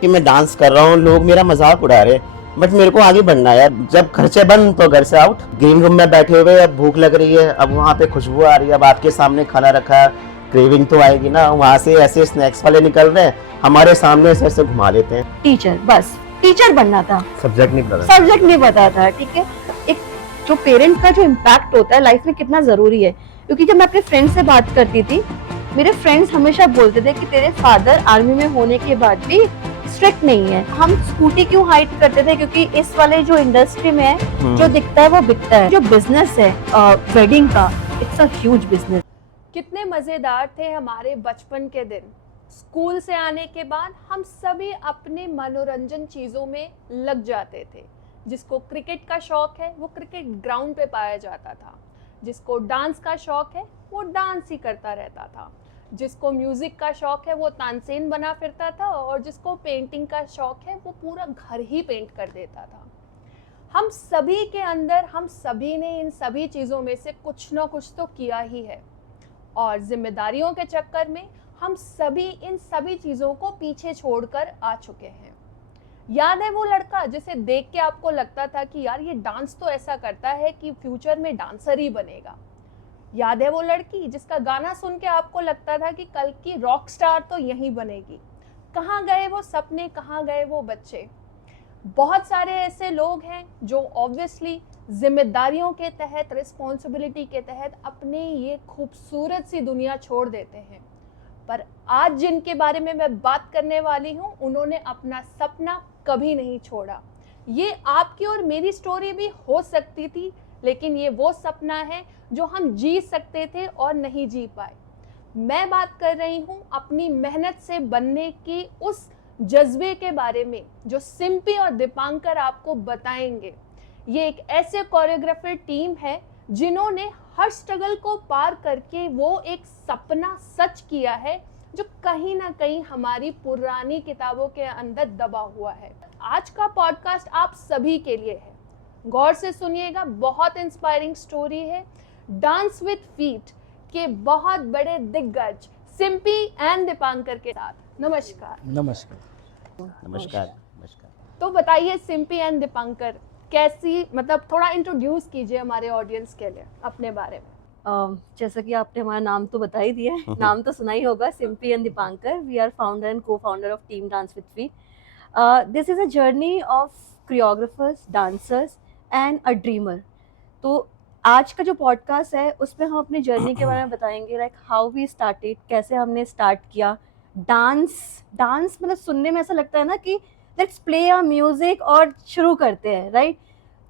कि मैं डांस कर रहा हूँ, लोग मेरा मजाक उड़ा रहे हैं, बट मेरे को आगे बढ़ना है यार। जब खर्चे बंद तो घर से आउट। ग्रीन रूम में बैठे हुए, अब भूख लग रही है, अब वहाँ पे खुशबू आ रही है, अब आपके सामने खाना रखा है, क्रेविंग तो आएगी ना। वहाँ से ऐसे स्नैक्स वाले निकल रहे हैं, हमारे सामने से ऐसे घुमा लेते हैं। टीचर, बस टीचर बनना था, सब्जेक्ट नहीं पता, सब्जेक्ट नहीं पता था। ठीक है, एक जो पेरेंट का जो इम्पैक्ट होता है लाइफ में कितना जरूरी है। क्योंकि जब मैं अपने फ्रेंड से बात करती थी, मेरे फ्रेंड्स हमेशा बोलते थे कि तेरे फादर आर्मी में होने के बाद भी स्ट्रिक्ट नहीं है। हम स्कूटी क्यों हाइड करते थे? क्योंकि इस वाले जो इंडस्ट्री में है, जो दिखता है वो बिकता है। जो बिजनेस है वेडिंग का, इट्स अ ह्यूज बिजनेस। कितने मजेदार थे हमारे बचपन के दिन। स्कूल से आने के बाद हम सभी अपने मनोरंजन चीजों में लग जाते थे। जिसको क्रिकेट का शौक है वो क्रिकेट ग्राउंड पे पाया जाता था, जिसको डांस का शौक है वो डांस ही करता रहता था, जिसको म्यूजिक का शौक है वो तानसेन बना फिरता था, और जिसको पेंटिंग का शौक है वो पूरा घर ही पेंट कर देता था। हम सभी के अंदर, हम सभी ने इन सभी चीज़ों में से कुछ ना कुछ तो किया ही है, और जिम्मेदारियों के चक्कर में हम सभी इन सभी चीज़ों को पीछे छोड़कर आ चुके हैं। याद है वो लड़का जिसे देख के आपको लगता था कि यार ये डांस तो ऐसा करता है कि फ्यूचर में डांसर ही बनेगा? याद है वो लड़की जिसका गाना सुन के आपको लगता था कि कल की रॉक स्टार तो यहीं बनेगी? कहाँ गए वो सपने, कहाँ गए वो बच्चे? बहुत सारे ऐसे लोग हैं जो ऑब्वियसली जिम्मेदारियों के तहत, रिस्पॉन्सिबिलिटी के तहत अपने ये खूबसूरत सी दुनिया छोड़ देते हैं। पर आज जिनके बारे में मैं बात करने वाली हूँ, उन्होंने अपना सपना कभी नहीं छोड़ा। ये आपकी और मेरी स्टोरी भी हो सकती थी, लेकिन ये वो सपना है जो हम जी सकते थे और नहीं जी पाए। मैं बात कर रही हूँ अपनी मेहनत से बनने की उस जज्बे के बारे में जो सिम्पी और दीपांकर आपको बताएंगे। ये एक ऐसे कोरियोग्राफर टीम है जिन्होंने हर स्ट्रगल को पार करके वो एक सपना सच किया है जो कहीं ना कहीं हमारी पुरानी किताबों के अंदर दबा हुआ है। आज का पॉडकास्ट आप सभी के लिए है, गौर से सुनिएगा। बहुत इंस्पायरिंग स्टोरी है डांस विद फीट के बहुत बड़े दिग्गज सिम्पी एंड दीपांकर के साथ। नमस्कार। नमस्कार। नमस्कार। नमस्कार। तो बताइए सिम्पी एंड दीपांकर कैसी, मतलब थोड़ा इंट्रोड्यूस कीजिए हमारे ऑडियंस के लिए अपने बारे में। जैसा कि आपने हमारा नाम तो बता ही दिया है, नाम तो सुना ही होगा, Simpy and Deepankar. We are founder and co founder of team dance with feet. This is a journey of choreographers, dancers and a dreamer. तो आज का जो पॉडकास्ट है उसमें हम अपनी जर्नी के बारे में बताएंगे, लाइक हाउ वी स्टार्टेड, कैसे हमने स्टार्ट किया डांस। मतलब सुनने में ऐसा लगता है ना कि लेट्स प्ले अ म्यूजिक और शुरू करते हैं, राइट?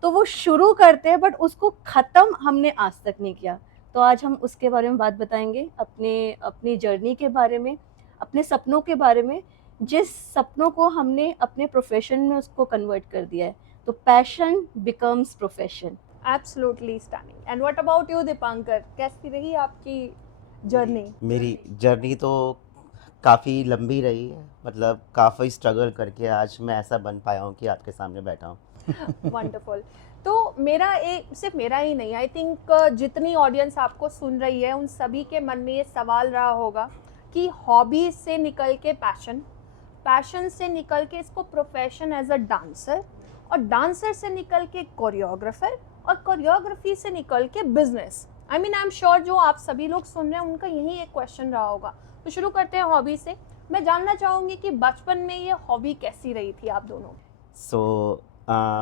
तो वो शुरू करते हैं बट उसको ख़त्म हमने आज तक नहीं किया। तो आज हम उसके बारे में बात बताएंगे, अपनी जर्नी के बारे में, अपने सपनों के बारे में, जिस सपनों को हमने अपने प्रोफेशन में उसको कन्वर्ट कर दिया है। तो passion becomes profession. Absolutely stunning. And what about you Dipankar, कैसी रही आपकी जर्नी? मेरी जर्नी तो काफ़ी लंबी रही है, मतलब काफ़ी स्ट्रगल करके आज मैं ऐसा बन पाया हूँ कि आपके सामने बैठा हूँ। वंडरफुल। तो मेरा एक, सिर्फ मेरा ही नहीं, आई थिंक जितनी ऑडियंस आपको सुन रही है उन सभी के मन में ये सवाल रहा होगा कि हॉबी से निकल के पैशन, पैशन से निकल के इसको प्रोफेशन एज अ डांसर, और डांसर से निकल के कोरियोग्राफर, और कोरियोग्राफी से निकल के बिजनेस। आई एम श्योर जो आप सभी लोग सुन रहे हैं उनका यही एक क्वेश्चन रहा होगा। तो शुरू करते हैं हॉबी से। मैं जानना चाहूँगी कि बचपन में ये हॉबी कैसी रही थी आप दोनों?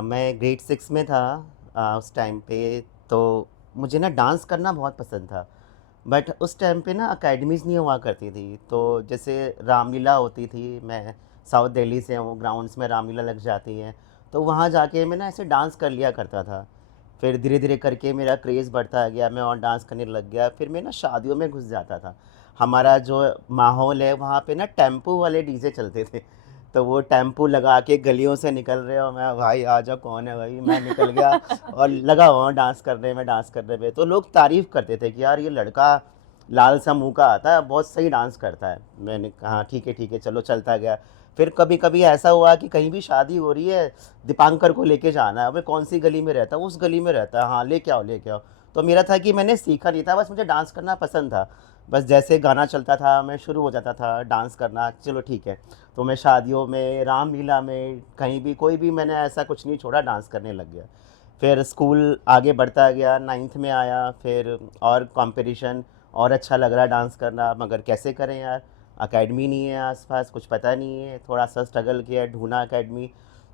मैं ग्रेड 6 में था उस टाइम पे। तो मुझे ना डांस करना बहुत पसंद था, बट उस टाइम पे ना अकेडमीज़ नहीं हुआ करती थी। तो जैसे रामलीला होती थी, मैं साउथ दिल्ली से हूँ, ग्राउंड्स में रामलीला लग जाती हैं, तो वहाँ जाके मैं ना ऐसे डांस कर लिया करता था। फिर धीरे धीरे करके मेरा क्रेज़ बढ़ता गया, मैं और डांस करने लग गया। फिर मैं ना शादियों में घुस जाता था। हमारा जो माहौल है वहाँ पे ना टेम्पो वाले डीजे चलते थे, तो वो टेम्पो लगा के गलियों से निकल रहे हो, मैं भाई आजा, कौन है भाई, मैं निकल गया और लगा हुआ डांस करने में, डांस करने में। तो लोग तारीफ़ करते थे कि यार ये लड़का लाल सा मुँह का आता है, बहुत सही डांस करता है। मैंने कहा ठीक है चलो, चलता गया। फिर कभी कभी ऐसा हुआ कि कहीं भी शादी हो रही है, दीपांकर को लेके जाना है। अबे कौन सी गली में रहता है? उस गली में रहता है, हाँ लेके आओ लेके आओ। तो मेरा था कि मैंने सीखा नहीं था, बस मुझे डांस करना पसंद था। बस जैसे गाना चलता था मैं शुरू हो जाता था डांस करना, चलो ठीक है। तो मैं शादियों में, रामलीला में, कहीं भी कोई भी मैंने ऐसा कुछ नहीं छोड़ा, डांस करने लग गया। फिर स्कूल आगे बढ़ता गया, 9th में आया, फिर और कंपटीशन, और अच्छा लग रहा डांस करना, मगर कैसे करें यार, एकेडमी नहीं है आसपास, कुछ पता नहीं है। थोड़ा सा स्ट्रगल किया, ढूंढा एकेडमी,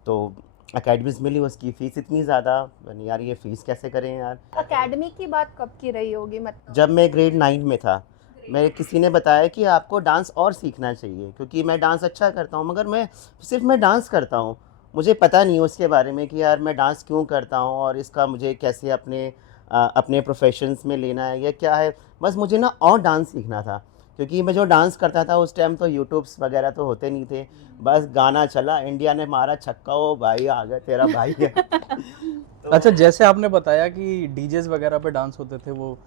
तो एकेडमीज़ मिली, उसकी फ़ीस इतनी ज़्यादा, मैंने यार ये फ़ीस कैसे करें यार। एकेडमी की बात कब की रही होगी मतलब? जब मैं ग्रेड 9 में था, मैं किसी ने बताया कि आपको डांस और सीखना चाहिए, क्योंकि मैं डांस अच्छा करता हूँ, मगर मैं डांस करता हूँ, मुझे पता नहीं उसके बारे में कि यार मैं डांस क्यों करता हूँ और इसका मुझे कैसे अपने प्रोफेशंस में लेना है या क्या है। बस मुझे ना और डांस सीखना था, क्योंकि मैं जो डांस करता था उस टाइम तो यूट्यूब्स वगैरह तो होते नहीं थे। बस गाना चला, इंडिया ने मारा छक्का, ओ भाई आ गया तेरा भाई है। अच्छा, जैसे आपने बताया कि डीजेस वगैरह पे डांस होते थे, वो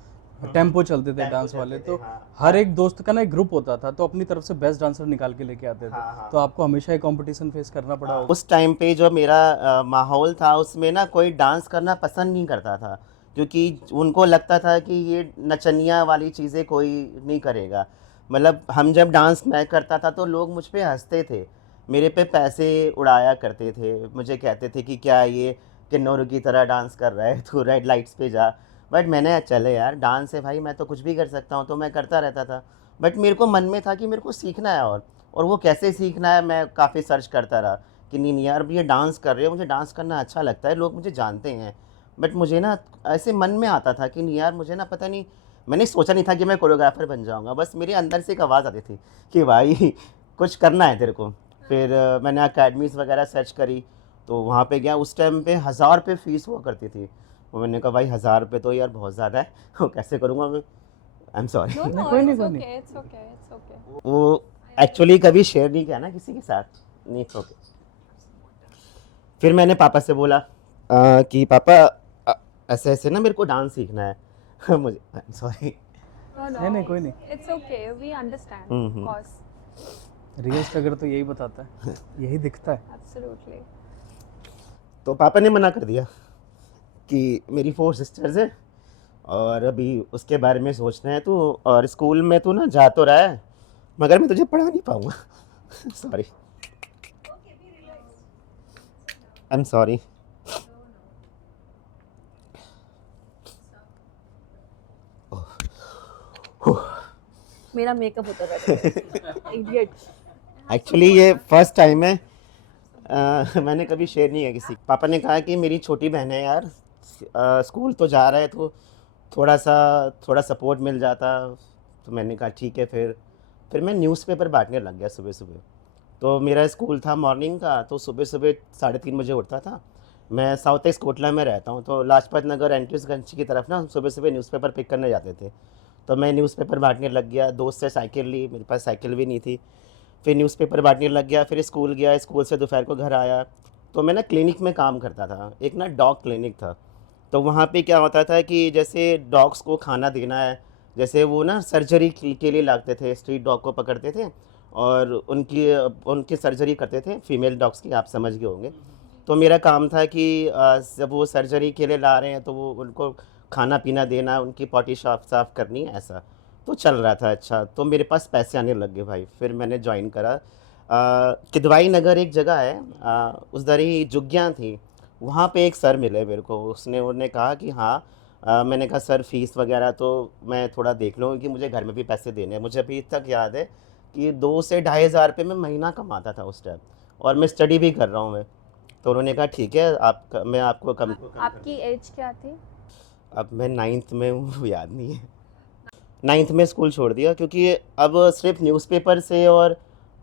टेम्पो चलते थे टेम्पो डांस चलते वाले, थे, तो हाँ। हर एक दोस्त का ना एक ग्रुप होता था, तो अपनी तरफ से बेस्ट डांसर निकाल के लेके आते थे। हाँ, हाँ। तो आपको हमेशा ये कंपटीशन फेस करना पड़ा होगा। उस टाइम पे जो मेरा माहौल था उसमें ना कोई डांस करना पसंद नहीं करता था, क्योंकि उनको लगता था कि ये नचनिया वाली चीज़ें कोई नहीं करेगा। मतलब हम जब डांस मैं करता था तो लोग मुझ पे हंसते थे, मेरे पे पैसे उड़ाया करते थे, मुझे कहते थे कि क्या ये किन्नौर की तरह डांस कर रहा है तू, रेड लाइट्स पे जा। बट मैंने चले यार, डांस है भाई, मैं तो कुछ भी कर सकता हूँ, तो मैं करता रहता था। बट मेरे को मन में था कि मेरे को सीखना है, और वो कैसे सीखना है मैं काफ़ी सर्च करता रहा कि नहीं नहीं यार, अब ये डांस कर रहे हो, मुझे डांस करना अच्छा लगता है, लोग मुझे जानते हैं। बट मुझे ना ऐसे मन में आता था कि नहीं यार, मुझे ना पता नहीं, मैंने सोचा नहीं था कि मैं कोरियोग्राफर बन जाऊंगा, बस मेरे अंदर से एक आवाज़ आती थी कि भाई कुछ करना है तेरे को। फिर मैंने अकेडमीज़ वगैरह सर्च करी, तो वहाँ पे गया। उस टाइम पे 1000 रुपये फ़ीस हुआ करती थी। वो मैंने कहा भाई 1000 रुपये तो यार बहुत ज़्यादा है, वो कैसे करूँगा मैं, आई एम सॉरी। नो नहीं, नो, कोई नहीं, इट्स कोई नहीं। Okay, it's okay, it's okay. वो एक्चुअली कभी शेयर नहीं किया ना किसी के साथ, नहीं ओके। फिर मैंने पापा से बोला कि पापा ऐसे ऐसे ना मेरे को डांस सीखना है। मुझे सॉरी। नो नहीं, नहीं, नो, कोई नहीं। It's okay, we understand, hmm. Of course, real struggle तो यही बताता है, यही दिखता है। एब्सोल्युटली। तो पापा ने मना कर दिया कि मेरी 4 सिस्टर्स हैं और अभी उसके बारे में सोचना है तू, और स्कूल में तू ना जा तो रहा है, मगर मैं तुझे पढ़ा नहीं पाऊँगा। Sorry, I am sorry. मेरा मेकअप होता रहता है। इडियट। एक्चुअली ये फर्स्ट टाइम है, मैंने कभी शेयर नहीं है किसी। पापा ने कहा कि मेरी छोटी बहन है यार, स्कूल तो जा रहा है तो थोड़ा सपोर्ट मिल जाता। तो मैंने कहा ठीक है। फिर मैं न्यूज़पेपर बांटने लग गया सुबह सुबह। तो मेरा स्कूल था मॉर्निंग का, तो सुबह सुबह 3:30 बजे उठता था। मैं साउथ ईस्ट कोटला में रहता हूँ, तो लाजपत नगर एंट्रीगंज की तरफ ना हम सुबह सुबह न्यूज़पेपर पिक करने जाते थे। तो मैं न्यूज़पेपर बांटने लग गया, दोस्त से साइकिल ली, मेरे पास साइकिल भी नहीं थी। फिर न्यूज़पेपर बांटने लग गया, फिर स्कूल गया, स्कूल से दोपहर को घर आया। तो मैं ना क्लिनिक में काम करता था, एक ना डॉग क्लिनिक था। तो वहाँ पे क्या होता था कि जैसे डॉग्स को खाना देना है, जैसे वो ना सर्जरी के लिए लाते थे, स्ट्रीट डॉग को पकड़ते थे और उनकी उनकी सर्जरी करते थे, फीमेल डॉग्स की, आप समझ गए होंगे। तो मेरा काम था कि जब वो सर्जरी के लिए ला रहे हैं तो वो उनको खाना पीना देना, उनकी पॉटी साफ करनी, ऐसा तो चल रहा था। अच्छा, तो मेरे पास पैसे आने लग गए भाई। फिर मैंने ज्वाइन करा, किदवाई नगर एक जगह है, उस दर ही जुग्गियाँ थी, वहाँ पे एक सर मिले मेरे को। उन्होंने कहा कि हाँ, मैंने कहा सर फीस वगैरह तो मैं थोड़ा देख लूँ, कि मुझे घर में भी पैसे देने हैं। मुझे अभी तक याद है कि 2 से 2,500 रुपये मैं महीना कमाता था उस टाइम, और मैं स्टडी भी कर रहा हूँ मैं। तो उन्होंने कहा ठीक है, मैं आपको कम आपकी एज क्या थी? अब मैं 9th में हूँ, याद नहीं है। 9th में स्कूल छोड़ दिया, क्योंकि अब सिर्फ न्यूज़पेपर से और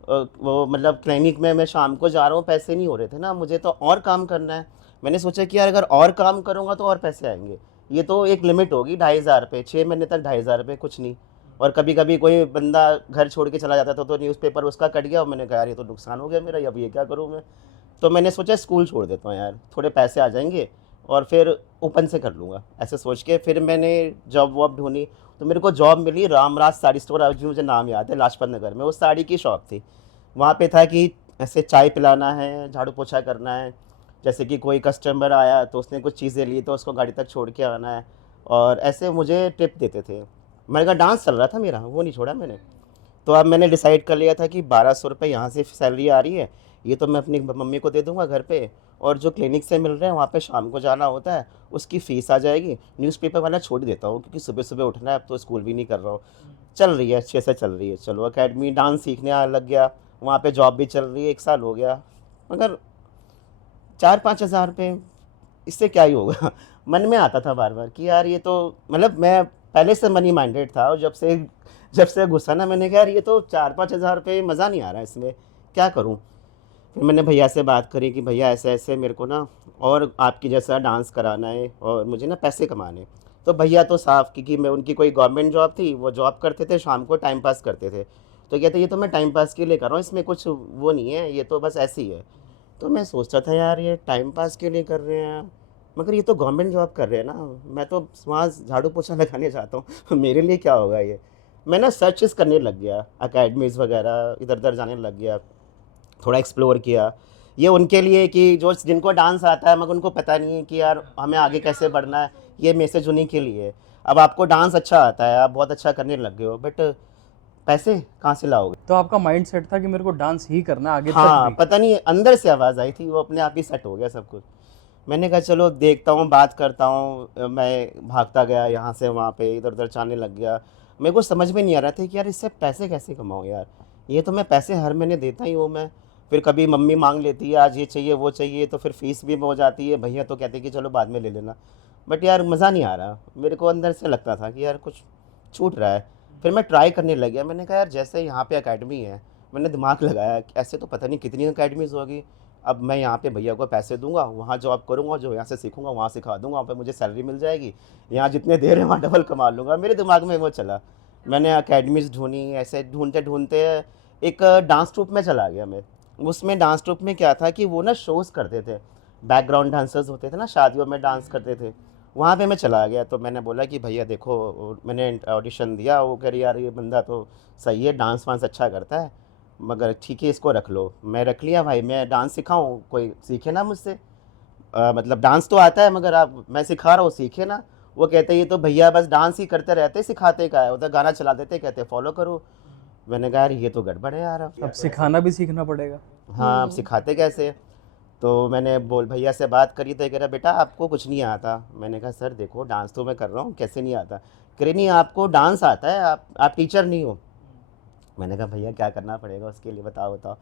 वो मतलब क्लिनिक में मैं शाम को जा रहा हूँ, पैसे नहीं हो रहे थे ना, मुझे तो और काम करना है। मैंने सोचा कि यार अगर और काम करूँगा तो और पैसे आएंगे। ये तो एक लिमिट होगी 2,500 रुपये, 6 महीने तक 2,500 रुपये कुछ नहीं। और कभी कभी कोई बंदा घर छोड़ के चला जाता था तो न्यूज़पेपर उसका कट गया, और मैंने कहा यार ये तो नुकसान हो गया मेरा, अब ये क्या करूँ मैं। तो मैंने सोचा स्कूल छोड़ देता हूँ यार, थोड़े पैसे आ जाएंगे और फिर ओपन से कर लूँगा, ऐसे सोच के। फिर मैंने जॉब वॉब ढूंढी, तो मेरे को जॉब मिली रामराज साड़ी स्टोर, आज भी मुझे नाम याद है, लाजपत नगर में। वो साड़ी की शॉप थी। वहाँ पे था कि ऐसे चाय पिलाना है, झाड़ू पोछा करना है, जैसे कि कोई कस्टमर आया तो उसने कुछ चीज़ें ली तो उसको गाड़ी तक छोड़ के आना है, और ऐसे मुझे टिप देते थे। मैंने कहा डांस चल रहा था मेरा, वो नहीं छोड़ा मैंने। तो अब मैंने डिसाइड कर लिया था कि 1200 रुपये यहाँ से सैलरी आ रही है, ये तो मैं अपनी मम्मी को दे दूंगा घर पे, और जो क्लिनिक से मिल रहे हैं वहाँ पे शाम को जाना होता है, उसकी फ़ीस आ जाएगी। न्यूज़पेपर वाला छोड़ देता हूँ क्योंकि सुबह सुबह उठना है, अब तो स्कूल भी नहीं कर रहा हूँ। चल रही है, अच्छे से चल रही है। चलो अकेडमी डांस सीखने लग गया, वहाँ पे जॉब भी चल रही है, 1 साल हो गया। मगर 4-5 हज़ार रुपये, इससे क्या ही होगा। मन में आता था बार बार कि यार ये तो, मतलब मैं पहले से मनी माइंडेड था, और जब से घुसा ना, मैंने कहा यार ये तो 4-5 हज़ार रुपये, मज़ा नहीं आ रहा इसमें, क्या करूँ। फिर मैंने भैया से बात करी कि भैया ऐसे ऐसे मेरे को ना और आपकी जैसा डांस कराना है, और मुझे ना पैसे कमाने हैं। तो भैया तो साफ, क्योंकि मैं, उनकी कोई गवर्नमेंट जॉब थी, वो जॉब करते थे, शाम को टाइम पास करते थे। तो कहते ये तो मैं टाइम पास के लिए कर रहा हूँ, इसमें कुछ वो नहीं है, ये तो बस ऐसे ही है। तो मैं सोचता था यार ये टाइम पास के लिए कर रहे हैं, मगर ये तो गवर्नमेंट जॉब कर रहे हैं ना, मैं तो वहाँ झाड़ू पोछा लगाने जाता हूँ। मेरे लिए क्या होगा ये। मैं ना सर्चेस करने लग गया, अकेडमीज़ वगैरह इधर उधर जाने लग गया, थोड़ा एक्सप्लोर किया। ये उनके लिए कि जो जिनको डांस आता है मगर उनको पता नहीं है कि यार हमें आगे कैसे बढ़ना है, ये मैसेज उन्हीं के लिए है। अब आपको डांस अच्छा आता है, आप बहुत अच्छा करने लग गए हो, बट पैसे कहाँ से लाओगे। तो आपका माइंड सेट था कि मेरे को डांस ही करना है आगे तक हाँ, भी? पता नहीं अंदर से आवाज़ आई थी, वो अपने आप ही सेट हो गया सब कुछ। मैंने कहा चलो देखता हूँ, बात करता हूँ। मैं भागता गया यहाँ से वहाँ पे, इधर उधर जाने लग गया। मेरे को समझ में नहीं आ रहा था कि यार इससे पैसे कैसे कमाऊँ यार, ये तो मैं पैसे हर महीने देता ही हूँ मैं। फिर कभी मम्मी मांग लेती है आज ये चाहिए वो चाहिए, तो फिर फीस भी हो जाती है, भैया तो कहते कि चलो बाद में ले लेना। बट यार मज़ा नहीं आ रहा, मेरे को अंदर से लगता था कि यार कुछ छूट रहा है। फिर मैं ट्राई करने लग गया, मैंने कहा यार जैसे यहाँ पे एकेडमी है, मैंने दिमाग लगाया कि ऐसे तो पता नहीं कितनी एकेडमीज़ होगी। अब मैं यहाँ पे भैया को पैसे दूंगा, वहाँ जॉब करूँगा, जो यहाँ से सीखूंगा वहाँ सिखा दूंगा, वहाँ पे मुझे सैलरी मिल जाएगी, यहाँ जितने देर है वहाँ डबल कमा लूँगा। मेरे दिमाग में वो चला। मैंने एकेडमीज़ ढूंढी, ऐसे ढूंढते ढूंढते एक डांस ट्रूप में चला गया मैं। उसमें डांस ट्रूप में क्या था कि वो ना शोज़ करते थे, बैकग्राउंड डांसर्स होते थे ना, शादियों में डांस करते थे। वहाँ पे मैं चला गया, तो मैंने बोला कि भैया देखो, मैंने ऑडिशन दिया। वो कह रही यार ये बंदा तो सही है, डांस वांस अच्छा करता है, मगर ठीक है इसको रख लो। मैं रख लिया भाई, मैं डांस सिखाऊं, कोई सीखे ना मुझसे। मतलब डांस तो आता है मगर आप, मैं सिखा रहा हूँ सीखे ना। वो कहते ये तो भैया बस डांस ही करते रहते, सिखाते का है, उधर गाना चला देते, कहते फॉलो करो। मैंने कहा यार ये तो गड़बड़ है यार। अब सिखाना भी सीखना पड़ेगा। हाँ, अब सिखाते कैसे। तो मैंने बोल भैया से बात करी, तो कह रहा बेटा आपको कुछ नहीं आता। मैंने कहा सर देखो डांस तो मैं कर रहा हूँ, कैसे नहीं आता। कह रही नहीं आपको डांस आता है, आप टीचर नहीं हो। मैंने कहा भैया क्या करना पड़ेगा उसके लिए, बताओ बताओ।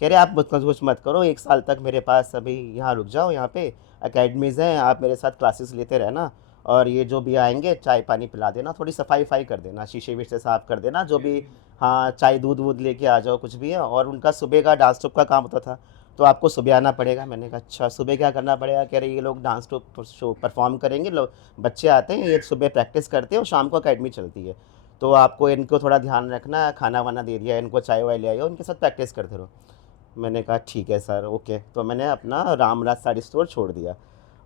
कह रहे आप मुझको कुछ मत करो, 1 साल तक मेरे पास अभी यहाँ रुक जाओ, यहाँ पे एकेडमीज़ हैं, आप मेरे साथ क्लासेस लेते रहना, और ये जो भी आएंगे चाय पानी पिला देना, थोड़ी सफाई वफाई कर देना, शीशे वीशे साफ़ कर देना, जो भी, हाँ चाय दूध वूध लेके आ जाओ कुछ भी है। और उनका सुबह का डांस ट्रूप का काम होता था, तो आपको सुबह आना पड़ेगा। मैंने कहा अच्छा सुबह क्या करना पड़ेगा। कह रहे ये लोग डांस ट्रूप शो परफॉर्म करेंगे, लोग बच्चे आते हैं, ये सुबह प्रैक्टिस करते हैं और शाम को अकेडमी चलती है, तो आपको इनको थोड़ा ध्यान रखना है, खाना वाना दे दिया, इनको चाय वाय ले आइए, उनके साथ प्रैक्टिस करते रहो। मैंने कहा ठीक है सर, ओके। तो मैंने अपना रामराज साड़ी स्टोर छोड़ दिया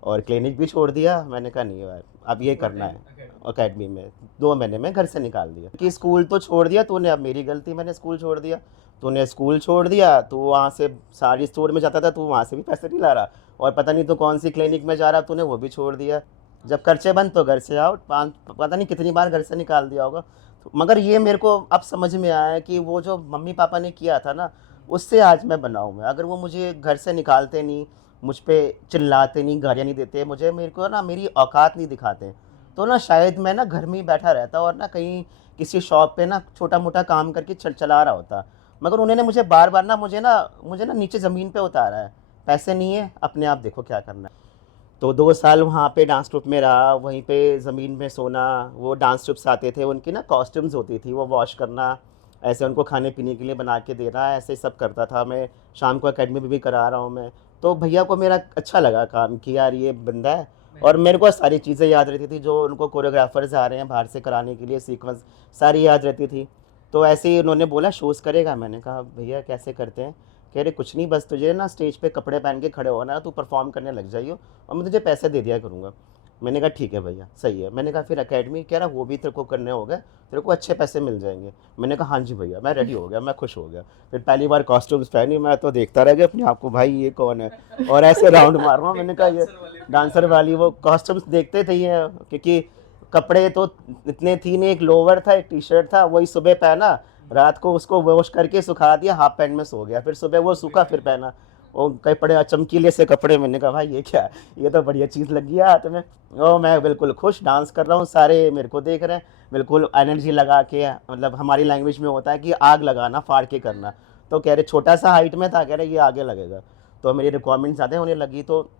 और क्लिनिक भी छोड़ दिया। मैंने कहा नहीं यार अब ये करना है अकेडमी में। 2 महीने में घर से निकाल दिया कि स्कूल तो छोड़ दिया तूने, अब मेरी गलती, मैंने स्कूल छोड़ दिया। तूने स्कूल छोड़ दिया, तू वहाँ से साड़ी स्टोर में जाता था, तू वहाँ से भी पैसे नहीं ला रहा, और पता नहीं तो कौन सी क्लिनिक में जा रहा, तूने वो भी छोड़ दिया। जब खर्चे बंद तो घर से आउट, पता नहीं कितनी बार घर से निकाल दिया होगा। तो मगर ये मेरे को अब समझ में आया है कि वो जो मम्मी पापा ने किया था ना, उससे आज मैं बना हूँ मैं। अगर वो मुझे घर से निकालते नहीं, मुझ पे चिल्लाते नहीं, गालियाँ नहीं देते मुझे, मेरे को ना मेरी औकात नहीं दिखाते, तो ना शायद मैं ना घर में ही बैठा रहता और ना कहीं किसी शॉप पे ना छोटा मोटा काम करके चला रहा होता। मगर उन्होंने मुझे बार बार ना मुझे ना नीचे ज़मीन पे उतारा है। पैसे नहीं है, अपने आप देखो क्या करना है। तो 2 साल वहाँ पे डांस ट्रूप में रहा, वहीं पे ज़मीन में सोना। वो डांस ट्रूप्स आते थे, उनकी ना कॉस्ट्यूम्स होती थी, वो वॉश करना, ऐसे उनको खाने पीने के लिए बना के देना, ऐसे सब करता था मैं। शाम को एकेडमी भी करा रहा हूँ मैं। तो भैया को मेरा अच्छा लगा काम कि यार ये बंदा है, और मेरे को सारी चीज़ें याद रहती थी, जो उनको कोरियोग्राफर्स आ रहे हैं बाहर से कराने के लिए, सीक्वेंस सारी याद रहती थी। तो ऐसे ही उन्होंने बोला शोज़ करेगा। मैंने कहा भैया कैसे करते हैं। कह रहे कुछ नहीं, बस तुझे ना स्टेज पे कपड़े पहन के खड़े होना, तू परफॉर्म करने लग जाइयो और मैं तुझे पैसे दे दिया करूँगा। मैंने कहा ठीक है भैया सही है। मैंने कहा फिर एकेडमी, कह रहा वो भी तेरे को करने होगा, तेरे को अच्छे पैसे मिल जाएंगे। मैंने कहा हाँ जी भैया, मैं रेडी हो गया, मैं खुश हो गया। फिर पहली बार कॉस्ट्यूम्स पहनी, मैं तो देखता रह गया अपने आप को, भाई ये कौन है, और ऐसे राउंड मार रहा हूँ। मैंने कहा ये डांसर वाली, वो कॉस्ट्यूम्स देखते थे ये, क्योंकि कपड़े तो इतने थी नहीं, एक लोअर था एक टी शर्ट था, वही सुबह पहना, रात को उसको वॉश करके सुखा दिया, हाफ पैंट में सो गया, फिर सुबह वो सूखा फिर पहना। वो कपड़े चमकीले से कपड़े, मैंने कहा भाई ये क्या है, ये तो बढ़िया चीज़ लगी है हाथ में। ओ मैं बिल्कुल खुश डांस कर रहा हूँ, सारे मेरे को देख रहे हैं, बिल्कुल एनर्जी लगा के, मतलब हमारी लैंग्वेज में होता है कि आग लगाना, फाड़ के करना। तो कह रहे छोटा सा हाइट में था, कह रहे ये आगे लगेगा। तो मेरी रिक्वायरमेंट ज़्यादा होने लगी, तो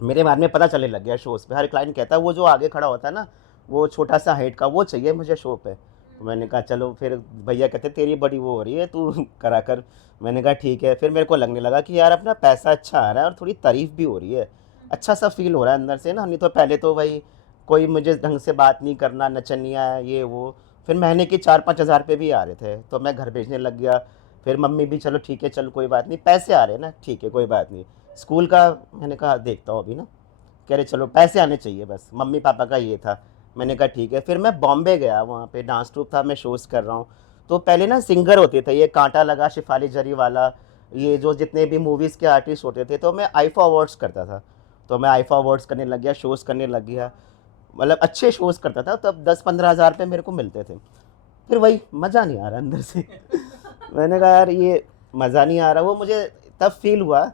मेरे बारे में पता चलने लग गया शोज़ पे। हर क्लाइंट कहता है वो जो आगे खड़ा होता है ना, वो छोटा सा हाइट का, वो चाहिए मुझे शो पे। तो मैंने कहा चलो, फिर भैया कहते तेरी बड़ी वो हो रही है, तू करा कर। मैंने कहा ठीक है। फिर मेरे को लगने लगा कि यार अपना पैसा अच्छा आ रहा है और थोड़ी तारीफ़ भी हो रही है, अच्छा सा फील हो रहा है अंदर से ना। नहीं तो पहले तो भाई कोई मुझे ढंग से बात नहीं करना, नचनिया ये वो। फिर महीने के 4-5 हज़ार रुपये भी आ रहे थे, तो मैं घर भेजने लग गया। फिर मम्मी भी चलो ठीक है, चल कोई बात नहीं, पैसे आ रहे हैं ना, ठीक है कोई बात नहीं। स्कूल का मैंने कहा देखता हूँ अभी ना, कह रहे चलो पैसे आने चाहिए बस, मम्मी पापा का ये था। मैंने कहा ठीक है। फिर मैं बॉम्बे गया, वहाँ पे डांस ट्रूप था, मैं शोज़ कर रहा हूँ। तो पहले ना सिंगर होते थे, ये कांटा लगा शिफाली जरी वाला, ये जो जितने भी मूवीज़ के आर्टिस्ट होते थे, तो मैं आईफा अवार्ड्स करता था। तो मैं आईफा अवार्ड्स करने लग गया, शोज़ करने लग गया, मतलब अच्छे शोज़ करता था। तब 10-15 हज़ार रुपये मेरे को मिलते थे। फिर वही मज़ा नहीं आ रहा अंदर से मैंने कहा यार ये मज़ा नहीं आ रहा। वो मुझे तब फील हुआ,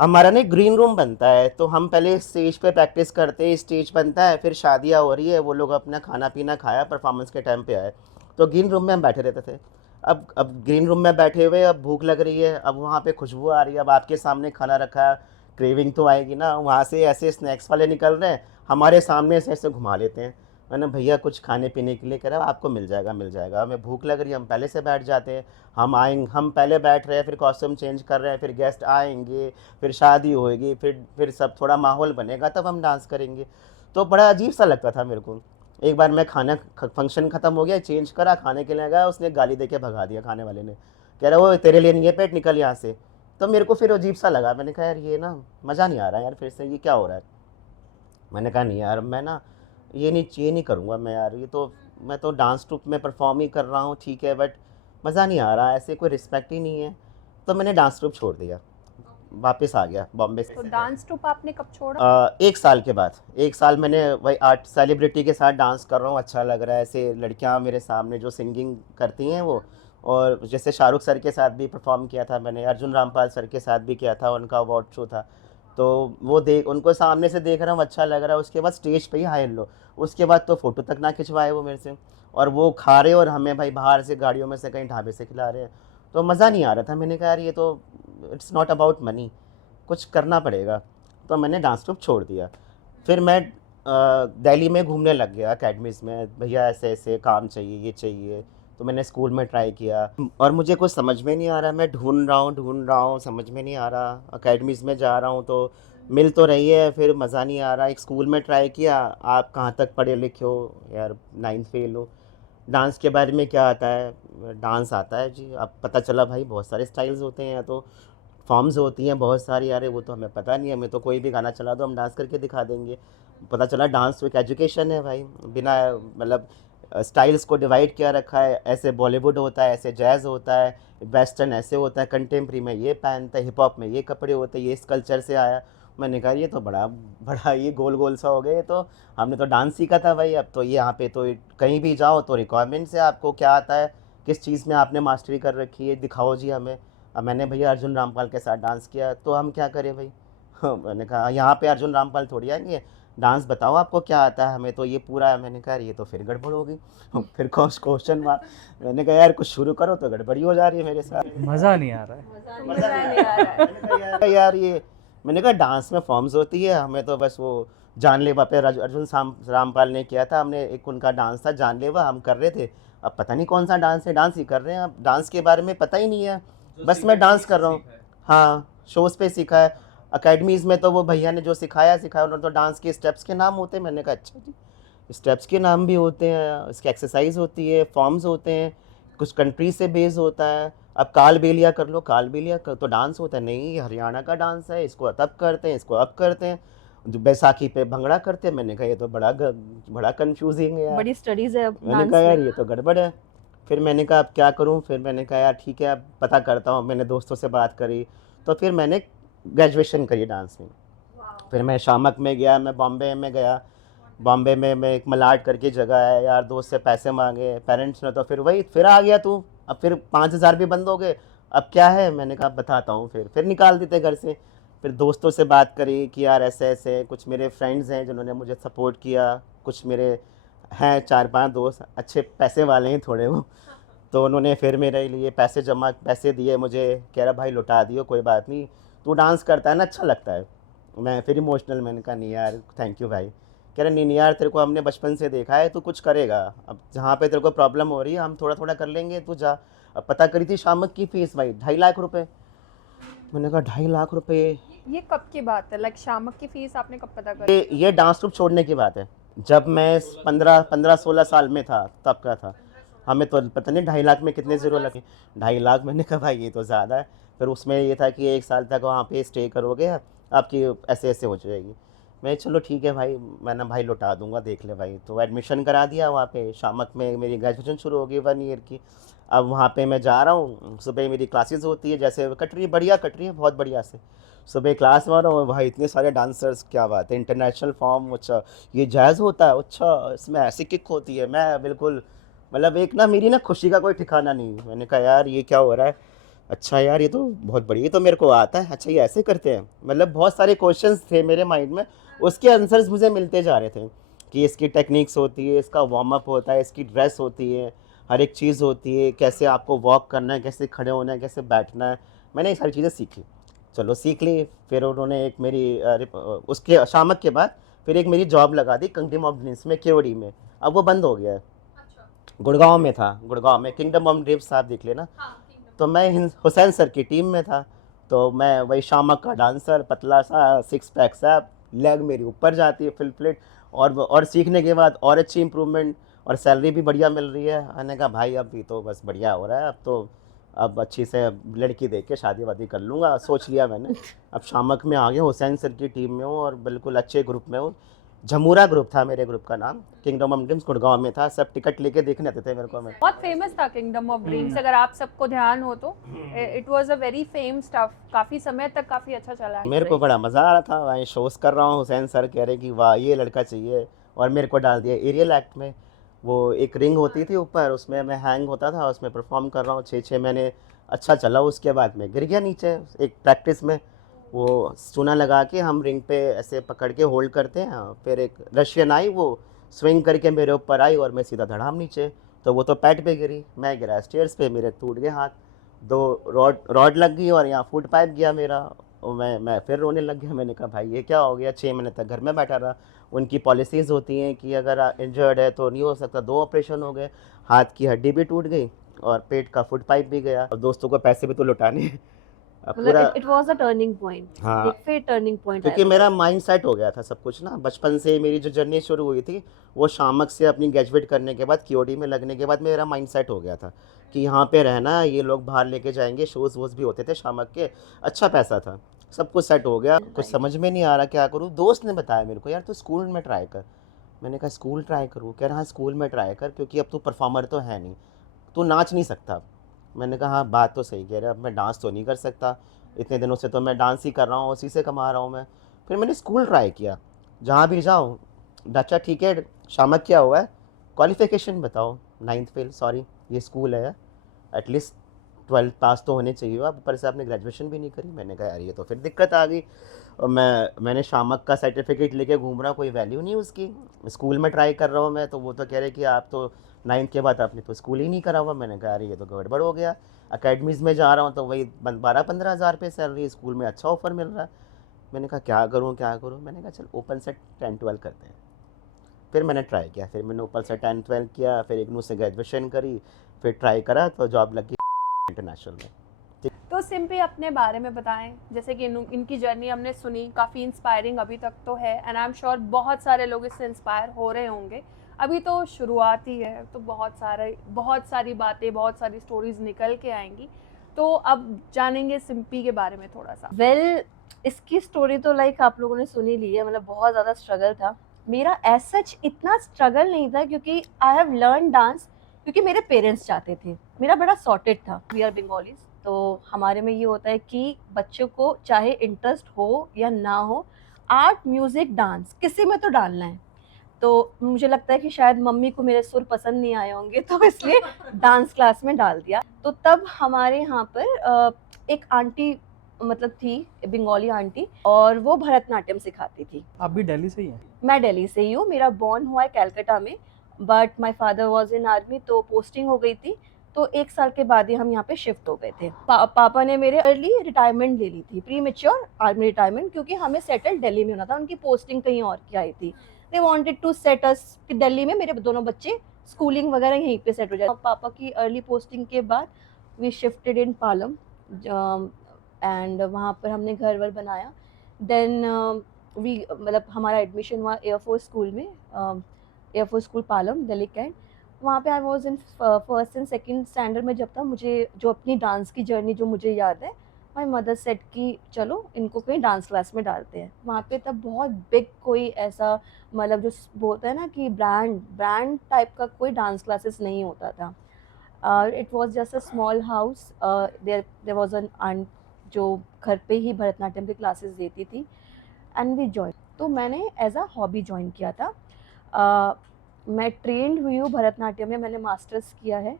हमारा ना ग्रीन रूम बनता है, तो हम पहले स्टेज पे प्रैक्टिस करते हैं, स्टेज बनता है, फिर शादियाँ हो रही है, वो लोग अपना खाना पीना खाया, परफॉर्मेंस के टाइम पे आए, तो ग्रीन रूम में हम बैठे रहते थे। अब ग्रीन रूम में बैठे हुए, अब भूख लग रही है, अब वहाँ पे खुशबू आ रही है, अब आपके सामने खाना रखा है, क्रेविंग तो आएगी ना। वहाँ से ऐसे स्नैक्स वाले निकल रहे हैं, हमारे सामने से ऐसे घुमा लेते हैं। मैंने भैया कुछ खाने पीने के लिए, कह रहा आपको मिल जाएगा मिल जाएगा, हमें भूख लग रही है, हम पहले से बैठ जाते हैं। हम आएंगे, हम पहले बैठ रहे हैं, फिर कॉस्ट्यूम चेंज कर रहे हैं, फिर गेस्ट आएंगे, फिर शादी होएगी, फिर सब थोड़ा माहौल बनेगा, तब हम डांस करेंगे। तो बड़ा अजीब सा लगता था मेरे को। एक बार मैं खाना फंक्शन ख़त्म हो गया, चेंज करा, खाने के लिए गया, उसने गाली दे के भगा दिया खाने वाले ने, कह रहा वो तेरे लिए नहीं है पेट, निकल यहाँ से। तो मेरे को फिर अजीब सा लगा, मैंने कहा यार ये ना मज़ा नहीं आ रहा यार, फिर से ये क्या हो रहा है। मैंने कहा नहीं यार मैं ना ये नहीं करूँगा मैं यार, ये तो मैं तो डांस ट्रूप में परफॉर्म ही कर रहा हूँ ठीक है, बट मज़ा नहीं आ रहा, ऐसे कोई रिस्पेक्ट ही नहीं है। तो मैंने डांस ट्रूप छोड़ दिया, वापस आ गया बॉम्बे तो से। डांस ट्रूप आपने कब छोड़ा? 1 साल के बाद, 1 साल मैंने वही आर्ट सेलिब्रिटी के साथ डांस कर रहा हूँ, अच्छा लग रहा है, ऐसे लड़कियाँ मेरे सामने जो सिंगिंग करती हैं वो। और जैसे शाहरुख सर के साथ भी परफॉर्म किया था मैंने, अर्जुन रामपाल सर के साथ भी किया था, उनका अवार्ड शो था। तो वो देख, उनको सामने से देख रहा हूँ, अच्छा लग रहा है। उसके बाद स्टेज पे ही हाई लो, उसके बाद तो फ़ोटो तक ना खिंचवाए वो मेरे से, और वो खा रहे और हमें भाई बाहर से गाड़ियों में से कहीं ढाबे से खिला रहे हैं। तो मज़ा नहीं आ रहा था। मैंने कहा यार ये तो इट्स नॉट अबाउट मनी, कुछ करना पड़ेगा। तो मैंने डांस ट्रूप छोड़ दिया। फिर मैं दिल्ली में घूमने लग गया अकेडमीज़ में, भैया ऐसे ऐसे काम चाहिए, ये चाहिए। तो मैंने स्कूल में ट्राई किया और मुझे कुछ समझ में नहीं आ रहा, मैं ढूंढ रहा हूँ, समझ में नहीं आ रहा। अकेडमीज़ में जा रहा हूँ तो मिल तो रही है, फिर मज़ा नहीं आ रहा। एक स्कूल में ट्राई किया, आप कहाँ तक पढ़े लिखे हो यार, 9th फेल हो। डांस के बारे में क्या आता है, डांस आता है जी। अब पता चला भाई बहुत सारे स्टाइल्स होते हैं, या तो फॉर्म्स होती हैं बहुत सारी, अरे वो तो हमें पता नहीं है, हमें तो कोई भी गाना चला दो हम डांस करके दिखा देंगे। पता चला डांस तो एक एजुकेशन है भाई, बिना मतलब स्टाइल्स को डिवाइड किया रखा है, ऐसे बॉलीवुड होता है, ऐसे जैज़ होता है, वेस्टर्न ऐसे होता है, कंटेम्प्री में ये पहनता है, हिप हॉप में ये कपड़े होते हैं, ये इस कल्चर से आया। मैंने कहा ये तो बड़ा बड़ा ये गोल गोल सा हो गया, ये तो हमने तो डांस सीखा था भाई, अब तो ये यहाँ पे तो कहीं भी जाओ तो रिक्वायरमेंट्स है, आपको क्या आता है, किस चीज़ में आपने मास्टरी कर रखी है, दिखाओ जी हमें। अब मैंने भैया अर्जुन रामपाल के साथ डांस किया, तो हम क्या करें भाई मैंने कहा यहाँ पे अर्जुन रामपाल थोड़ी आएंगे, डांस बताओ आपको क्या आता है, हमें तो ये पूरा है। मैंने कहा ये तो फिर गड़बड़ हो गई फिर क्वेश्चन मार्क। मैंने कहा यार कुछ शुरू करो, तो गड़बड़ी हो जा रही है मेरे साथ, मज़ा नहीं आ रहा है। मजा नहीं आ रहा है। मैंने कहा यार ये, मैंने कहा डांस में फॉर्म्स होती है, हमें तो बस वो जानलेवा पे अर्जुन रामपाल ने किया था, हमने एक उनका डांस था जानलेवा, हम कर रहे थे। अब पता नहीं कौन सा डांस है, डांस ही कर रहे हैं, अब डांस के बारे में पता ही नहीं है, बस मैं डांस कर रहा हूँ। हाँ शोज़ पे सीखा है, अकेडमीज़ में तो वो भैया ने जो सिखाया उन्होंने तो डांस के स्टेप्स के नाम होते हैं। मैंने कहा अच्छा जी, स्टेप्स के नाम भी होते हैं, इसकी एक्सरसाइज होती है, फॉर्म्स होते हैं, कुछ कंट्री से बेस होता है। अब कालबेलिया कर लो, कालबेलिया कर तो डांस होता है, नहीं ये हरियाणा का डांस है, इसको तब करते हैं, इसको अब करते हैं, जो बैसाखी पे भंगड़ा करते हैं। मैंने कहा ये तो बड़ा कंफ्यूजिंग है यार, बड़ी स्टडीज है मैंने डांस कहा यार में। ये तो गड़बड़ है। फिर मैंने कहा अब क्या करूं, फिर मैंने कहा यार ठीक है अब पता करता हूं, मैंने दोस्तों से बात करी, तो फिर मैंने ग्रेजुएशन करी डांस में। फिर मैं शामक में गया, मैं बॉम्बे में गया, बॉम्बे में मैं एक मलाड करके जगह है यार, दोस्त से पैसे मांगे पेरेंट्स ने, तो फिर वही फिर आ गया तू, अब फिर 5,000 भी बंद हो गए, अब क्या है, मैंने कहा बताता हूँ, फिर निकाल देते घर से। फिर दोस्तों से बात करी कि यार ऐसे ऐसे, कुछ मेरे फ्रेंड्स हैं जिन्होंने मुझे सपोर्ट किया, कुछ मेरे हैं 4-5 दोस्त अच्छे पैसे वाले हैं थोड़े वो, तो उन्होंने फिर मेरे लिए पैसे दिए मुझे, कह रहा भाई लौटा दियो कोई बात नहीं, तू डांस करता है ना अच्छा लगता है। मैं फिर इमोशनल, मैंने कहा नहीं यार थैंक यू भाई। कह रहे नहीं नहीं यार, तेरे को हमने बचपन से देखा है, तू कुछ करेगा, अब जहाँ पे तेरे को प्रॉब्लम हो रही है हम थोड़ा थोड़ा कर लेंगे, तू जा। अब पता करी थी शामक की फ़ीस भाई 2.5 लाख रुपए। मैंने कहा 2.5 लाख रुपए, ये कब की बात है? लाइक शामक की फीस आपने कब पता करी? ये डांस ग्रुप छोड़ने की बात है, जब मैं 15-16 साल में था तब का था। हमें तो पता नहीं 2.5 लाख में कितने ज़ीरो लगे, 2.5 लाख। मैंने कहा भाई ये तो ज़्यादा है। फिर उसमें ये था कि 1 साल तक वहाँ पे स्टे करोगे, आपकी ऐसे ऐसे हो जाएगी। मैं चलो ठीक है भाई, मैं ना भाई लौटा दूंगा, देख ले भाई। तो एडमिशन करा दिया वहाँ पे शामक में, मेरी ग्रेजुएशन शुरू हो गई 1 ईयर की। अब वहाँ पे मैं जा रहा हूँ, सुबह मेरी क्लासेस होती है, जैसे कट रही है, बढ़िया कट रही है, बहुत बढ़िया से। सुबह क्लास में आ रहा हूँ भाई, इतने सारे डांसर्स, क्या बात है, इंटरनेशनल फॉर्म, अच्छा ये जैज़ होता है, अच्छा इसमें ऐसी किक होती है। मैं बिल्कुल मतलब एक ना मेरी ना खुशी का कोई ठिकाना नहीं। मैंने कहा यार ये क्या हो रहा है, अच्छा यार ये तो बहुत बढ़िया, ये तो मेरे को आता है, अच्छा ये ऐसे करते हैं। मतलब बहुत सारे क्वेश्चंस थे मेरे माइंड में, उसके आंसर्स मुझे मिलते जा रहे थे कि इसकी टेक्निक्स होती है, इसका वार्म अप होता है, इसकी ड्रेस होती है, हर एक चीज़ होती है, कैसे आपको वॉक करना है, कैसे खड़े होना है, कैसे बैठना है। मैंने ये सारी चीज़ें सीखी, चलो सीख ली। फिर उन्होंने एक मेरी उसके शामक के बाद फिर एक मेरी जॉब लगा दी किंगडम ऑफ ड्रीम्स में, केवड़ी में। अब वो बंद हो गया है, गुड़गांव में था, गुड़गांव में किंगडम ऑफ ड्रीम्स, आप देख लेना। तो मैं हुसैन सर की टीम में था, तो मैं वही शामक का डांसर, पतला सा, 6 पैक सा, लेग मेरी ऊपर जाती है फुल प्लेट, और सीखने के बाद और अच्छी इम्प्रूवमेंट, और सैलरी भी बढ़िया मिल रही है। मैंने कहा भाई अब भी तो बस बढ़िया हो रहा है, अब तो अब अच्छी से लड़की देख के शादी वादी कर लूँगा, सोच लिया मैंने। अब शामक में आ गया, हुसैन सर की टीम में हूँ और बिल्कुल अच्छे ग्रुप में हूँ। झमूरा ग्रुप था मेरे ग्रुप का नाम, किंगडम ऑफ ड्रीम्स, गुड़गांव में था, सब टिकट लेके देखने आते थे मेरे को। मैं बहुत फेमस था किंगडम ऑफ ड्रीम्स, अगर आप सबको ध्यान हो तो it was a very fame stuff, काफी समय तक काफी अच्छा चला है। मेरे को बड़ा मज़ा आ रहा था, वहीं शोज़ कर रहा हूँ, हुसैन सर कह रहे कि वाह ये लड़का चाहिए, और मेरे को डाल दिया एरियल एक्ट में। वो एक रिंग होती थी ऊपर, उसमें मैं हैंग होता था, उसमें परफॉर्म कर रहा हूँ 6-6 महीने, अच्छा चला। उसके बाद मैं गिर गया नीचे एक प्रैक्टिस में, वो चूना लगा के हम रिंग पे ऐसे पकड़ के होल्ड करते हैं, फिर एक रशियन आई, वो स्विंग करके मेरे ऊपर आई और मैं सीधा धड़ाम नीचे। तो वो तो पैड पे गिरी, मैं गिरा स्टेयर्स पे, मेरे टूट गए हाथ, 2 रॉड लग गई और यहाँ फुट पाइप गया मेरा। और मैं फिर रोने लग गया। मैंने कहा भाई ये क्या हो गया, 6 महीने तक घर में बैठा रहा। उनकी पॉलिसीज़ होती हैं कि अगर इंजर्ड है तो नहीं हो सकता, 2 ऑपरेशन हो गए, हाथ की हड्डी भी टूट गई और पेट का फुट पाइप भी गया, और दोस्तों को पैसे भी तो लुटाने हैं। अब पूरा मतलब it was a turning point, हाँ, एक फिर टर्निंग पॉइंट क्योंकि मेरा माइंड सेट हो गया था सब कुछ ना, बचपन से मेरी जो जर्नी शुरू हुई थी, वो शामक से अपनी ग्रेजुएट करने के बाद केओडी में लगने के बाद मेरा माइंड सेट हो गया था कि यहाँ पे रहना है, ये लोग बाहर लेके जाएंगे, शोज़ वोज़ भी होते थे शामक के, अच्छा पैसा था, सब कुछ सेट हो गया। कुछ समझ में नहीं आ रहा क्या करूँ। दोस्त ने बताया मेरे को यार तू स्कूल में ट्राई कर। मैंने कहा स्कूल ट्राई करूँ, कह रहा हाँ स्कूल में ट्राई कर, क्योंकि अब तू परफॉर्मर तो है नहीं, तू नाच नहीं सकता। मैंने कहा हाँ बात तो सही कह रहा है, अब मैं डांस तो नहीं कर सकता, इतने दिनों से तो मैं डांस ही कर रहा हूँ, उसी से कमा रहा हूँ मैं। फिर मैंने स्कूल ट्राई किया, जहाँ भी जाऊँ, अच्छा ठीक है शामक क्या हुआ है, क्वालिफिकेशन बताओ, 9th फेल, सॉरी ये स्कूल है, एटलीस्ट 12th पास तो होने चाहिए, आप ऊपर से आपने ग्रेजुएशन भी नहीं करी। मैंने कहा यार ये तो फिर दिक्कत आ गई। और मैंने शामक का सर्टिफिकेट लेके घूम रहा, कोई वैल्यू नहीं उसकी। स्कूल में ट्राई कर रहा हूँ मैं, तो वो तो कह रहे कि आप तो 9th के बाद आपने तो स्कूल ही नहीं करा हुआ। मैंने कहा यार ये तो गड़बड़ हो गया। अकेडमीज़ में जा रहा हूँ तो वही 12-15 हज़ार रुपये सैलरी, स्कूल में अच्छा ऑफर मिल रहा है। मैंने कहा क्या करूँ क्या करूँ। मैंने कहा चल ओपन से 10-12 करते हैं। फिर मैंने ट्राई किया, फिर मैंने ओपन से 10-12 किया, फिर इग्नू से ग्रेजुएशन करी, फिर ट्राई करा तो जॉब लगी इंटरनेशनल में। तो सिंपी अपने बारे में बताएं, जैसे कि इनकी जर्नी हमने सुनी, काफ़ी इंस्पायरिंग अभी तक तो है, एंड आई एम श्योर बहुत सारे लोग इससे इंस्पायर हो रहे होंगे। अभी तो शुरुआत ही है, तो बहुत सारी बातें, बहुत सारी स्टोरीज निकल के आएंगी। तो अब जानेंगे सिंपी के बारे में थोड़ा सा। वेल इसकी स्टोरी तो लाइक आप लोगों ने सुनी ली है, मतलब बहुत ज़्यादा स्ट्रगल था। मेरा एज सच इतना स्ट्रगल नहीं था, क्योंकि आई हैव लर्न डांस क्योंकि मेरे पेरेंट्स चाहते थे। मेरा बड़ा सॉर्टेड था, वी आर बंगालीज, तो हमारे में ये होता है कि बच्चों को चाहे इंटरेस्ट हो या ना हो, आर्ट म्यूजिक डांस किसी में तो डालना है। तो मुझे लगता है कि शायद मम्मी को मेरे सुर पसंद नहीं आए होंगे, तो इसलिए डांस क्लास में डाल दिया। तो तब हमारे यहाँ पर एक आंटी मतलब थी, बंगाली आंटी, और वो भरतनाट्यम सिखाती थी। आप भी दिल्ली से ही हैं? मैं दिल्ली से ही हूँ, मेरा बॉर्न हुआ है कलकत्ता में, but my father was in army, तो पोस्टिंग हो गई थी, तो 1 साल के बाद ही हम यहाँ पे शिफ्ट हो गए थे। पापा ने मेरे अर्ली रिटायरमेंट ले ली थी, प्री मेच्योर आर्मी रिटायरमेंट, क्योंकि हमें सेटल दिल्ली में होना था, उनकी पोस्टिंग कहीं और की आई थी। दे वांटेड टू सेट अस कि दिल्ली में मेरे दोनों बच्चे स्कूलिंग वगैरह यहीं पे सेट हो जाए। पापा की अर्ली पोस्टिंग के बाद we shifted in Palam, and वहाँ पर हमने घर वर बनाया। देन वी मतलब हमारा एडमिशन हुआ एयरफोर्स स्कूल में, air force school Palam, Delhi Cantt. वहाँ पे I was in first and second standard में जब था। मुझे जो अपनी डांस की जर्नी जो मुझे याद है, माई मदर सेट कि चलो इनको कहीं डांस क्लास में डालते हैं। वहाँ पे तब बहुत बिग कोई ऐसा मतलब जो बोलते हैं ना कि ब्रांड टाइप का कोई डांस क्लासेस नहीं होता था। It was just a small house, there was an aunt जो घर पे ही भरतनाट्यम की क्लासेस देती थी, एंड वी जॉइन। तो मैंने एज अ हॉबी ज्वाइन किया था। मैं ट्रेंड हुई हूँ भरतनाट्यम में, मैंने मास्टर्स किया है,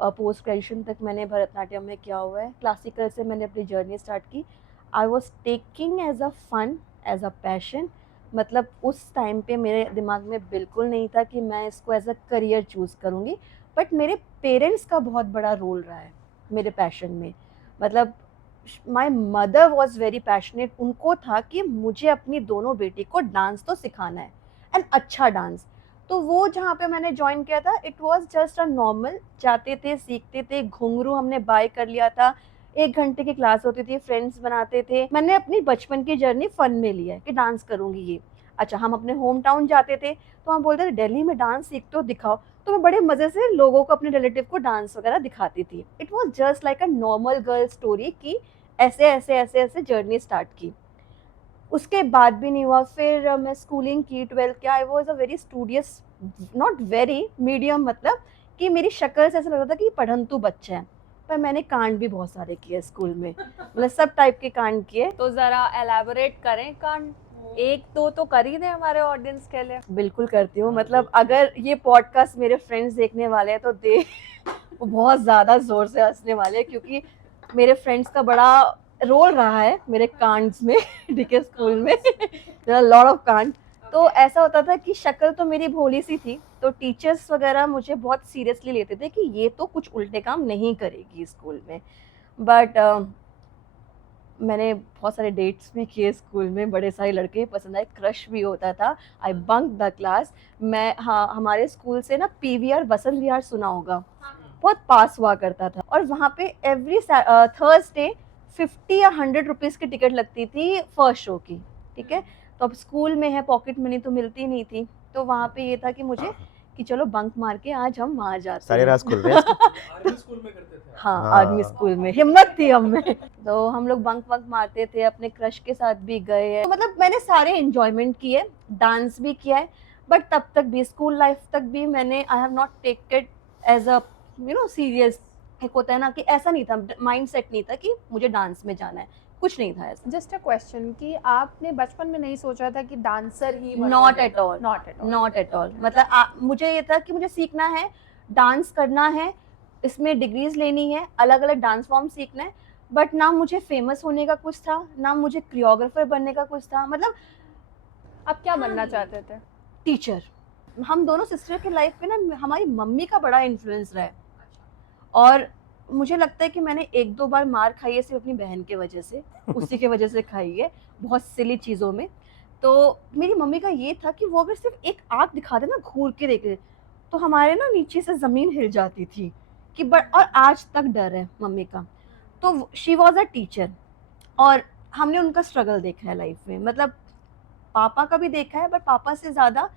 पोस्ट ग्रेजुएशन तक मैंने भरतनाट्यम में किया हुआ है। क्लासिकल से मैंने अपनी जर्नी स्टार्ट की। I was taking as a fun, as a passion. मतलब उस टाइम पे मेरे दिमाग में बिल्कुल नहीं था कि मैं इसको एज अ करियर चूज़ करूँगी, बट मेरे पेरेंट्स का बहुत बड़ा रोल रहा है मेरे पैशन में। मतलब my mother was very passionate, उनको था कि मुझे अपनी दोनों बेटी को डांस तो सिखाना है, एंड अच्छा डांस। तो वो जहाँ पे मैंने ज्वाइन किया था, it was just a normal, जाते थे सीखते थे, घुंघरू हमने बाय कर लिया था, 1 घंटे की क्लास होती थी, फ्रेंड्स बनाते थे। मैंने अपनी बचपन की जर्नी फन में ली है कि डांस करूँगी ये। अच्छा, हम अपने होम टाउन जाते थे तो हम बोलते थे दिल्ली में डांस सीखते हो, दिखाओ। तो मैं बड़े मज़े से लोगों को, अपने रिलेटिव को डांस वगैरह दिखाती थी। It was just like a normal girl story कि ऐसे ऐसे ऐसे ऐसे जर्नी स्टार्ट की। उसके बाद भी नहीं हुआ। फिर मैं स्कूलिंग की, 12th किया। I was a very studious, not very, medium, मतलब कि मेरी शक्ल से ऐसा लगता था कि पढ़ंतु बच्चा है। पर मैंने कांड भी बहुत सारे किए स्कूल में, मतलब सब टाइप के कांड किए। तो जरा एलैबोरेट करें कांड, एक दो तो कर ही दे हमारे ऑडियंस के लिए। बिल्कुल करती हूँ। मतलब अगर ये पॉडकास्ट मेरे फ्रेंड्स देखने वाले हैं तो वो बहुत ज़्यादा ज़ोर से हंसने वाले हैं, क्योंकि मेरे फ्रेंड्स का बड़ा रोल रहा है मेरे कांड्स में डीके स्कूल में। लॉट ऑफ कांड। तो ऐसा होता था कि शक्ल तो मेरी भोली सी थी, तो टीचर्स वगैरह मुझे बहुत सीरियसली लेते थे कि ये तो कुछ उल्टे काम नहीं करेगी स्कूल में। बट मैंने बहुत सारे डेट्स भी किए स्कूल में, बड़े सारे लड़के पसंद आए, क्रश भी होता था। आई बंक द क्लास। मैं, हाँ, हमारे स्कूल से ना पीवीआर वसंत विहार सुना होगा, बहुत पास हुआ करता था, और वहाँ पे एवरी थर्सडे 50 या 100 रुपीज़ की टिकट लगती थी फर्स्ट शो की। ठीक है, तो अब स्कूल में है, पॉकेट मनी तो मिलती नहीं थी, तो वहाँ पे ये था कि मुझे कि चलो बंक मार के आज हम वहाँ जाते सारे हैं। रात खुल रहे हैं इसके। आर्मी स्कूल में करते थे? हाँ, हाँ। आर्मी स्कूल में हिम्मत थी हम में। तो हम लोग बंक वंक मारते थे, अपने क्रश के साथ भी गए हैं। तो मतलब मैंने सारे एंजॉयमेंट किए, डांस भी किया है, बट तब तक भी, स्कूल लाइफ तक भी मैंने, I have not take as a serious. एक होता है ना कि ऐसा नहीं था, माइंड सेट नहीं था कि मुझे डांस में जाना है, कुछ नहीं था ऐसा। जस्ट अ क्वेश्चन कि आपने बचपन में नहीं सोचा था कि dancer he not at all, not at all not at all. मतलब मुझे ये था कि मुझे सीखना है, डांस करना है, इसमें डिग्रीज लेनी है, अलग अलग डांस फॉर्म सीखना है, बट ना मुझे फेमस होने का कुछ था, ना मुझे कोरियोग्राफर बनने का कुछ था। मतलब आप क्या बनना चाहते थे? टीचर। हम दोनों सिस्टर के लाइफ पे ना हमारी मम्मी का बड़ा इन्फ्लुएंस रहा है, और मुझे लगता है कि मैंने 1-2 बार मार खाई है सिर्फ अपनी बहन के वजह से, उसी के वजह से खाई है, बहुत सिली चीज़ों में। तो मेरी मम्मी का ये था कि वो अगर सिर्फ एक आँख दिखा दे ना, घूर के देख ले, तो हमारे ना नीचे से ज़मीन हिल जाती थी कि और आज तक डर है मम्मी का। तो शी वॉज अ टीचर, और हमने उनका स्ट्रगल देखा है लाइफ में। मतलब पापा का भी देखा है, बट पापा से ज़्यादा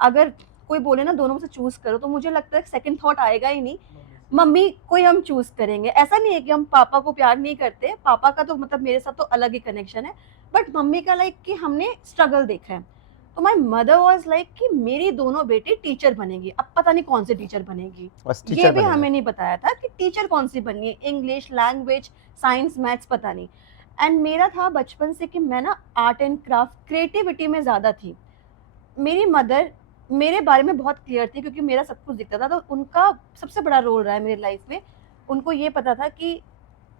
अगर कोई बोले ना दोनों में से चूज़ करो, तो मुझे लगता है सेकंड थॉट आएगा ही नहीं, मम्मी को ही हम चूज़ करेंगे। ऐसा नहीं है कि हम पापा को प्यार नहीं करते, पापा का तो मतलब मेरे साथ तो अलग ही कनेक्शन है, बट मम्मी का लाइक कि हमने स्ट्रगल देखा है। तो माय मदर वाज लाइक कि मेरी दोनों बेटी टीचर बनेगी। अब पता नहीं कौन से टीचर बनेगी, बस ये टीचर भी बनेगा। हमें नहीं बताया था कि टीचर कौन सी बननी है, इंग्लिश, लैंग्वेज, साइंस, मैथ्स, पता नहीं। एंड मेरा था बचपन से कि मैं ना आर्ट एंड क्राफ्ट, क्रिएटिविटी में ज़्यादा थी। मेरी मदर मेरे बारे में बहुत क्लियर थी क्योंकि मेरा सब कुछ दिखता था, तो उनका सबसे बड़ा रोल रहा है मेरी लाइफ में। उनको ये पता था कि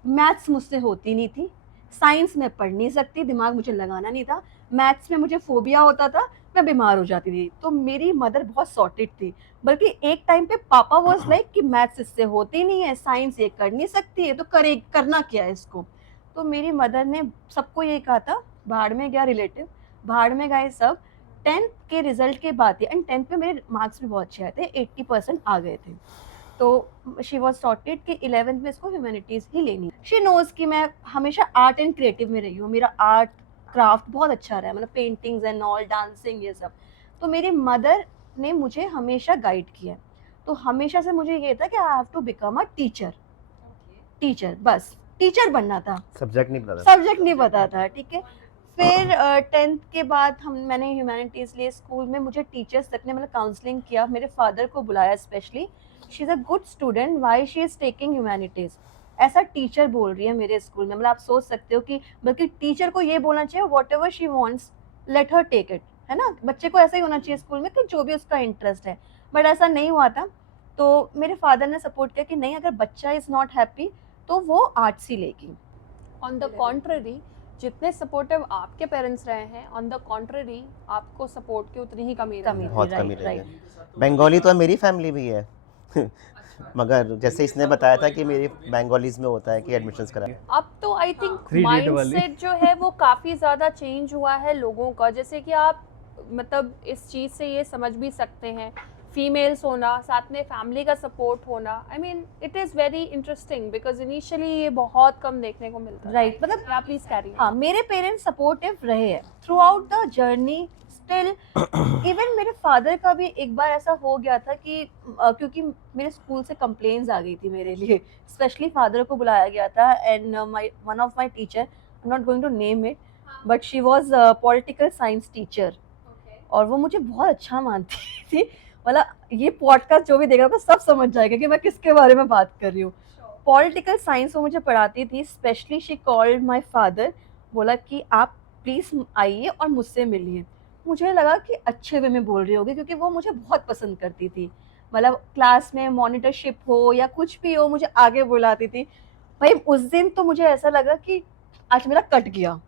मैथ्स मुझसे होती नहीं थी, साइंस में पढ़ नहीं सकती, दिमाग मुझे लगाना नहीं था, मैथ्स में मुझे फोबिया होता था, मैं बीमार हो जाती थी। तो मेरी मदर बहुत सॉर्टेड थी, बल्कि एक टाइम पे पापा वाज लाइक कि मैथ्स इससे होती नहीं है, साइंस ये कर नहीं सकती है, तो करे करना क्या है इसको। तो मेरी मदर ने सबको ये कहा था, भाड़ में गया रिलेटिव, भाड़ में गए सब। 10th के रिजल्ट के बाद ही, एंड 10th में मेरे मार्क्स भी बहुत अच्छे आए थे, 80% आ गए थे। तो शी वॉज सॉर्टेड कि 11th में इसको ह्यूमैनिटीज ही लेनी। शी नोज कि मैं हमेशा आर्ट एंड क्रिएटिव में रही हूँ, मेरा आर्ट क्राफ्ट बहुत अच्छा रहा है, मतलब पेंटिंग्स एंड ऑल, डांसिंग, ये सब। तो मेरी मदर ने मुझे हमेशा गाइड किया। तो हमेशा से मुझे ये था कि I have to become a teacher, teacher, बस टीचर बनना था, सब्जेक्ट नहीं पता था। सब्जेक्ट नहीं पता था, ठीक है। फिर 10th के बाद मैंने ह्यूमैनिटीज लिए स्कूल में। मुझे टीचर्स तक ने मतलब काउंसलिंग किया, मेरे फादर को बुलाया specially, she is a good student, why she is taking humanities, ऐसा टीचर बोल रही है मेरे स्कूल में। मतलब आप सोच सकते हो कि बल्कि टीचर को ये बोलना चाहिए whatever she wants let her take it, है ना। बच्चे को ऐसा ही होना चाहिए स्कूल में कि जो भी उसका इंटरेस्ट है, बट ऐसा नहीं हुआ था। तो मेरे फादर ने सपोर्ट किया कि नहीं, अगर बच्चा इज़ नॉट हैप्पी तो वो आर्ट्स ही लेगी। ऑन द कॉन्ट्ररी, जितने सपोर्टिव आपके पेरेंट्स रहे हैं, ऑन द कॉन्ट्ररी आपको सपोर्ट की उतनी ही कमी रही है। बहुत right, कमी रही right. है। बंगाली तो मेरी फैमिली भी है मगर जैसे इसने बताया था कि मेरी बंगालीज में होता है कि एडमिशन्स करा। अब तो आई थिंक 3D वाली। माइंडसेट जो है वो काफ़ी ज़्यादा चेंज हुआ है लोगों का। जैसे कि आप मतलब इस चीज़ से ये समझ भी सकते हैं, फीमेल्स होना, साथ में फैमिली का सपोर्ट होना, I mean it is very interesting because initially ये बहुत कम देखने को मिलता है। राइट, मतलब आप प्लीज कैरी। हाँ, मेरे पेरेंट्स सपोर्टिव रहे हैं through out the journey still. Even मेरे फादर का भी एक बार ऐसा हो गया था कि क्योंकि मेरे स्कूल से कंप्लेंट्स आ गई थी मेरे लिए, स्पेशली फादर को बुलाया गया था। And one of my teacher, I am not going to name it, but she was political science teacher, और वो मुझे बहुत अच्छा मानती थी। मतलब ये पॉडकास्ट जो भी देख रहा होगा सब समझ जाएगा कि मैं किसके बारे में बात कर रही हूँ। पॉलिटिकल साइंस वो मुझे पढ़ाती थी। Specially she called my father, बोला कि आप प्लीज़ आइए और मुझसे मिलिए। मुझे लगा कि अच्छे वे में बोल रही होगी क्योंकि वो मुझे बहुत पसंद करती थी। मतलब क्लास में मॉनिटरशिप हो या कुछ भी हो, मुझे आगे बुलाती थी। भाई उस दिन तो मुझे ऐसा लगा कि आज मेरा कट गया।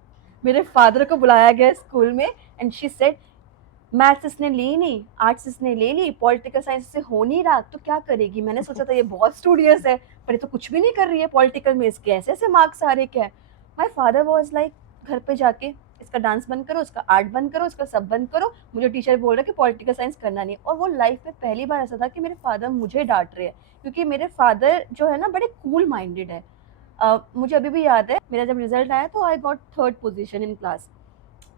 मेरे फादर को बुलाया गया स्कूल में एंड शी सेड, मैथ्स इसने ली नहीं, आर्ट्स इसने ले ली, पॉलिटिकल साइंस से हो नहीं रहा, तो क्या करेगी। मैंने सोचा था ये बहुत स्टूडियस है, पर ये तो कुछ भी नहीं कर रही है पॉलिटिकल में, इसके ऐसे ऐसे मार्क्स आ रहे क्या है। माई फादर वॉज लाइक, घर पे जाके इसका डांस बंद करो, इसका आर्ट बंद करो, इसका सब बंद करो, मुझे टीचर बोल रहा है कि पॉलिटिकल साइंस करना नहीं। और वो लाइफ में पहली बार ऐसा था कि मेरे फादर मुझे डांट रहे हैं, क्योंकि मेरे फादर जो है ना बड़े कूल माइंडेड है। मुझे अभी भी याद है, मेरा जब रिजल्ट आया तो I got 3rd position in class.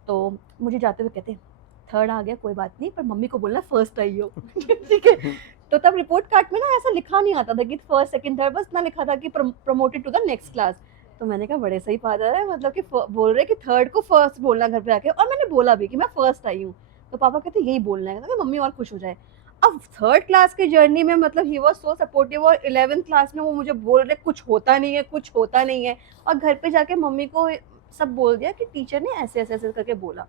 तो मुझे जाते हुए कहते, 3rd आ गया कोई बात नहीं, पर मम्मी को बोलना 1st आई हो ठीक है। तो तब रिपोर्ट कार्ड में ना ऐसा लिखा नहीं आता था कि 1st, 2nd, 3rd, बस ना लिखा था कि promoted to the next class. तो मैंने कहा बड़े सही फादर है, मतलब कि बोल रहे कि 3rd को 1st बोलना घर पे आके, और मैंने बोला भी कि मैं 1st आई हूँ। तो पापा कहते यही बोलना है, तो मम्मी और खुश हो जाए। अब 3rd क्लास की जर्नी में मतलब ही वॉज सो सपोर्टिव, और 11th क्लास में वो मुझे बोल रहे कुछ होता नहीं है, कुछ होता नहीं है, और घर पे जाके मम्मी को सब बोल दिया कि टीचर ने ऐसे ऐसे ऐसे करके बोला।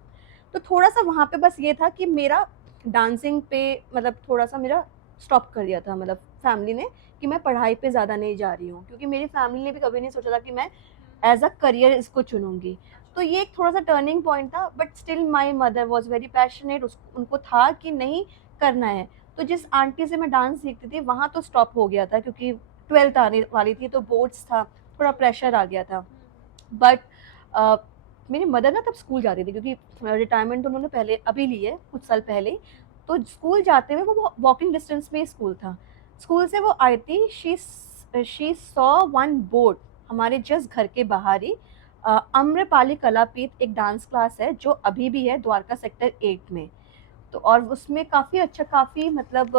तो थोड़ा सा वहाँ पे बस ये था कि मेरा डांसिंग पे मतलब थोड़ा सा मेरा स्टॉप कर दिया था, मतलब फैमिली ने, कि मैं पढ़ाई पे ज़्यादा नहीं जा रही हूँ, क्योंकि मेरी फैमिली ने भी कभी नहीं सोचा था कि मैं एज अ करियर इसको चुनूंगी। तो ये एक थोड़ा सा टर्निंग पॉइंट था, but still my mother was very passionate, उनको था कि नहीं करना है। तो जिस आंटी से मैं डांस सीखती थी वहाँ तो स्टॉप हो गया था, क्योंकि 12th आने वाली थी तो बोर्ड्स था, थोड़ा प्रेशर आ गया था। बट मेरी मदर ना तब स्कूल जाती थी, क्योंकि रिटायरमेंट उन्होंने पहले अभी ली है कुछ साल पहले। तो स्कूल जाते हुए वो वॉकिंग डिस्टेंस में स्कूल था, स्कूल से वो आई थी, शी सॉ वन बोर्ड हमारे जस्ट घर के बाहर ही, अम्रपाली कलापीठ एक डांस क्लास है जो अभी भी है द्वारका सेक्टर 8 में। तो और उसमें काफ़ी अच्छा, काफ़ी मतलब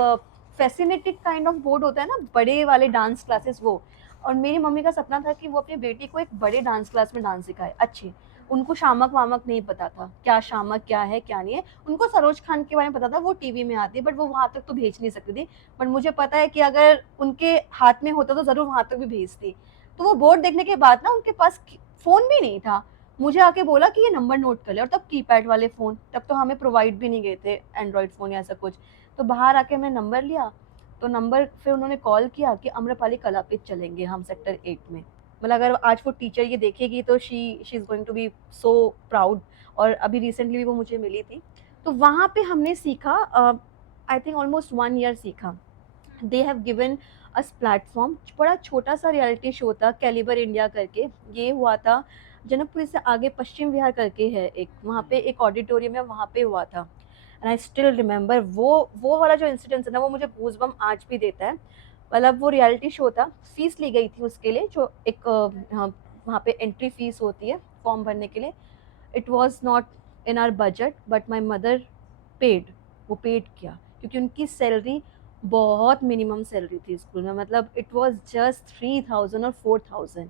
फैसिनेटेड काइंड ऑफ बोर्ड होता है ना, बड़े वाले डांस क्लासेस वो। और मेरी मम्मी का सपना था कि वो अपनी बेटी को एक बड़े डांस क्लास में डांस सिखाए अच्छे। उनको शामक वामक नहीं पता था, क्या शामक क्या है क्या नहीं है। उनको सरोज खान के बारे में पता था, वो टीवी में आती, बट वो वहाँ तक तो भेज नहीं सकती थी। बट मुझे पता है कि अगर उनके हाथ में होता तो ज़रूर वहाँ तक भी भेजती। तो वो बोर्ड देखने के बाद ना उनके पास फ़ोन भी नहीं था, मुझे आके बोला कि ये नंबर नोट कर ले, और तब कीपैड वाले फ़ोन, तब तो हमें प्रोवाइड भी नहीं गए थे एंड्रॉयड फ़ोन या ऐसा कुछ। तो बाहर आके मैं नंबर लिया, तो नंबर फिर उन्होंने कॉल किया कि अम्रपाली कलापीठ चलेंगे हम सेक्टर 8 में। मतलब अगर आज वो टीचर ये देखेगी तो she is going to be so proud. और अभी रिसेंटली भी वो मुझे मिली थी। तो वहाँ पे हमने सीखा, आई थिंक ऑलमोस्ट 1 ईयर सीखा। They have given us platform. बड़ा छोटा सा रियलिटी शो था, कैलिबर इंडिया करके। ये हुआ था जनकपुरी से आगे पश्चिम विहार करके है एक, वहाँ पे एक ऑडिटोरियम है, वहाँ पे हुआ था। एंड आई स्टिल रिमेंबर वो वाला जो इंसिडेंस है ना, वो मुझे गूज़बम्प आज भी देता है। मतलब वो रियलिटी शो था, फीस ली गई थी उसके लिए, जो एक वहाँ पे एंट्री फीस होती है फॉर्म भरने के लिए। It was not in our budget, but my mother paid, वो पेड किया, क्योंकि उनकी सैलरी बहुत मिनिमम सैलरी थी स्कूल में। मतलब इट वॉज जस्ट 3000 और 4000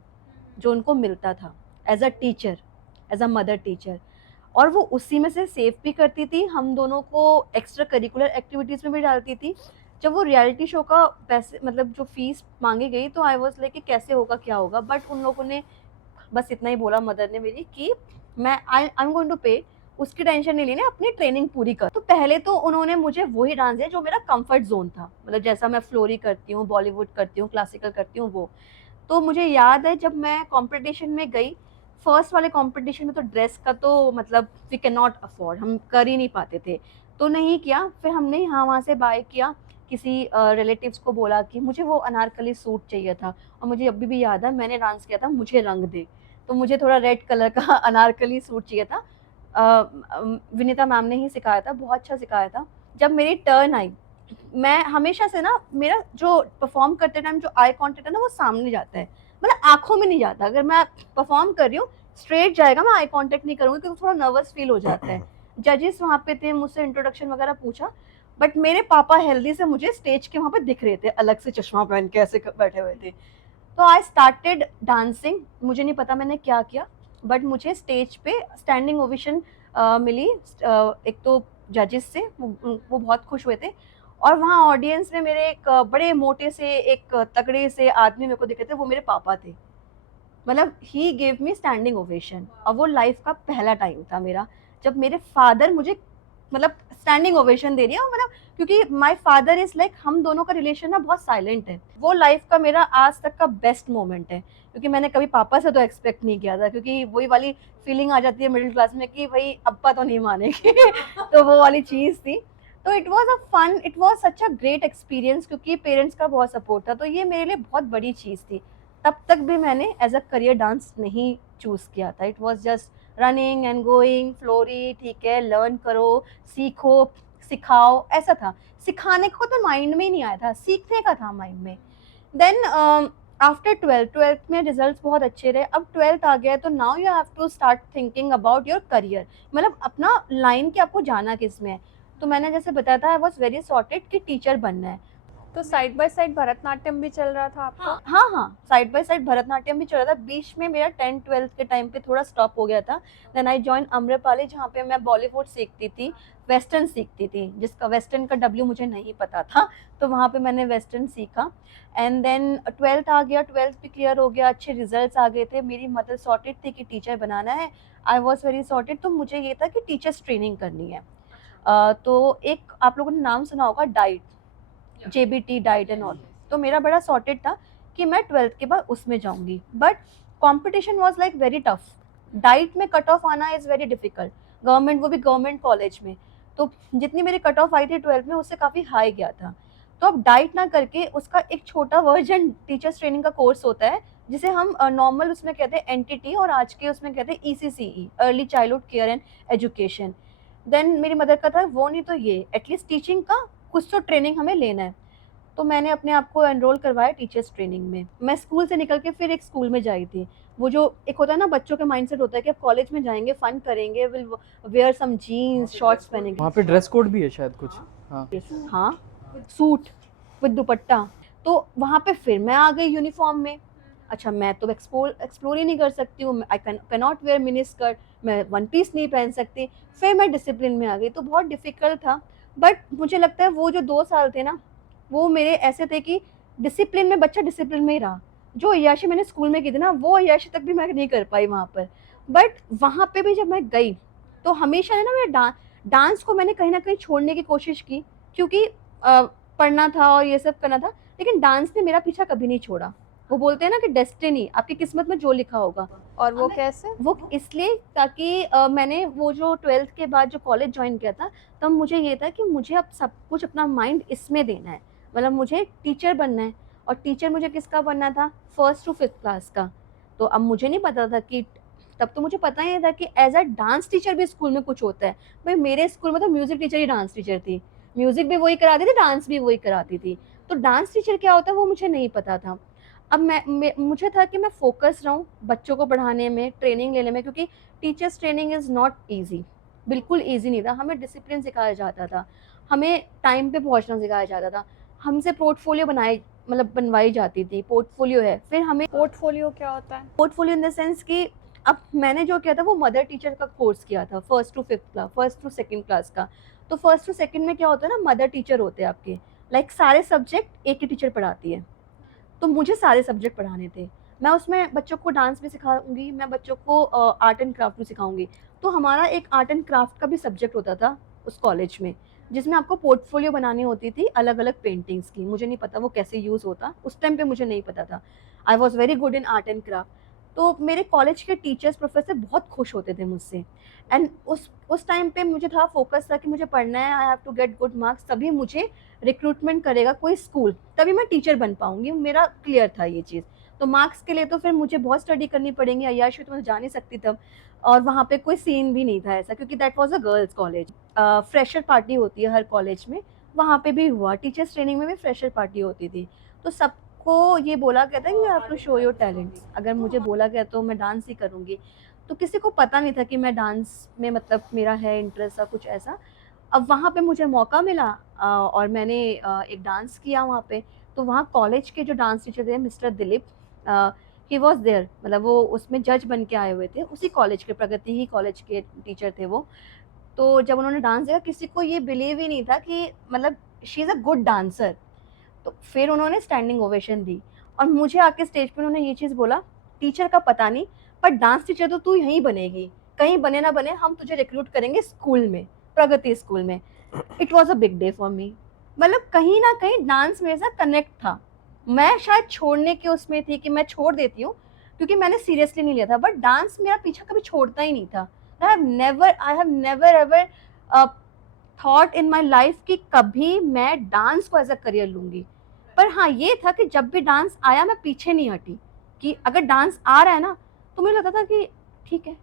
जो उनको मिलता था as a teacher, as a mother teacher. और वो उसी में से सेव भी करती थी, हम दोनों को एक्स्ट्रा करिकुलर एक्टिविटीज़ में भी डालती थी। जब वो रियलिटी शो का पैसे, मतलब जो फीस मांगी गई, तो आई वॉज लाइक कि कैसे होगा, क्या होगा। बट उन लोगों ने बस इतना ही बोला, मदर ने मेरी, कि मैं आई एम गोइंग टू पे, उसकी टेंशन नहीं लेनी, अपनी ट्रेनिंग पूरी कर। तो पहले तो उन्होंने मुझे वही डांस दिया जो मेरा कंफर्ट जोन था, मतलब जैसा मैं फ्लोरी करती हूँ, बॉलीवुड करती हूँ, क्लासिकल करती हूँ, वो। तो मुझे याद है जब मैं कंपटीशन में गई, फर्स्ट वाले कंपटीशन में, तो ड्रेस का तो मतलब वी कैन नॉट अफोर्ड, हम कर ही नहीं पाते थे, तो नहीं किया। फिर हमने यहाँ वहाँ से बाय किया, किसी रिलेटिव्स को बोला कि मुझे वो अनारकली सूट चाहिए था, और मुझे अभी भी याद है मैंने डांस किया था, मुझे रंग दे, तो मुझे थोड़ा रेड कलर का अनारकली सूट चाहिए था। विनीता मैम ने ही सिखाया था, बहुत अच्छा सिखाया था। जब मेरी टर्न आई, मैं हमेशा से ना, मेरा जो परफॉर्म करते टाइम जो आई कांटेक्ट है ना, वो सामने जाता है, मतलब आंखों में नहीं जाता। अगर मैं परफॉर्म कर रही हूँ, स्ट्रेट जाएगा, मैं आई कांटेक्ट नहीं करूँगी, क्योंकि थोड़ा नर्वस फील हो जाता है। जजेस वहाँ पे थे, मुझसे इंट्रोडक्शन वगैरह पूछा, बट मेरे पापा हेल्दी से मुझे स्टेज के वहाँ पे दिख रहे थे, अलग से चश्मा पहन के ऐसे बैठे हुए थे। तो आई स्टार्टेड डांसिंग, मुझे नहीं पता मैंने क्या किया, बट मुझे स्टेज पे स्टैंडिंग ओवेशन मिली। एक तो जजेस से, वो बहुत खुश हुए थे, और वहाँ ऑडियंस में मेरे एक बड़े मोटे से, एक तगड़े से आदमी मेरे को दिखे थे, वो मेरे पापा थे। मतलब he gave me standing ovation, और वो लाइफ का पहला टाइम था मेरा जब मेरे फादर मुझे मतलब स्टैंडिंग ओवेशन दे रही है। मतलब क्योंकि माय फादर इज लाइक, हम दोनों का रिलेशन ना बहुत साइलेंट है। वो लाइफ का मेरा आज तक का बेस्ट मोमेंट है, क्योंकि मैंने कभी पापा से तो एक्सपेक्ट नहीं किया था, क्योंकि वही वाली फीलिंग आ जाती है मिडिल क्लास में कि भाई अब्बा तो नहीं मानेंगे तो वो वाली चीज़ थी। तो it was a fun, it was such a great experience, क्योंकि पेरेंट्स का बहुत सपोर्ट था, तो ये मेरे लिए बहुत बड़ी चीज़ थी। तब तक भी मैंने एज अ करियर डांस नहीं चूज़ किया था। It was just running and going, flowery, ठीक है, लर्न करो, सीखो, सिखाओ, ऐसा था। सिखाने को तो माइंड में ही नहीं आया था, सीखने का था माइंड में। देन आफ्टर ट्वेल्थ में रिजल्ट्स बहुत अच्छे रहे। अब 12th आ गया है, तो now you have to start thinking about your career, मतलब अपना लाइन कि आपको जाना किस में है। तो मैंने जैसे बताया था, आई वॉज वेरी सॉर्टेड कि टीचर बनना है। तो साइड बाय साइड भरतनाट्यम भी चल रहा था आपका? हाँ, साइड बाय साइड भरतनाट्यम भी चल रहा था। बीच में मेरा 10th-12th के टाइम पे थोड़ा स्टॉप हो गया था। देन आई जॉइन अम्रपाली, जहाँ पे मैं बॉलीवुड सीखती थी, वेस्टर्न सीखती थी, जिसका वेस्टर्न का डब्ल्यू मुझे नहीं पता था, तो वहाँ पे मैंने वेस्टर्न सीखा। एंड देन 12th आ गया, 12th भी क्लियर हो गया, अच्छे रिजल्ट्स आ गए थे। मेरी मदर सॉर्टेड थी कि टीचर बनाना है, आई वॉज वेरी सॉर्टेड। तो मुझे ये था कि टीचर्स ट्रेनिंग करनी है। तो एक आप लोगों ने नाम सुना होगा, diet, JBT diet and all. तो मेरा बड़ा सॉर्टेड था कि मैं 12th के बाद उसमें जाऊंगी, but competition was like very tough. Diet में कट ऑफ आना इज़ वेरी डिफिकल्ट, गवर्नमेंट, वो भी गवर्नमेंट कॉलेज में। तो जितनी मेरी कट ऑफ आई थी 12th में, उससे काफ़ी हाई गया था। तो अब डाइट ना करके उसका एक छोटा वर्जन टीचर्स ट्रेनिंग का कोर्स होता है, जिसे हम नॉर्मल उसमें कहते हैं NTT, और आज के उसमें कहते हैं ECCE, early childhood care and education. Then मेरी मदर का था वो नहीं तो ये, एटलीस्ट टीचिंग का कुछ तो ट्रेनिंग हमें लेना है। तो मैंने अपने आप को एनरोल करवाया टीचर्स ट्रेनिंग में। मैं स्कूल से निकल के फिर एक स्कूल में जाई थी। वो जो एक होता है ना, बच्चों के माइंडसेट होता है कि अब कॉलेज में जाएंगे, फन करेंगे, will wear some jeans, shorts पहनेंगे। वहाँ पे ड्रेस कोड भी है शायद कुछ। हाँ, हाँ, सूट विद दुपट्टा। तो वहाँ पे फिर मैं आ गई यूनिफॉर्म में। अच्छा, मैं तो एक्सप्लोर ही नहीं कर सकती हूँ, I can not wear mini skirt, मैं वन पीस नहीं पहन सकती। फिर मैं डिसिप्लिन में आ गई, तो बहुत डिफ़िकल्ट था। बट मुझे लगता है वो जो 2 साल थे ना, वो मेरे ऐसे थे कि डिसिप्लिन में, बच्चा डिसिप्लिन में ही रहा। जो अय्याशी मैंने स्कूल में की थी ना, वो अय्याशी तक भी मैं नहीं कर पाई वहाँ पर। बट वहाँ पे भी जब मैं गई तो हमेशा है ना मैं डांस को मैंने कहीं ना कहीं छोड़ने की कोशिश की, क्योंकि पढ़ना था और ये सब करना था, लेकिन डांस ने मेरा पीछा कभी नहीं छोड़ा। वो बोलते हैं ना कि डेस्टिनी, आपकी किस्मत में जो लिखा होगा। और वो कैसे? वो इसलिए ताकि मैंने वो जो 12th के बाद जो कॉलेज ज्वाइन किया था, तब मुझे ये था कि मुझे अब सब कुछ अपना माइंड इसमें देना है, मतलब मुझे टीचर बनना है। और टीचर मुझे किसका बनना था? 1st to 5th क्लास का। तो अब मुझे नहीं पता था कि, तब तो मुझे पता ही नहीं था कि एज अ डांस टीचर भी स्कूल में कुछ होता है। भाई मेरे स्कूल में तो म्यूजिक टीचर ही डांस टीचर थी, म्यूजिक भी वही कराती थी, डांस भी वही कराती थी। तो डांस टीचर क्या होता है वो मुझे नहीं पता था। अब मुझे था कि मैं फोकस रहूं बच्चों को पढ़ाने में, ट्रेनिंग लेने में, क्योंकि teachers training is not easy, बिल्कुल ईजी नहीं था। हमें डिसिप्लिन सिखाया जाता था, हमें टाइम पे पहुंचना सिखाया जाता था, हमसे पोर्टफोलियो बनवाई जाती थी। पोर्टफोलियो है, फिर हमें पोर्टफोलियो क्या होता है? पोर्टफोलियो इन द सेंस कि अब मैंने जो किया था वो मदर टीचर का कोर्स किया था, 1st to 5th class, 1st to 2nd class का। तो 1st to 2nd में क्या होता है ना, मदर टीचर होते हैं आपके, लाइक सारे सब्जेक्ट एक ही टीचर पढ़ाती है। तो मुझे सारे सब्जेक्ट पढ़ाने थे। मैं उसमें बच्चों को डांस भी सिखाऊंगी, मैं बच्चों को आर्ट एंड क्राफ्ट भी सिखाऊंगी। तो हमारा एक आर्ट एंड क्राफ्ट का भी सब्जेक्ट होता था उस कॉलेज में, जिसमें आपको पोर्टफोलियो बनानी होती थी अलग अलग पेंटिंग्स की। मुझे नहीं पता वो कैसे यूज़ होता, उस टाइम पे मुझे नहीं पता था। I was very good in art and craft. तो मेरे कॉलेज के टीचर्स प्रोफेसर बहुत खुश होते थे मुझसे। एंड उस टाइम पे मुझे था फोकस था कि मुझे पढ़ना है, I have to get good marks, तभी मुझे रिक्रूटमेंट करेगा कोई स्कूल, तभी मैं टीचर बन पाऊंगी। मेरा क्लियर था ये चीज़। तो मार्क्स के लिए तो फिर मुझे बहुत स्टडी करनी पड़ेगी, अय्याशी तो मैं जा नहीं सकती तब। और वहाँ पे कोई सीन भी नहीं था ऐसा, क्योंकि that was a girls college. Fresher party होती है हर कॉलेज में, वहाँ पे भी हुआ। टीचर्स ट्रेनिंग में भी फ्रेशर पार्टी होती थी। तो सबको ये बोला गया था कि you have to show your talent. अगर मुझे बोला गया तो मैं डांस ही करूँगी। तो किसी को पता नहीं था कि मैं डांस में मतलब मेरा है इंटरेस्ट या कुछ ऐसा। अब वहाँ पे मुझे मौका मिला और मैंने एक डांस किया वहाँ पे। तो वहाँ कॉलेज के जो डांस टीचर थे mister Dilip, he was there, मतलब वो उसमें जज बन के आए हुए थे, उसी कॉलेज के, प्रगति ही कॉलेज के टीचर थे वो। तो जब उन्होंने डांस देखा, किसी को ये बिलीव ही नहीं था कि मतलब she is a good dancer. तो फिर उन्होंने स्टैंडिंग ओवेशन दी और मुझे आके स्टेज पे उन्होंने ये चीज़ बोला, टीचर का पता नहीं पर डांस टीचर तो तू यहीं बनेगी, कहीं बने ना बने हम तुझे रिक्रूट करेंगे स्कूल में, प्रगति स्कूल में। It was a big day for me. मतलब कहीं ना कहीं डांस मेरे साथ कनेक्ट था। मैं शायद छोड़ने के उसमें थी कि मैं छोड़ देती हूँ, क्योंकि मैंने सीरियसली नहीं लिया था, बट डांस मेरा पीछा कभी छोड़ता ही नहीं था। I have never ever thought in my life कि कभी मैं डांस को एज अ करियर लूंगी। पर हाँ ये था कि जब भी डांस आया मैं पीछे नहीं हटी, कि अगर डांस आ रहा है ना तो मुझे लगता था कि ठीक है,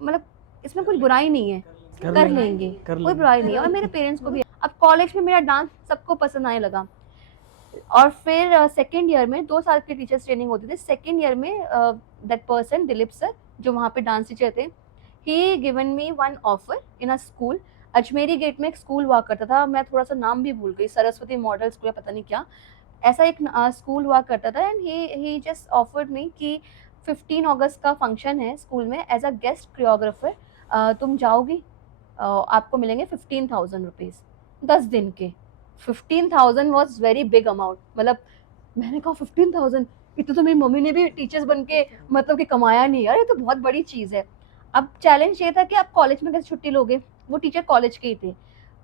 मतलब इसमें कुछ बुराई नहीं है, कर लेंगे, कोई बुराई नहीं है। और मेरे पेरेंट्स को भी। अब कॉलेज में मेरा डांस सबको पसंद आने लगा। और फिर सेकेंड ईयर में 2 साल की टीचर्स ट्रेनिंग होती थी। सेकेंड ईयर में दैट पर्सन दिलीप सर, जो वहाँ पे डांस टीचर थे, he given me one offer in a school. Ajmeri gate में एक स्कूल हुआ करता था, मैं थोड़ा सा नाम भी भूल गई, सरस्वती मॉडल स्कूल पता नहीं क्या, ऐसा एक स्कूल हुआ करता था। And he just offered me कि 15 अगस्त का फंक्शन है स्कूल में, एज अ गेस्ट कोरियोग्राफर तुम जाओगी, आपको मिलेंगे 15,000 रुपीज़ 10 दिन के। 15,000 वॉज वेरी बिग अमाउंट। मतलब मैंने कहा 15,000, इतना तो मेरी मम्मी ने भी टीचर्स बन के मतलब कि कमाया नहीं यार, ये तो बहुत बड़ी चीज़ है। अब चैलेंज ये था कि आप कॉलेज में कैसे छुट्टी लोगे, वो टीचर कॉलेज के ही थे।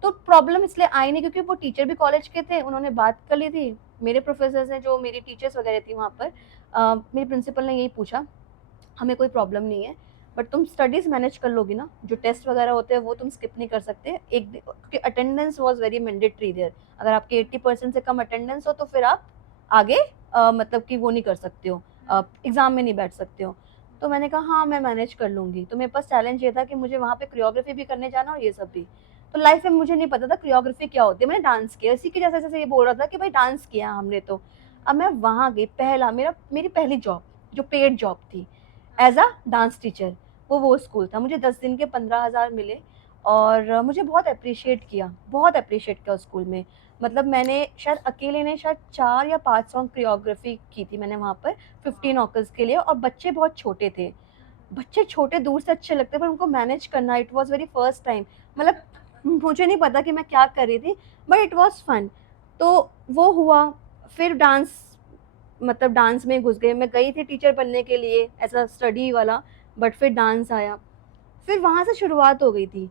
तो प्रॉब्लम इसलिए आई नहीं क्योंकि वो टीचर भी कॉलेज के थे, उन्होंने बात कर ली थी। मेरे प्रोफेसर ने, जो मेरी टीचर्स वगैरह थी वहाँ पर, मेरे प्रिंसिपल ने यही पूछा, हमें कोई प्रॉब्लम नहीं है बट तुम स्टडीज़ मैनेज कर लोगी ना, जो टेस्ट वगैरह होते हैं वो तुम स्किप नहीं कर सकते एक, क्योंकि attendance was very mandatory there. अगर आपके 80% से कम अटेंडेंस हो तो फिर आप आगे मतलब कि वो नहीं कर सकते हो, एग्ज़ाम में नहीं बैठ सकते हो। तो मैंने कहा हाँ मैं मैनेज कर लूँगी। तो मेरे पास चैलेंज ये था कि मुझे वहाँ पे कोरियोग्राफी भी करने जाना और ये सब भी। तो लाइफ में मुझे नहीं पता था कोरियोग्राफी क्या होती है। मैंने डांस किया, इसी की जैसे जैसे ये बोल रहा था कि भाई डांस किया हमने। तो अब मैं वहाँ गई, मेरी पहली जॉब जो पेड जॉब थी एज अ डांस टीचर, वो स्कूल था। मुझे 10 दिन के 15,000 मिले और मुझे बहुत अप्रिशिएट किया उस स्कूल में। मतलब मैंने शायद अकेले ने शायद 4 या 5 सॉन्ग कोरियोग्राफी की थी मैंने वहाँ पर 15 ऑकर्स के लिए। और बच्चे बहुत छोटे थे, बच्चे छोटे दूर से अच्छे लगते पर उनको मैनेज करना, it was very first time. मतलब मुझे नहीं पता कि मैं क्या कर रही थी बट इट वाज फन। तो वो हुआ। फिर डांस में घुस गई। मैं गई थी टीचर बनने के लिए एज अ स्टडी वाला, बट फिर डांस आया, फिर वहाँ से शुरुआत हो गई थी।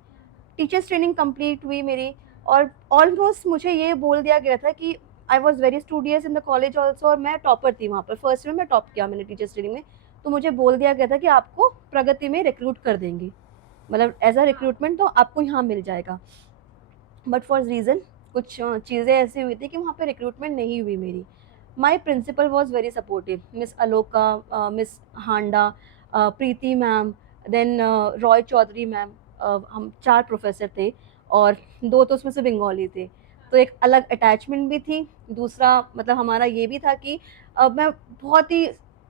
टीचर्स ट्रेनिंग कंप्लीट हुई मेरी, और ऑलमोस्ट मुझे ये बोल दिया गया था कि I was very studious in the college also, और मैं टॉपर थी वहाँ पर। फर्स्ट में मैं टॉप किया मैंने टीचर्स ट्रेनिंग में। तो मुझे बोल दिया गया था कि आपको प्रगति में रिक्रूट कर देंगे, मतलब एज अ रिक्रूटमेंट तो आपको यहाँ मिल जाएगा। बट फॉर रीज़न कुछ चीज़ें ऐसी हुई थी कि वहाँ पे रिक्रूटमेंट नहीं हुई मेरी। My principal was very supportive, miss Aloka, miss Handa, Preeti ma'am, then Roy Chaudhary ma'am, हम 4 प्रोफेसर थे और 2 तो उसमें से बंगाली थे, तो एक अलग अटैचमेंट भी थी। दूसरा मतलब हमारा ये भी था कि मैं बहुत ही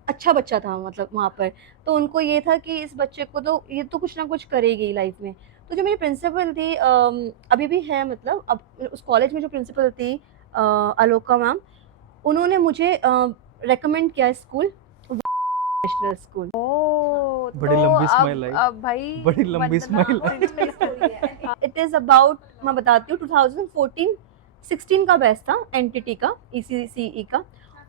अच्छा बच्चा था मतलब वहाँ पर, तो उनको ये था कि इस बच्चे को तो ये तो कुछ ना कुछ करेगी लाइफ में। तो जो मेरी प्रिंसिपल थी अभी भी है, मतलब अब उस कॉलेज में जो प्रिंसिपल थी अलोका मैम, उन्होंने मुझे रेकमेंड किया स्कूल, नेशनल स्कूल। ओ, बड़ी तो लंबी स्माइल आई, अब भाई बड़ी लंबी वंदना स्माइल आई। प्रिंसिपल स्टोरी है। इट इज़ अबाउट, मैं बताती हूँ, 2014-16 का बैच था एनटीटी का, ईसीसीई का,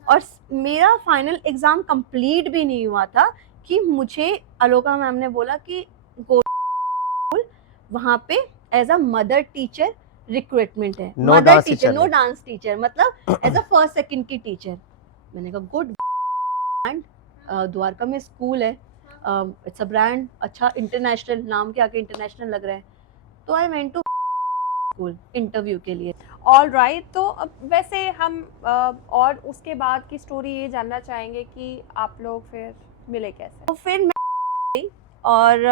और मेरा फाइनल एग्ज़ाम कंप्लीट भी नहीं हुआ था कि मुझे अलोका मैम ने बोला कि गो वहाँ पे as a mother teacher recruitment है। No mother dance teacher, teacher no नहीं। डांस टीचर, मतलब एज अ फर्स्ट सेकंड की टीचर। मैंने कहा गुड ब्रांड, द्वारका में स्कूल है, इट्स अ ब्रांड, अच्छा इंटरनेशनल, नाम के आगे इंटरनेशनल लग रहा है। तो I went to school interview के लिए। ऑल राइट, तो अब वैसे हम और उसके बाद की स्टोरी ये जानना चाहेंगे कि आप लोग फिर मिले कैसे। तो फिर मैं गई और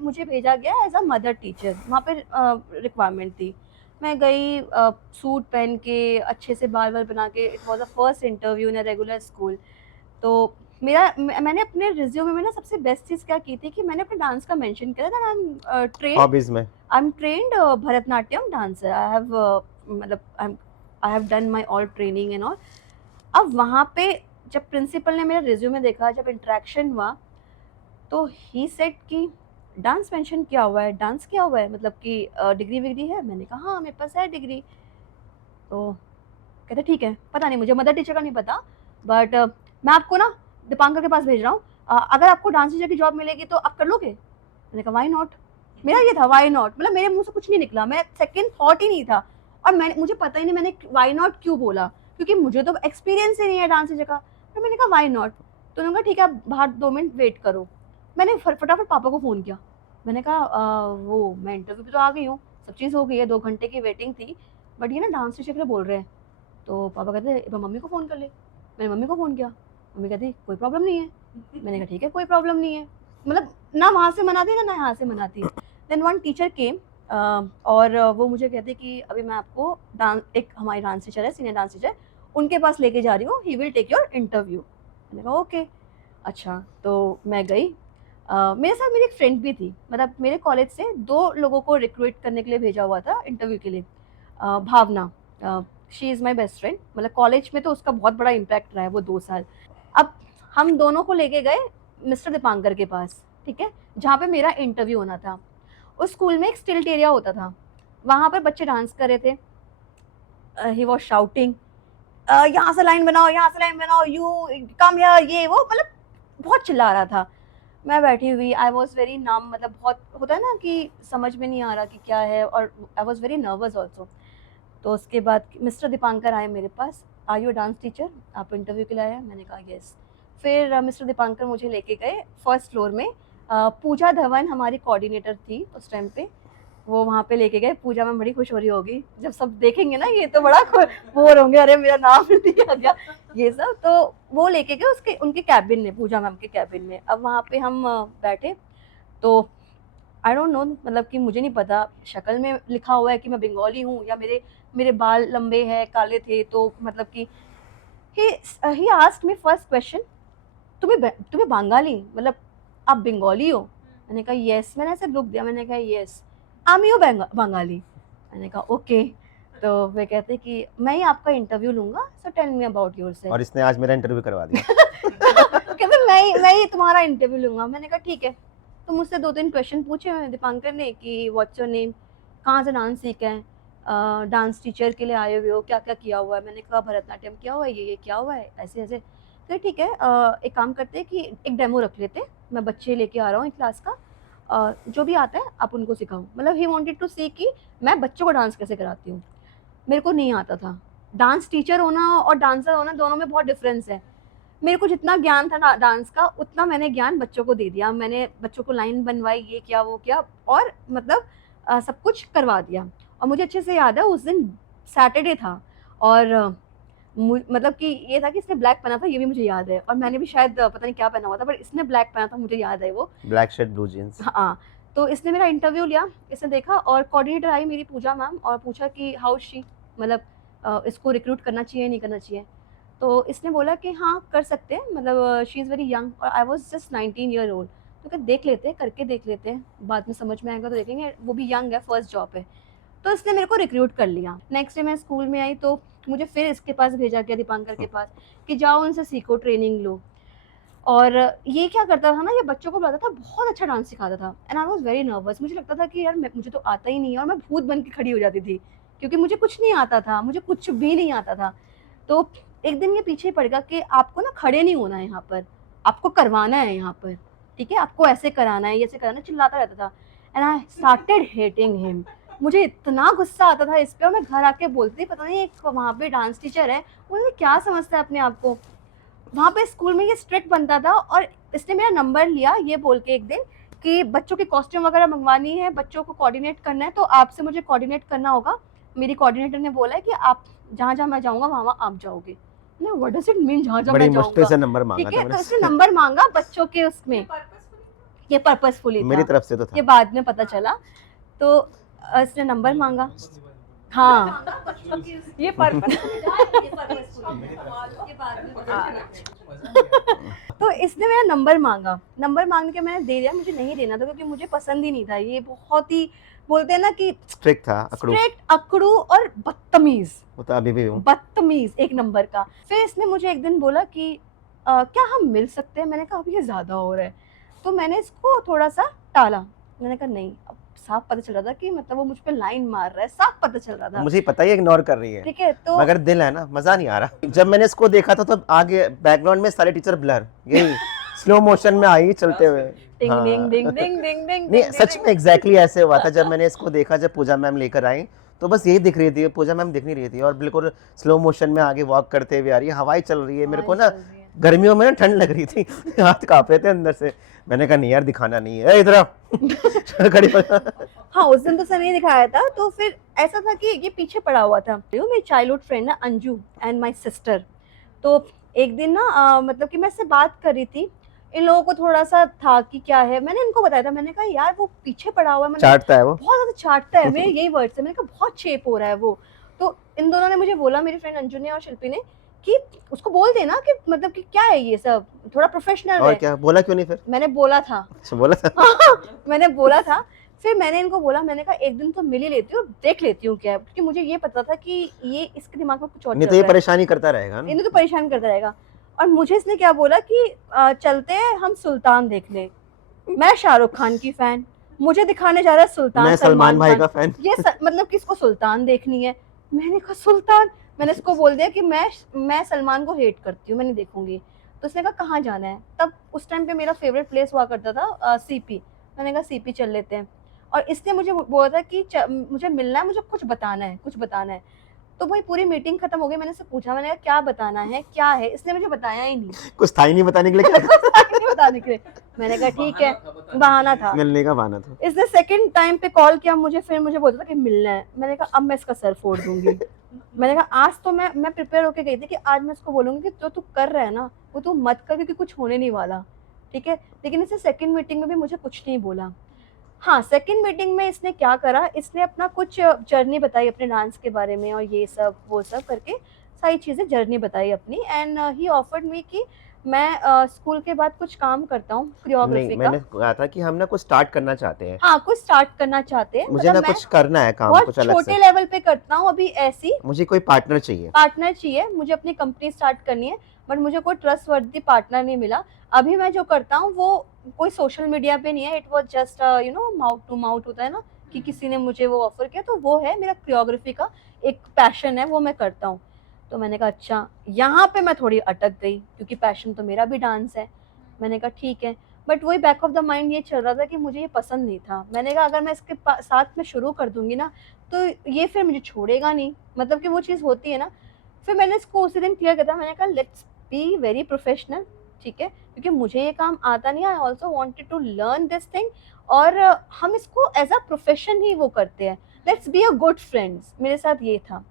मुझे भेजा गया एज अ मदर टीचर, वहाँ पे रिक्वायरमेंट थी। मैं गई सूट पहन के, अच्छे से बाल बाल बना के, it was a first interview in a regular school. तो मैंने अपने रिज्यूमे में ना सबसे बेस्ट चीज़ क्या की थी कि मैंने अपने डांस का मेंशन किया था। हॉबीज में I am trained Bharatanatyam dancer, I have मतलब I have done my all training and all. अब वहाँ पे जब प्रिंसिपल ने मेरा रिज्यूमे देखा, जब इंटरेक्शन हुआ, तो ही सेड कि डांस मेंशन किया हुआ है, डांस किया हुआ है, मतलब कि डिग्री विग्री है। मैंने कहा हाँ मेरे पास है डिग्री। तो कहते ठीक है, पता नहीं, मुझे मदर टीचर का नहीं पता, बट मैं आपको ना दीपांकर के पास भेज रहा हूँ, अगर आपको डांस टीचर की जॉब मिलेगी तो आप कर लोगे। मैंने कहा वाई नॉट, मेरा ये था वाई नॉट, मतलब मेरे मुंह से कुछ नहीं निकला, मैं सेकंड थॉट ही नहीं था। और मुझे पता ही नहीं मैंने वाई नॉट क्यों बोला, क्योंकि मुझे तो एक्सपीरियंस ही नहीं है डांस टीचर का। तो मैंने कहा वाई नॉट। तो उन्होंने कहा ठीक है, आप बाहर 2 मिनट वेट करो। मैंने फटाफट पापा को फ़ोन किया। मैंने कहा वो मैं इंटरव्यू पे तो आ गई हूँ, सब चीज़ हो गई है, 2 घंटे की वेटिंग थी, बट ये ना डांस टीचर के लिए बोल रहे हैं। तो पापा कहते एक बार मम्मी को फ़ोन कर ले। मैंने मम्मी को फ़ोन किया, मम्मी कहती कोई प्रॉब्लम नहीं है। मैंने कहा ठीक है, कोई प्रॉब्लम नहीं है, मतलब ना वहाँ से मनाती ना यहाँ से मनाती। देन वन टीचर केम और वो मुझे कहते कि अभी मैं आपको एक हमारी डांस टीचर है, सीनियर डांस टीचर, उनके पास लेके जा रही हूँ, he will take your interview. मैंने कहा ओके। अच्छा, तो मैं गई। मेरे साथ मेरी एक फ्रेंड भी थी, मतलब मेरे कॉलेज से 2 लोगों को रिक्रूट करने के लिए भेजा हुआ था इंटरव्यू के लिए। Bhavana, she is my best friend, मतलब कॉलेज में तो उसका बहुत बड़ा इम्पैक्ट रहा है वो 2 साल। अब हम दोनों को लेके गए मिस्टर दीपांकर के पास, ठीक है, जहाँ पे मेरा इंटरव्यू होना था। उस स्कूल में एक स्टिल्ट एरिया होता था, वहाँ पर बच्चे डांस कर रहे थे। ही वॉज शाउटिंग, यहाँ से लाइन बनाओ, यहाँ से लाइन बनाओ, यू कम हियर, ये वो, मतलब बहुत चिल्ला रहा था। मैं बैठी हुई, आई वॉज वेरी नम, मतलब बहुत होता है ना कि समझ में नहीं आ रहा कि क्या है, और I was very nervous also. तो उसके बाद मिस्टर दीपांकर आए मेरे पास, आर यू डांस टीचर, आप इंटरव्यू के लिए आए? मैंने कहा येस। फिर मिस्टर दीपांकर मुझे लेके गए फर्स्ट फ्लोर में। पूजा धवन हमारी कोऑर्डिनेटर थी उस टाइम पे, वो वहाँ पे लेके गए। पूजा मैम बड़ी खुश हो रही होगी, जब सब देखेंगे ना ये तो बड़ा बोर होंगे, अरे मेरा नाम दिया गया ये सब। तो वो लेके गए उसके उनके कैबिन में, पूजा मैम के कैबिन में। अब वहाँ पे हम बैठे, तो आई डोंट नो, मतलब कि मुझे नहीं पता, शक्ल में लिखा हुआ है कि मैं बंगाली हूँ, या मेरे बाल लंबे हैं, काले थे, तो मतलब कि ही आस्क्ड मी फर्स्ट क्वेश्चन, तुम्हें बंगाली, मतलब आप बंगाली हो? मैंने कहा यस। मैंने ऐसे लुक दिया, मैंने कहा yes, I am you Bengali. मैंने कहा ओके। तो वे कहते कि मैं ही आपका इंटरव्यू लूंगा, so tell me about yourself. और इसने आज मेरा इंटरव्यू करवा दिया। कहते मैं ही तुम्हारा इंटरव्यू लूंगा। मैंने कहा ठीक है। तो मुझसे 2-3 क्वेश्चन पूछे दीपांकर ने कि व्हाट्स योर नेम, कहाँ से डांस सीखा है, डांस टीचर के लिए आए हुए हो, क्या क्या किया हुआ है? मैंने कहा भरतनाट्यम किया हुआ है, ये किया हुआ है, ऐसे ऐसे। तो ठीक है, एक काम करते हैं कि एक डेमो रख लेते हैं, मैं बच्चे लेके आ रहा हूँ एक क्लास का, जो भी आता है आप उनको सिखाओ। मतलब ही वांटेड टू सी कि मैं बच्चों को डांस कैसे कराती हूँ। मेरे को नहीं आता था। डांस टीचर होना और डांसर होना दोनों में बहुत डिफरेंस है। मेरे को जितना ज्ञान था डांस का, उतना मैंने ज्ञान बच्चों को दे दिया। मैंने बच्चों को लाइन बनवाई, ये किया वो किया, और मतलब सब कुछ करवा दिया। और मुझे अच्छे से याद है उस दिन सैटरडे था, और मतलब कि ये था कि इसने ब्लैक पहना था, ये भी मुझे याद है, और मैंने भी शायद पता नहीं क्या पहना हुआ था, पर इसने ब्लैक पहना था, मुझे याद है वो। Black shirt blue jeans. हाँ, तो इसने मेरा इंटरव्यू लिया, इसने देखा, और कोऑर्डिनेटर आई मेरी पूजा मैम, और पूछा कि हाउ शी, मतलब इसको रिक्रूट करना चाहिए नहीं करना चाहिए। तो इसने बोला कि हाँ कर सकते हैं, मतलब शी इज़ वेरी यंग, और I was just 19 year old. तो क्या देख लेते हैं, करके देख लेते हैं, बाद में समझ में आएगा तो देखेंगे, वो भी यंग है, फर्स्ट जॉब है। तो इसने मेरे को रिक्रूट कर लिया। नेक्स्ट डे मैं स्कूल में आई तो मुझे फिर इसके पास भेजा गया, दीपांकर के पास, कि जाओ उनसे सीखो, ट्रेनिंग लो। और ये क्या करता था ना, ये बच्चों को बुलाता था, बहुत अच्छा डांस सिखाता था, and I was very nervous. मुझे लगता था कि यार मुझे तो आता ही नहीं है, और मैं भूत बन के खड़ी हो जाती थी, क्योंकि मुझे कुछ नहीं आता था, मुझे कुछ भी नहीं आता था। तो एक दिन ये पीछे पड़ गया कि आपको ना खड़े नहीं होना है यहाँ पर, आपको करवाना है यहाँ पर, ठीक है, आपको ऐसे कराना है, ऐसे कराना, चिल्लाता रहता था। And I started hating him. मुझे इतना गुस्सा आता था इस पे, और मैं घर आके बोलती थी, पता नहीं एक वहाँ पे डांस टीचर है, मुझे क्या समझता है अपने आप को। वहाँ पे स्कूल में ये स्ट्रिक्ट बनता था, और इसने मेरा नंबर लिया ये बोल के एक दिन कि बच्चों की कॉस्ट्यूम वगैरह मंगवानी है, बच्चों को कोऑर्डिनेट करना है, तो आपसे मुझे कोऑर्डिनेट करना होगा। मेरी कोऑर्डिनेटर ने बोला है कि आप जहाँ जहाँ मैं जाऊँगा वहाँ वहाँ आप जाओगे। ना व्हाट डज इट मीन जहाँ जहाँ बड़ी मैं मुश्किल जाऊँगा, से नंबर मांगा ठीक था है। तो मैंने इसने नंबर मांगा बच्चों के उसमें, ये पर्पसफुली मेरी था, तरफ से तो ये था। बाद में पता चला। तो इसने नंबर मांगा, हाँ ये पर्पस तो इसने मेरा नंबर मांगा, नंबर मांगने के मैंने दे दिया। मुझे नहीं देना था क्योंकि मुझे पसंद ही नहीं था, ये बहुत ही बोलते हैं ना कि स्ट्रिक्ट था, अकड़ू। स्ट्रिक्ट, अकड़ू और बदतमीज, वो तो अभी भी हूँ। बदतमीज एक नंबर का। फिर इसने मुझे एक दिन बोला कि क्या हम मिल सकते हैं। मैंने कहा अब ये ज्यादा हो रहा है, तो मैंने इसको थोड़ा सा टाला। मैंने कहा नहीं, अब साफ पता चल रहा था कि मतलब वो मुझ पे लाइन मार रहा है, साफ पता चल रहा था, मुझे पता ही इग्नोर कर रही है, ठीक है। तो मगर दिल है ना, मजा नहीं आ रहा। जब मैंने इसको देखा था तो आगे बैकग्राउंड में सारे टीचर ब्लर, यही स्लो मोशन में आई चलते हुए। डिंग हाँ। डिंग डिंग डिंग डिंग डिंग नहीं डिंग सच डिंग। में एग्जैक्टली ऐसे हुआ था। जब मैंने इसको देखा, जब पूजा मैम लेकर आई, तो बस यही दिख रही थी, पूजा मैम दिख नहीं रही थी, और बिल्कुल स्लो मोशन में आगे वॉक करते हुए आ रही है, हवाएं चल रही है। मेरे को ना चल रही है। गर्मियों में ना ठंड लग रही थी, हाथ कांप रहे थे अंदर से। मैंने कहा नहीं यार, दिखाना नहीं है, इधर आओ। खड़ी हो। हाँ उस दिन तो सर नहीं दिखाया था। तो फिर ऐसा था कि ये पीछे पड़ा हुआ था। मेरी चाइल्डहुड फ्रेंड है अंजू एंड माय सिस्टर। तो एक दिन ना मतलब कि मैं इससे बात कर रही थी, इन लोगों को थोड़ा सा था कि क्या है। मैंने इनको बताया था, मैंने कहा यार वो पीछे पड़ा हुआ है, मैंने चाटता है वो। बहुत ज्यादा चाटता है, मेरे यही वर्ड से। मैंने कहा बहुत शेप हो रहा है वो। तो इन दोनों ने मुझे बोला, मेरी फ्रेंड अंजू ने और शिल्पी ने, कि उसको बोल देना कि मतलब कि क्या है ये सब, थोड़ा प्रोफेशनल और है। क्या बोला, क्यों नहीं फिर? मैंने बोला था, अच्छा, बोला था। मैंने बोला था। फिर मैंने इनको बोला, मैंने कहा एक दिन तो मिल ही लेती हूँ, देख लेती हूँ क्या है, क्योंकि मुझे ये पता था कि ये इसके दिमाग में कुछ और नहीं चल तो ये रहा है, परेशानी करता रहेगा ना। इन्हें तो परेशान करता रहेगा। और मुझे इसने क्या बोला कि चलते हैं हम सुल्तान देख ले। मैं शाहरुख खान की फैन, मुझे दिखाने जा रहा है सुल्तान, मैं सलमान भाई का फैन। ये मतलब कि इसको सुल्तान देखनी है। मैंने कहा सुल्तान, मैंने इसको बोल दिया कि मैं सलमान को हेट करती हूँ, मैं नहीं देखूंगी। तो उसने कहा कहाँ जाना है। तब उस टाइम पे मेरा फेवरेट प्लेस हुआ करता था सीपी। मैंने कहा सीपी चल लेते हैं। और इसने मुझे बोला था कि मुझे मिलना है, मुझे कुछ बताना है, कुछ बताना है। तो वही पूरी मीटिंग खत्म हो गई, मैंने इससे पूछा, मैंने कहा क्या बताना है, क्या है। इसने मुझे बताया ही नहीं, कुछ था ही नहीं बताने के लिए, क्या नहीं बताने के लिए। मैंने कहा ठीक है, बहाना था। मिलने का बहाना था। इसने सेकंड टाइम पे कॉल किया मुझे, फिर मुझे बोलता था कि मिलना है। मैंने कहा अब मैं इसका सर फोड़ दूंगी। मैंने कहा आज तो मैं प्रिपेयर होके गई थी कि आज मैं इसको बोलूंगी कि जो तू कर रहा है ना वो तू मत कर, क्योंकि कुछ होने नहीं वाला, ठीक है। लेकिन इसने सेकंड मीटिंग में भी मुझे कुछ नहीं बोला। हाँ, सेकंड मीटिंग में इसने क्या करा, इसने अपना कुछ जर्नी बताई अपने डांस के बारे में, और ये सब वो सब करके सारी चीज़ें जर्नी बताई अपनी। एंड ही ऑफर्ड मी कि मैं स्कूल के बाद कुछ काम करता हूँ कोरियोग्राफी नहीं, का। मैंने कहा था कि हम ना कुछ स्टार्ट करना चाहते हैं। हाँ, कुछ स्टार्ट करना चाहते हैं। मुझे ना मतलब मैं कुछ करना है काम, बहुत कुछ अलग छोटे से। लेवल पे करता हूँ अभी, ऐसी मुझे कोई पार्टनर चाहिए। पार्टनर चाहिए, मुझे अपनी कंपनी स्टार्ट करनी है, बट मुझे कोई ट्रस्टवर्दी पार्टनर नहीं मिला। अभी मैं जो करता हूँ वो कोई सोशल मीडिया पे नहीं है, it was just you know mouth to mouth होता है ना, कि किसी ने मुझे वो ऑफर किया, तो वो है मेरा कोरियोग्राफी का एक पैशन है, वो मैं करता हूँ। तो मैंने कहा अच्छा, यहाँ पे मैं थोड़ी अटक गई क्योंकि पैशन तो मेरा भी डांस है। मैंने कहा ठीक है, बट वही बैक ऑफ द माइंड ये चल रहा था कि मुझे ये पसंद नहीं था। मैंने कहा अगर मैं इसके साथ में शुरू कर दूंगी ना तो ये फिर मुझे छोड़ेगा नहीं, मतलब कि वो चीज़ होती है ना। फिर मैंने इसको उसी दिन क्लियर किया, मैंने कहा लेट्स बी वेरी प्रोफेशनल, ठीक है, क्योंकि मुझे ये काम आता नहीं, I also wanted to learn this thing, और हम इसको एज अ प्रोफेशन ही वो करते हैं, let's be a good friends. मेरे साथ ये था,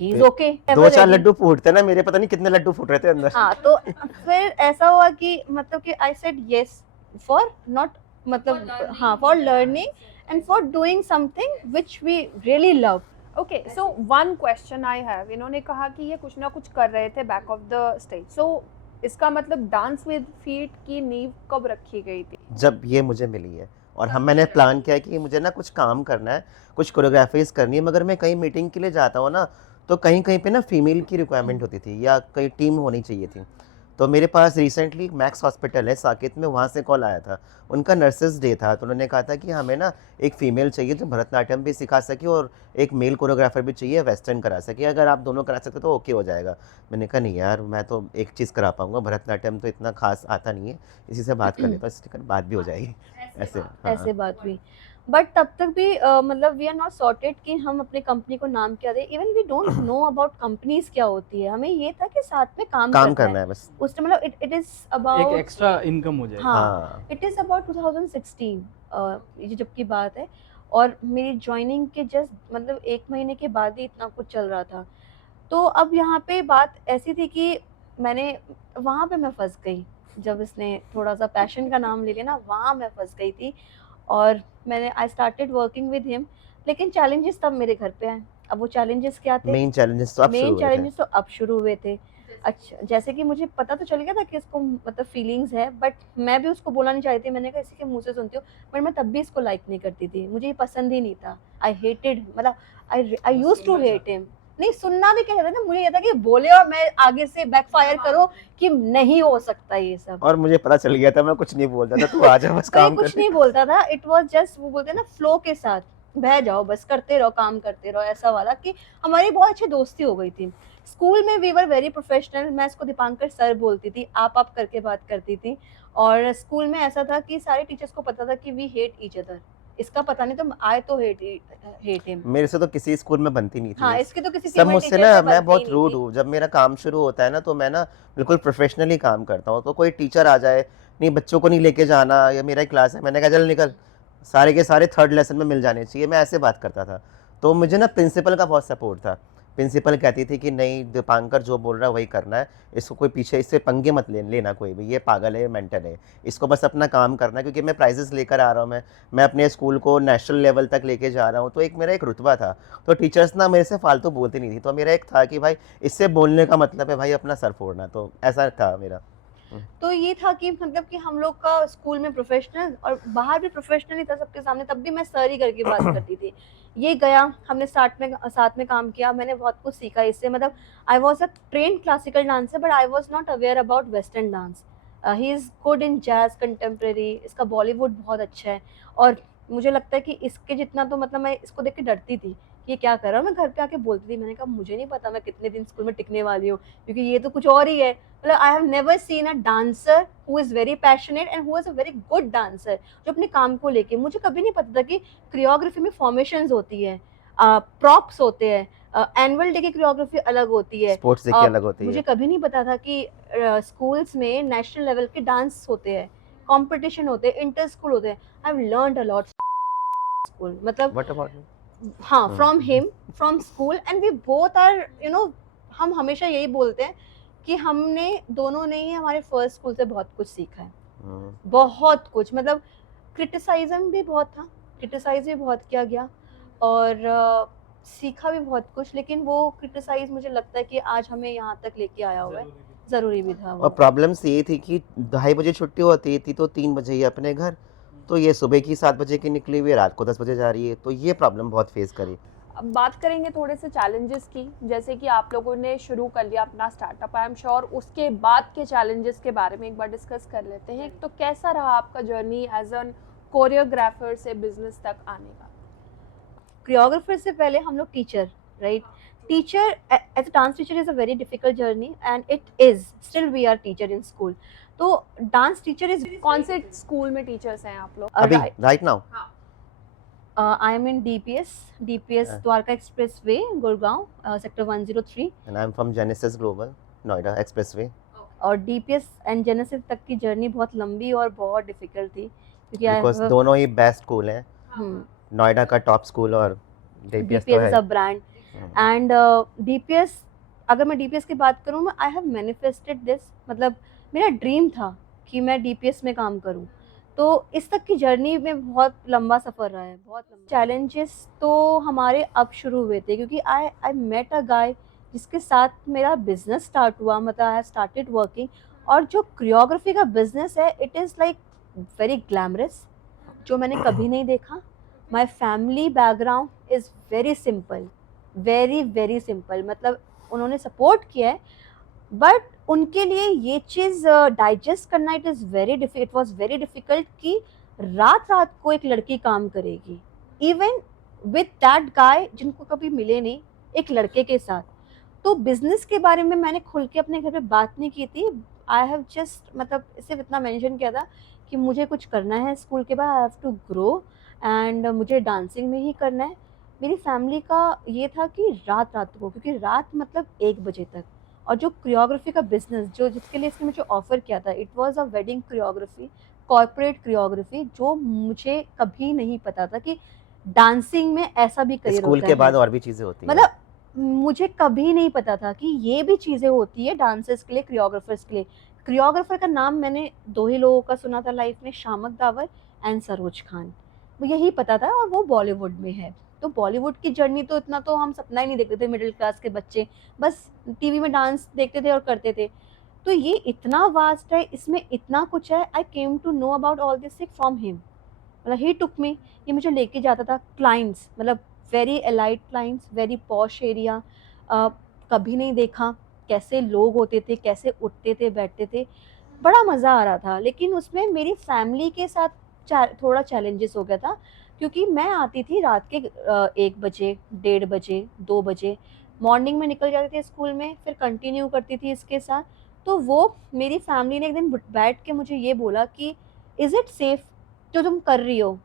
ही इज ओके, 2-4 लड्डू फूटते ना, मेरे पता नहीं कितने लड्डू फूट रहे थे अंदर। हाँ, तो फिर ऐसा हुआ कि मतलब कि I said yes for not, मतलब हाँ, for learning and for doing something which we really love. Okay, so one question I have, इन्होंने कहा कि ये कुछ ना कुछ कर रहे थे बैक ऑफ द स्टेज, सो इसका मतलब डांस विद फीट की नींव कब रखी गई थी? जब ये मुझे मिली है और मैंने प्लान किया कि मुझे ना कुछ काम करना है, कुछ कोरियोग्राफीज करनी है, मगर मैं कहीं मीटिंग के लिए जाता हूँ ना, तो कहीं कहीं पे ना फीमेल की रिक्वायरमेंट होती थी या कहीं टीम होनी चाहिए थी। तो मेरे पास रिसेंटली मैक्स हॉस्पिटल है साकेत में, वहाँ से कॉल आया था, उनका नर्सेज डे था, तो उन्होंने कहा था कि हमें ना एक फ़ीमेल चाहिए जो भरतनाट्यम भी सिखा सके और एक मेल कोरियोग्राफर भी चाहिए, वेस्टर्न करा सके, अगर आप दोनों करा सकते तो ओके हो जाएगा। मैंने कहा नहीं यार, मैं तो एक चीज़ करा पाऊँगा, भरतनाट्यम तो इतना खास आता नहीं है, इसी से बात कर लेता हूँ, इसके बात भी हो जाएगी ऐसे। हाँ ऐसे बात हुई, बट तब तक भी मतलब वी आर नॉट सॉर्टेड कि हम अपने कंपनी को नाम क्या दें। Even we don't know about companies क्या होती है, हमें ये था कि साथ में काम काम करना करना है बस। उस टाइम, मतलब इट इज एक अबाउट, एक्स्ट्रा इनकम हो जाएगी। हाँ, हाँ इट इज अबाउट 2016 ये जब की बात है, और मेरी ज्वाइनिंग के जस्ट मतलब 1 महीने के बाद ही इतना कुछ चल रहा था। तो अब यहाँ पे बात ऐसी थी कि मैंने, वहाँ पे मैं फंस गई, जब इसने थोड़ा सा पैशन का नाम ले लिया ना, वहाँ मैं फंस गई थी, और मैंने आई स्टार्टेड वर्किंग विद हिम। लेकिन चैलेंजेस तब मेरे घर पे आए। अब वो चैलेंजेस क्या थे? मेन चैलेंजेस तो अब शुरू मेन हुए थे। चैलेंजेस तो अब शुरू हुए थे। अच्छा, जैसे कि मुझे पता तो चल गया था कि इसको मतलब फीलिंग्स है, बट मैं भी उसको बोलना नहीं चाहती थी। मैंने कहा इसी के मुँह से सुनती हूँ, बट मैं तब भी इसको लाइक नहीं करती थी, मुझे ये पसंद ही नहीं था। आई हेटेड, मतलब I used to hate him. नहीं, सुनना भी क्या कहते ना, मुझे ये था कि बोले और मैं आगे से बैकफायर करो कि नहीं हो सकता ये सब। और मुझे पता चल गया था, मैं कुछ नहीं बोलता था, तू आ जा बस तो ये काम कुछ कर। नहीं बोलता था, इट वाज जस्ट, वो बोलते हैं ना फ्लो के साथ बह जाओ, बस करते रहो, काम करते रहो, ऐसा वाला। कि हमारी बहुत अच्छी दोस्ती हो गई थी। स्कूल में वी वर वेरी प्रोफेशनल, मैं इसको दीपांकर सर बोलती थी, आप करके बात करती थी। और स्कूल में ऐसा था कि सारे टीचर्स को पता था कि वी हेट ईच अदर। इसका पता नहीं, तो आई तो हेट हिम। मेरे से तो किसी स्कूल में बनती नहीं थी। हाँ, इसकी तो किसी सब फीमेल मुझसे टीचर ना, से मैं बनती बहुत नहीं रूड थी। हूँ, जब मेरा काम शुरू होता है ना तो मैं ना बिल्कुल प्रोफेशनली काम करता हूँ। तो कोई टीचर आ जाए, नहीं बच्चों को नहीं लेके जाना, या मेरा क्लास है, मैंने कहा चल निकल, सारे के सारे थर्ड लेसन में मिल जाने चाहिए, मैं ऐसे बात करता था। तो मुझे ना प्रिंसिपल का बहुत सपोर्ट था। प्रिंसिपल कहती थी कि नहीं दीपांकर जो बोल रहा है वही करना है, इसको कोई पीछे इससे पंगे मत लेना कोई भी, ये पागल है, ये मेंटल है, इसको बस अपना काम करना है। क्योंकि मैं प्राइजेस लेकर आ रहा हूँ, मैं अपने स्कूल को नेशनल लेवल तक लेके जा रहा हूँ, तो एक मेरा एक रुतबा था। तो टीचर्स ना मेरे से फालतू बोलती नहीं थी, तो मेरा एक था कि भाई इससे बोलने का मतलब है भाई अपना सर फोड़ना, तो ऐसा था मेरा। तो ये था कि मतलब कि हम लोग का स्कूल में प्रोफेशनल और बाहर भी प्रोफेशनल ही था सबके सामने, तब भी मैं सर ही करके बात करती थी। ये गया, हमने साथ में काम किया, मैंने बहुत कुछ सीखा इससे। मतलब I was a train classical dancer, but I was not aware about western dance. He is good in jazz contemporary, इसका बॉलीवुड बहुत अच्छा है। और मुझे लगता है कि इसके जितना तो, मतलब मैं इसको देख के डरती थी कि ये क्या कर रहा है। मैं घर पे आके बोलती थी, मैंने कहा मुझे नहीं पता मैं कितने दिन स्कूल में टिकने वाली हूँ, क्योंकि ये तो कुछ और ही है। मतलब I have never seen a dancer who is very passionate and who is a very good dancer, जो अपने काम को लेके। मुझे कभी नहीं पता था कि कोरियोग्राफी में फॉर्मेशंस होती है, प्रॉप्स होते हैं, एनुअल डे की कोरियोग्राफी अलग होती है, स्पोर्ट्स डे की अलग होती मुझे है। कभी नहीं पता था कि स्कूल्स में नेशनल लेवल के डांस होते हैं, कंपटीशन होते हैं, इंटर स्कूल होते हैं। I have learned a lot school, मतलब व्हाट अबाउट हाँ, from him, from school, and we both are you know, हम हमेशा यही बोलते हैं कि हमने दोनों ने ही हमारे फर्स्ट स्कूल से बहुत कुछ सीखा है, बहुत कुछ। मतलब क्रिटिसाइज्म भी बहुत था, क्रिटिसाइज भी बहुत किया गया, और सीखा भी बहुत कुछ। लेकिन वो क्रिटिसाइज मुझे लगता है कि आज हमें यहाँ तक लेके आया हुआ है, ज़रूरी भी था और वो। प्रॉब्लम्स ये थी कि 2:30 बजे छुट्टी होती थी, तो 3 बजे ही अपने घर, तो ये सुबह की 7 बजे की निकली हुई रात को 10 बजे जा रही है, तो ये प्रॉब्लम बहुत फेस करी। अब बात करेंगे थोड़े से चैलेंजेस की, जैसे कि आप लोगों ने शुरू कर लिया अपना स्टार्टअप, आई एम श्योर उसके बाद के चैलेंजेस के बारे में एक बार डिस्कस कर लेते हैं। तो कैसा रहा आपका जर्नी एज एन कोरियोग्राफर से बिजनेस तक आने का? कोरियोग्राफर से पहले हम लोग teacher, right? teacher as a dance teacher is a very difficult journey, and it is still we are teacher in school. तो dance teacher is कौन से स्कूल में टीचर्स हैं आप लोग? अभी right now I am in DPS Dwarka Expressway, Gurgaon, sector 103. And I am from genesis global Noida expressway. और DPS and genesis तक की जर्नी बहुत लंबी और बहुत डिफिकल्ट थी क्योंकि बिकॉज दोनों ही बेस्ट स्कूल हैं, नोएडा का टॉप स्कूल और डीपीएस तो DPS है। Is a brand and DPS, अगर मैं DPS की बात करूँ, मैं आई हैव मैनिफेस्टेड दिस, मतलब मेरा ड्रीम था कि मैं DPS में काम करूँ। तो इस तक की जर्नी में बहुत लंबा सफ़र रहा है, बहुत लंबा। चैलेंजेस तो हमारे अब शुरू हुए थे क्योंकि आई मेट अ गाय जिसके साथ मेरा बिजनेस स्टार्ट हुआ, मतलब आई स्टार्टेड वर्किंग। और जो कोरियोग्राफी का बिजनेस है, it is like very glamorous, जो मैंने कभी नहीं देखा। My family background is very simple, very very simple, मतलब उन्होंने सपोर्ट किया है, बट उनके लिए ये चीज़ डाइजेस्ट करना इट वॉज वेरी डिफिकल्ट कि रात रात को एक लड़की काम करेगी, इवन विद दैट गाय जिनको कभी मिले नहीं, एक लड़के के साथ। तो बिजनेस के बारे में मैंने खुल के अपने घर पे बात नहीं की थी। आई हैव जस्ट मतलब सिर्फ इतना मेंशन किया था कि मुझे कुछ करना है स्कूल के बाद, I have to grow and मुझे डांसिंग में ही करना है। मेरी फैमिली का ये था कि रात रात को, क्योंकि रात मतलब 1 बजे तक। और जो कोरियोग्राफी का बिजनेस जो जिसके लिए इसने मुझे ऑफर किया था, it was a wedding choreography, corporate choreography, जो मुझे कभी नहीं पता था कि डांसिंग में ऐसा भी करियर स्कूल होता के है। बाद और भी चीजें होती हैं। मतलब मुझे कभी नहीं पता था कि ये भी चीज़ें होती है डांसर्स के लिए, कोरियोग्राफर्स के लिए। कोरियोग्राफर का नाम मैंने 2 ही लोगों का सुना था लाइफ में, शामक दावर एंड सरोज खान, वो यही पता था, और वो बॉलीवुड में है। तो बॉलीवुड की जर्नी तो इतना तो हम सपना ही नहीं देखते थे, मिडिल क्लास के बच्चे बस टीवी में डांस देखते थे और करते थे। तो ये इतना वास्ट है, इसमें इतना कुछ है। I came to know about all this from him, मतलब ही टुक मी, ये मुझे लेके जाता था क्लाइंट्स, मतलब very elite clients, very posh area, कभी नहीं देखा कैसे लोग होते थे, कैसे उठते थे बैठते थे, बड़ा मज़ा आ रहा था। लेकिन उसमें मेरी फैमिली के साथ थोड़ा चैलेंजेस हो गया था, क्योंकि मैं आती थी रात के 1 बजे, 1:30 बजे, 2 बजे, मॉर्निंग में निकल जाती थी स्कूल में, फिर कंटिन्यू करती थी इसके साथ। तो वो मेरी फैमिली ने एक दिन बैठ के मुझे ये बोला कि इज़ इट सेफ जो तुम कर रही हो?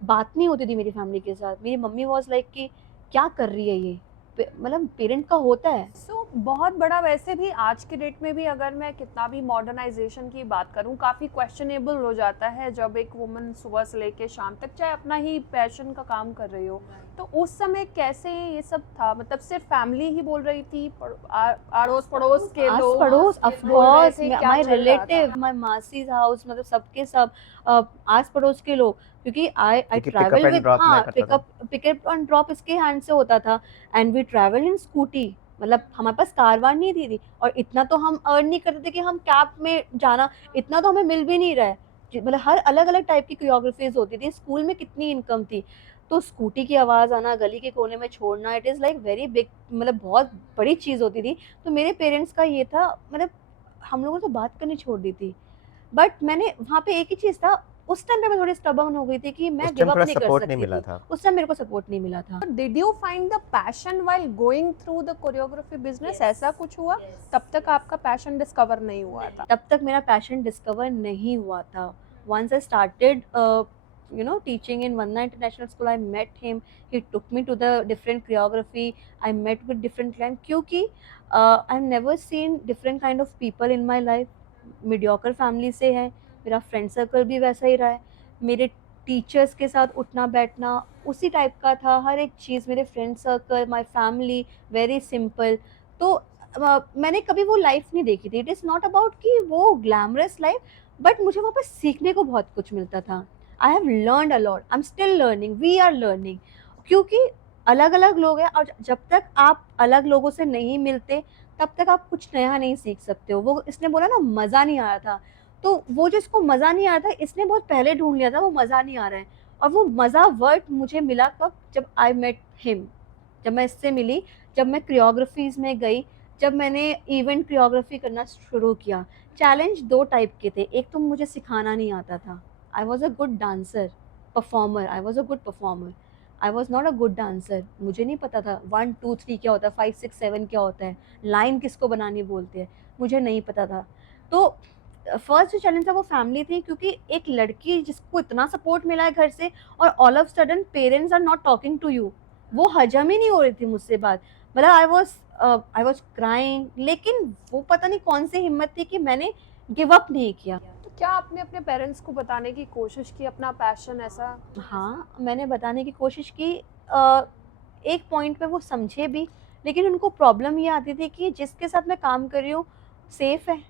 बात नहीं होती थी मेरी फैमिली के साथ। मेरी मम्मी वाज लाइक कि क्या कर रही है ये? मतलब पेरेंट का होता है। सो बहुत बड़ा, वैसे भी आज के डेट में भी अगर मैं कितना भी मॉडर्नाइजेशन की बात करूं, काफ़ी क्वेश्चनेबल हो जाता है जब एक वुमन सुबह से लेके शाम तक चाहे अपना ही पैशन का काम कर रही हो। तो उस समय कैसे ये सब था? मतलब सिर्फ फैमिली ही बोल रही थी, अड़ोस पड़ोस के आस लोग पड़ोस ऑफ बोल रहे कोर्स, थे, क्या माय चल रहा था? रिलेटिव, माय मासीज हाउस, मतलब सबके सब आस पड़ोस के लोग, क्योंकि आई क्योंकि travel pick up and with, drop मैं हाँ, करता था। पिकअप एंड ड्रॉप इसके हैंड से होता था। And we travel in scooty, मतलब हमारे पास कार वार नहीं थी, और इतना तो हम अर्न नहीं करते थे कि हम कैब में जाना, इतना तो हमें मिल भी नहीं रहा है। मतलब हर अलग अलग टाइप की कोरियोग्राफीज होती थी। स्कूल में कितनी इनकम थी, तो स्कूटी की आवाज़ आना, गली के कोने में छोड़ना, it is like very big, मतलब बहुत बड़ी चीज़ होती थी। तो मेरे पेरेंट्स का ये था, मतलब हम लोगों ने तो बात करनी छोड़ दी थी। बट मैंने वहाँ पे एक ही चीज़ था, उस टाइम पे मैं थोड़ी स्टबर्न हो गई थी कि मैं उस गिव टाइम अप थोड़ा नहीं कर सपोर्ट नहीं सकती मिला थी। था। उस टाइम मेरे को सपोर्ट नहीं मिला था। Did you find the passion while going through the choreography business? ऐसा कुछ हुआ? तब तक आपका पैशन डिस्कवर नहीं हुआ था? तब तक मेरा पैशन डिस्कवर नहीं हुआ था। Once I started teaching in Vanna International School, I met him, he took me to the different choreography, I met with different clients, क्योंकि I've never seen different kind of people in my life। mediocre family से है, मेरा friend circle भी वैसा ही रहा है, मेरे teachers के साथ उठना बैठना उसी टाइप का था, हर एक चीज़, मेरे friend circle, my family very simple. तो मैंने कभी वो लाइफ नहीं देखी थी। इट इज़ नॉट अबाउट कि वो ग्लैमरस लाइफ, बट मुझे वहाँ पर सीखने को बहुत कुछ मिलता था। I have learned a lot, I am still learning, we are learning, क्योंकि अलग अलग लोग हैं, और जब तक आप अलग लोगों से नहीं मिलते तब तक आप कुछ नया नहीं सीख सकते हो। वो इसने बोला ना मज़ा नहीं आ रहा था, तो वो जो इसको मज़ा नहीं आ रहा था, इसने बहुत पहले ढूंढ लिया था वो मज़ा नहीं आ रहा है। और वो मज़ा वर्ड मुझे मिला कब? जब आई मेट हिम, जब मैं इससे मिली, जब मैं कोरियोग्राफीज़ में गई, जब मैंने इवेंट कोरियोग्राफी करना शुरू किया। चैलेंज 2 टाइप के थे, एक तो मुझे सिखाना नहीं आता था, I was a good dancer, performer, I was a good performer, I was not a good dancer, मुझे नहीं पता था 1 2 3 क्या होता है, 5 6 7 क्या होता है, लाइन किसको बनानी बोलते हैं, मुझे नहीं पता था। तो फर्स्ट जो चैलेंज था वो फैमिली थी, क्योंकि एक लड़की जिसको इतना सपोर्ट मिला है घर से और all of sudden parents are not talking to you, वो हजम ही नहीं हो रही थी मुझसे बात। मतलब आई वॉज क्राइंग, लेकिन वो पता नहीं कौन सी हिम्मत थी कि मैंने गिव अप नहीं किया। तो क्या आपने अपने पेरेंट्स को बताने की कोशिश की अपना पैशन ऐसा? हाँ, मैंने बताने की कोशिश की। एक पॉइंट पे वो समझे भी, लेकिन उनको प्रॉब्लम ये आती थी कि जिसके साथ मैं काम कर रही हूँ सेफ है।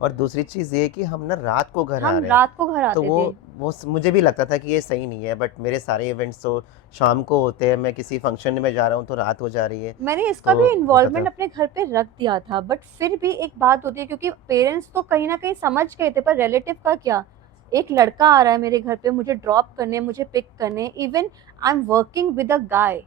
और दूसरी चीज़ ये है कि हम ना रात को घर आ हम रहे हैं, रात को घर तो आते थे। मुझे भी लगता था कि ये सही नहीं है, बट मेरे सारे इवेंट्स तो शाम को होते हैं, मैं किसी फंक्शन में जा रहा हूँ तो रात हो जा रही है, मैंने इसका तो भी होता इन्वॉल्वमेंट था। अपने घर पे रख दिया था, बट फिर भी एक बात होती है, क्योंकि पेरेंट्स तो कहीं ना कहीं समझ गए थे, पर रिलेटिव का क्या, एक लड़का आ रहा है मेरे घर पे, मुझे ड्रॉप करने, मुझे पिक करने, even I am working with a guy,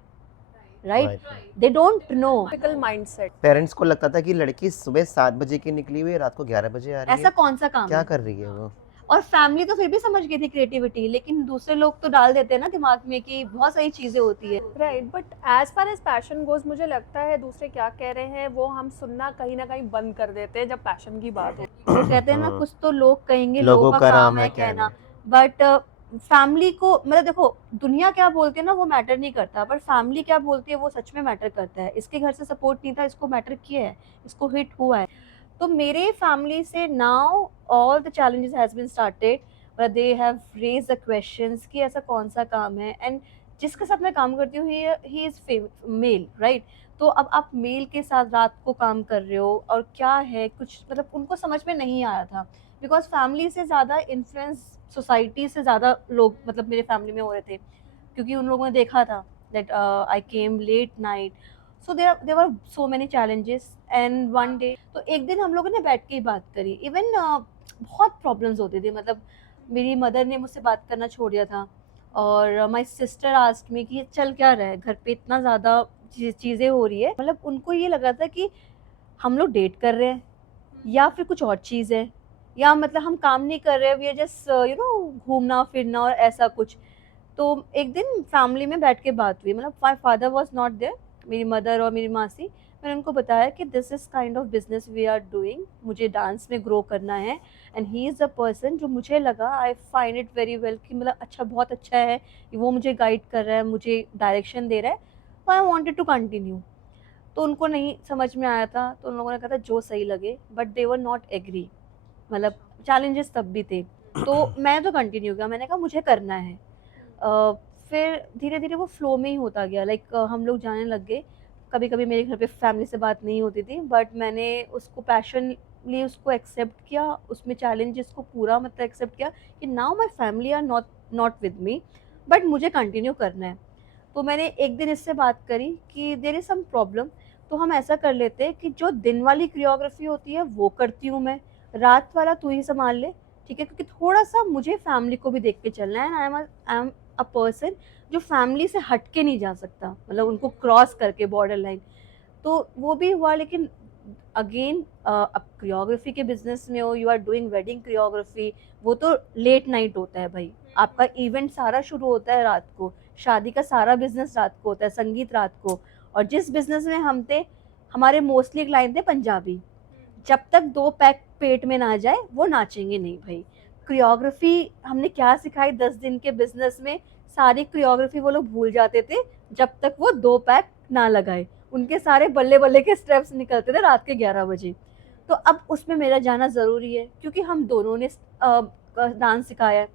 right, right. They don't know. Typical mindset. Parents को लगता था कि लड़की सुबह 7 बजे की निकली हुई है, रात को 11 बजे आ रही ऐसा है, कौन सा काम क्या है? कर रही है वो? और फैमिली तो फिर भी समझ गई थी क्रिएटिविटी, लेकिन दूसरे लोग तो डाल देते हैं ना दिमाग में कि बहुत सारी चीजें होती है। Right, but as far as passion goes, मुझे लगता है दूसरे क्या कह रहे हैं वो हम सुनना कहीं ना कहीं बंद कर देते हैं जब पैशन की बात हो। वो कहते हैं ना, हाँ, कुछ तो लोग कहेंगे, लोगों लोगों का का काम राम है है कहना। कहना। बट फैमिली को, मतलब देखो, दुनिया क्या बोलती है ना वो मैटर नहीं करता, पर फैमिली क्या बोलती है वो सच में मैटर करता है। इसके घर से सपोर्ट नहीं था, इसको मैटर किया है, इसको हिट हुआ है। तो मेरे फैमिली से now all the challenges has been started, but they have raise the questions कि ऐसा कौन सा काम है। एंड जिसके साथ मैं काम करती हूँ ही इज मेल, राइट। तो अब आप मेल के साथ रात को काम कर रहे हो और क्या है, कुछ मतलब उनको समझ में नहीं आ रहा था, बिकॉज फैमिली से ज़्यादा इन्फ्लुएंस सोसाइटी से ज़्यादा लोग मतलब मेरे फैमिली में हो रहे थे, क्योंकि उन लोगों ने देखा था that I came late night, so there were so many challenges. And one day, तो एक दिन हम लोगों ने बैठ के ही बात करी। इवन बहुत प्रॉब्लम्स होती थी, मतलब मेरी मदर ने मुझसे बात करना छोड़ दिया था, और माई सिस्टर आस्क्ड मी कि चल क्या रहा है घर पे, इतना ज़्यादा चीज़ें हो रही है। मतलब उनको ये लगा था कि हम लोग डेट कर रहे हैं या फिर कुछ और चीज़ है, या मतलब हम काम नहीं कर रहे हैं, वी आर जस्ट घूमना फिरना और ऐसा कुछ। तो एक दिन फैमिली में बैठ के बात हुई, मतलब my father was not there, मेरी मदर और मेरी मासी। मैंने उनको बताया कि this is kind of business we are doing, मुझे डांस में ग्रो करना है, and he is a person जो मुझे लगा I find it very well कि मतलब अच्छा, बहुत अच्छा है, वो मुझे गाइड कर रहा है, मुझे डायरेक्शन दे रहा है, तो आई वॉन्टेड टू कंटिन्यू। तो उनको नहीं समझ में आया था, तो उन लोगों ने कहा था जो सही लगे, but they were not agree, मतलब चैलेंजेस तब भी थे। तो मैं तो कंटिन्यू किया, मैंने कहा मुझे करना है। फिर धीरे धीरे वो फ्लो में ही होता गया, लाइक हम लोग जाने लग गए। कभी कभी मेरे घर पे फैमिली से बात नहीं होती थी, बट मैंने उसको पैशनली उसको एक्सेप्ट किया, उसमें चैलेंजेस को पूरा मतलब एक्सेप्ट किया कि now my family are not with me, but मुझे कंटिन्यू करना है। तो मैंने एक दिन इससे बात करी कि देयर इज़ सम प्रॉब्लम, तो हम ऐसा कर लेते हैं कि जो दिन वाली कोरियोग्राफी होती है वो करती हूँ मैं, रात वाला तू ही संभाल ले, ठीक है, क्योंकि थोड़ा सा मुझे फैमिली को भी देख के चलना है। आई एम अ पर्सन जो फैमिली से हट के नहीं जा सकता, मतलब उनको क्रॉस करके बॉर्डर लाइन। तो वो भी हुआ, लेकिन अगेन अब कोरियोग्राफी के बिजनेस में हो, you are doing wedding choreography, वो तो लेट नाइट होता है भाई, आपका इवेंट सारा शुरू होता है रात को, शादी का सारा बिजनेस रात को होता है, संगीत रात को। और जिस बिजनेस में हम थे, हमारे मोस्टली क्लाइंट थे पंजाबी, जब तक 2 पैक पेट में ना जाए वो नाचेंगे नहीं भाई। कोरियोग्राफी हमने क्या सिखाई 10 दिन के बिजनेस में, सारी कोरियोग्राफी वो लोग भूल जाते थे जब तक वो 2 पैक ना लगाए, उनके सारे बल्ले बल्ले के स्टेप्स निकलते थे रात के 11 बजे। तो अब उसमें मेरा जाना ज़रूरी है, क्योंकि हम दोनों ने डांस सिखाया है।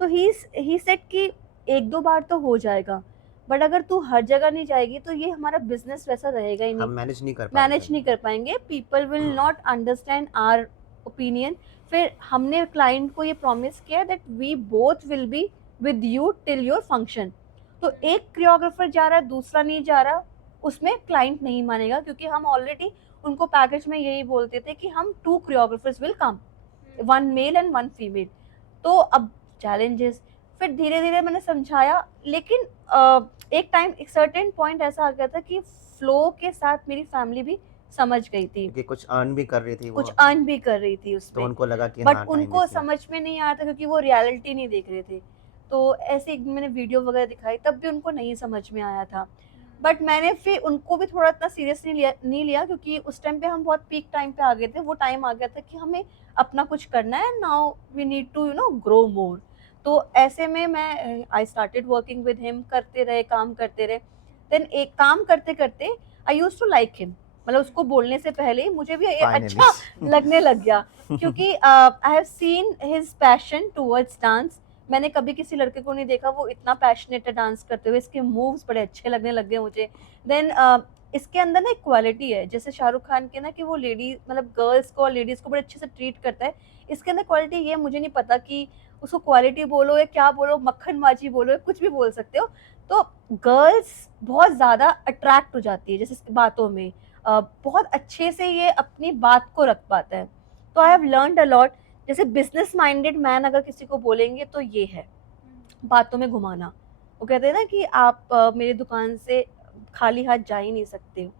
तो ही सेड कि 1-2 बार तो हो जाएगा, बट अगर तू हर जगह नहीं जाएगी तो ये हमारा बिजनेस वैसा रहेगा ही हम नहीं, मैनेज नहीं कर मैनेज पाएंगे। नहीं कर पाएंगे, people will not understand our opinion. फिर हमने क्लाइंट को ये प्रॉमिस किया that we both will be with you till your function. तो एक कोरियोग्राफर जा रहा है, दूसरा नहीं जा रहा, उसमें क्लाइंट नहीं मानेगा, क्योंकि हम ऑलरेडी उनको पैकेज में यही बोलते थे कि हम 2 choreographers will come, 1 male and 1 female. तो अब चैलेंजेस, फिर धीरे धीरे मैंने समझाया, लेकिन एक टाइम, एक सर्टेन पॉइंट ऐसा आ गया था कि फ्लो के साथ मेरी फैमिली भी समझ गई थी, क्योंकि कुछ अर्न भी कर रही थी वो, कुछ अर्न भी कर रही थी तो उसमें, उनको लगा कि बट हाँ टाइम उनको इसी। समझ में नहीं आया था, क्योंकि वो रियलिटी नहीं देख रहे थे। तो ऐसे एक दिन मैंने वीडियो वगैरह दिखाई, तब भी उनको नहीं समझ में आया था। बट मैंने फिर उनको भी थोड़ा इतना सीरियस नहीं लिया क्योंकि उस टाइम पे हम बहुत पीक टाइम पे आ गए थे। वो टाइम आ गया था कि हमें अपना कुछ करना है, now we need to grow more. तो ऐसे में मैं I started working with him, करते रहे, काम करते रहे। देन एक काम करते करते I used to like him, मतलब उसको बोलने से पहले ही मुझे भी ये फाइनली अच्छा लगने लग गया क्योंकि I have seen his passion towards dance. मैंने कभी किसी लड़के को नहीं देखा वो इतना पैशनेट है डांस करते हुए, इसके मूव्स बड़े अच्छे लगने लग गए मुझे। देन इसके अंदर ना एक क्वालिटी है, जैसे शाहरुख खान के ना कि वो लेडी मतलब गर्ल्स को और लेडीज को बड़े अच्छे से ट्रीट करता है, इसके अंदर क्वालिटी ये, मुझे नहीं पता कि उसको क्वालिटी बोलो या क्या बोलो, मक्खनबाजी बोलो या कुछ भी बोल सकते हो। तो गर्ल्स बहुत ज़्यादा अट्रैक्ट हो जाती है जैसे इसकी बातों में, बहुत अच्छे से ये अपनी बात को रख पाता है। तो आई हैव लर्नड अ लॉट। जैसे बिजनेस माइंडेड मैन अगर किसी को बोलेंगे तो ये है बातों में घुमाना। वो कहते हैं ना कि आप मेरी दुकान से खाली हाथ जा ही नहीं सकते हो।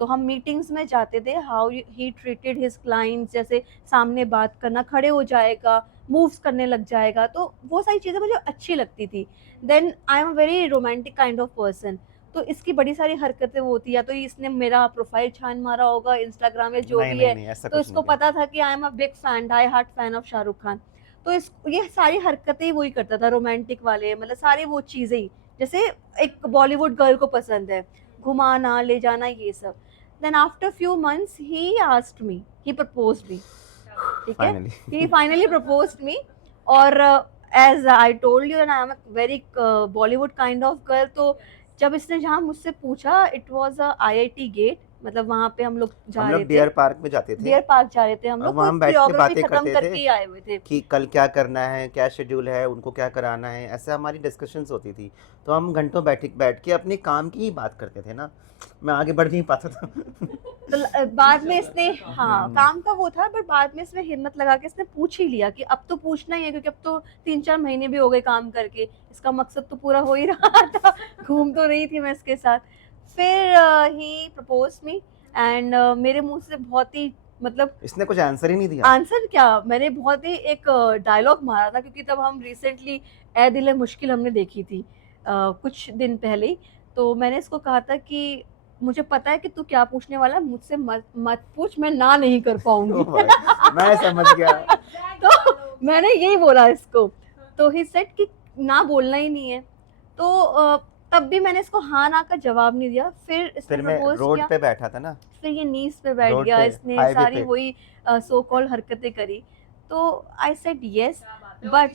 तो हम मीटिंग्स में जाते थे, how he treated his clients, जैसे सामने बात करना, खड़े हो जाएगा, मूव्स करने लग जाएगा, तो वो सारी चीज़ें मुझे अच्छी लगती थी। Then I am a very romantic kind of person. तो इसकी बड़ी सारी हरकतें वो होती, या तो इसने मेरा प्रोफाइल छान मारा होगा इंस्टाग्राम में जो नहीं भी नहीं है, नहीं, ऐसा तो कुछ इसको नहीं है। पता था कि I am a big fan, die heart fan of Shahrukh Khan. तो इस ये सारी हरकतें वही करता था, रोमांटिक वाले, मतलब सारी वो चीज़ें ही जैसे एक बॉलीवुड गर्ल को पसंद है, घुमाना ले जाना ये सब। Then after few months he asked me, he proposed me, ठीक है, finally he finally proposed me। और as I told you and I am a very Bollywood kind of girl, तो जब इसने जहाँ मुझसे पूछा, it was a IIT gate, मतलब वहाँ पे हम लोग जा हम रहे लोग थे, डियर पार्क में जाते थे डियर पार्क जा रहे थे हम और लोग, वहाँ कोई हम बैठ के कोरियोग्राफी बातें खत्म करते करके थे ही आए हुए थे। कि कल क्या करना है, क्या शेड्यूल है, उनको क्या कराना है, ऐसे हमारी डिस्कशंस होती थी। तो हम घंटों बैठ के अपने काम की ही बात करते थे ना, मैं आगे बढ़ नहीं पाता था। तो बाद में इसने, हाँ काम का वो था, बट बाद में इसने हिम्मत लगा के इसने पूछ ही लिया कि अब तो पूछना ही है, क्योंकि अब तो 3-4 महीने भी हो गए काम करके, इसका मकसद तो पूरा हो ही रहा था, घूम तो रही थी मैं इसके साथ। फिर ही प्रपोज मी एंड मेरे मुंह से बहुत ही, मतलब इसने कुछ आंसर ही नहीं दिया। आंसर क्या, मैंने बहुत ही एक डायलॉग मारा था, क्योंकि तब हम रिसेंटली ए दिल है मुश्किल हमने देखी थी कुछ दिन पहले ही। तो मैंने इसको कहा था कि मुझे पता है कि तू क्या पूछने वाला है, मुझसे मत मत पूछ, मैं ना नहीं कर ओ पाऊंगी। भाई, मैं समझ गया। तो मैंने यही बोला इसको, तो ही सेड कि ना बोलना ही नहीं है। तो तब भी मैंने इसको हाँ ना का जवाब नहीं दिया। फिर इसने फिर मैं प्रपोज रोड किया, पे बैठा था ना, फिर ये नीज पे बैठ रोड गया, पे, इसने हाईवे सारी पे। वही सो कॉल्ड हरकतें करी। तो आई said yes, but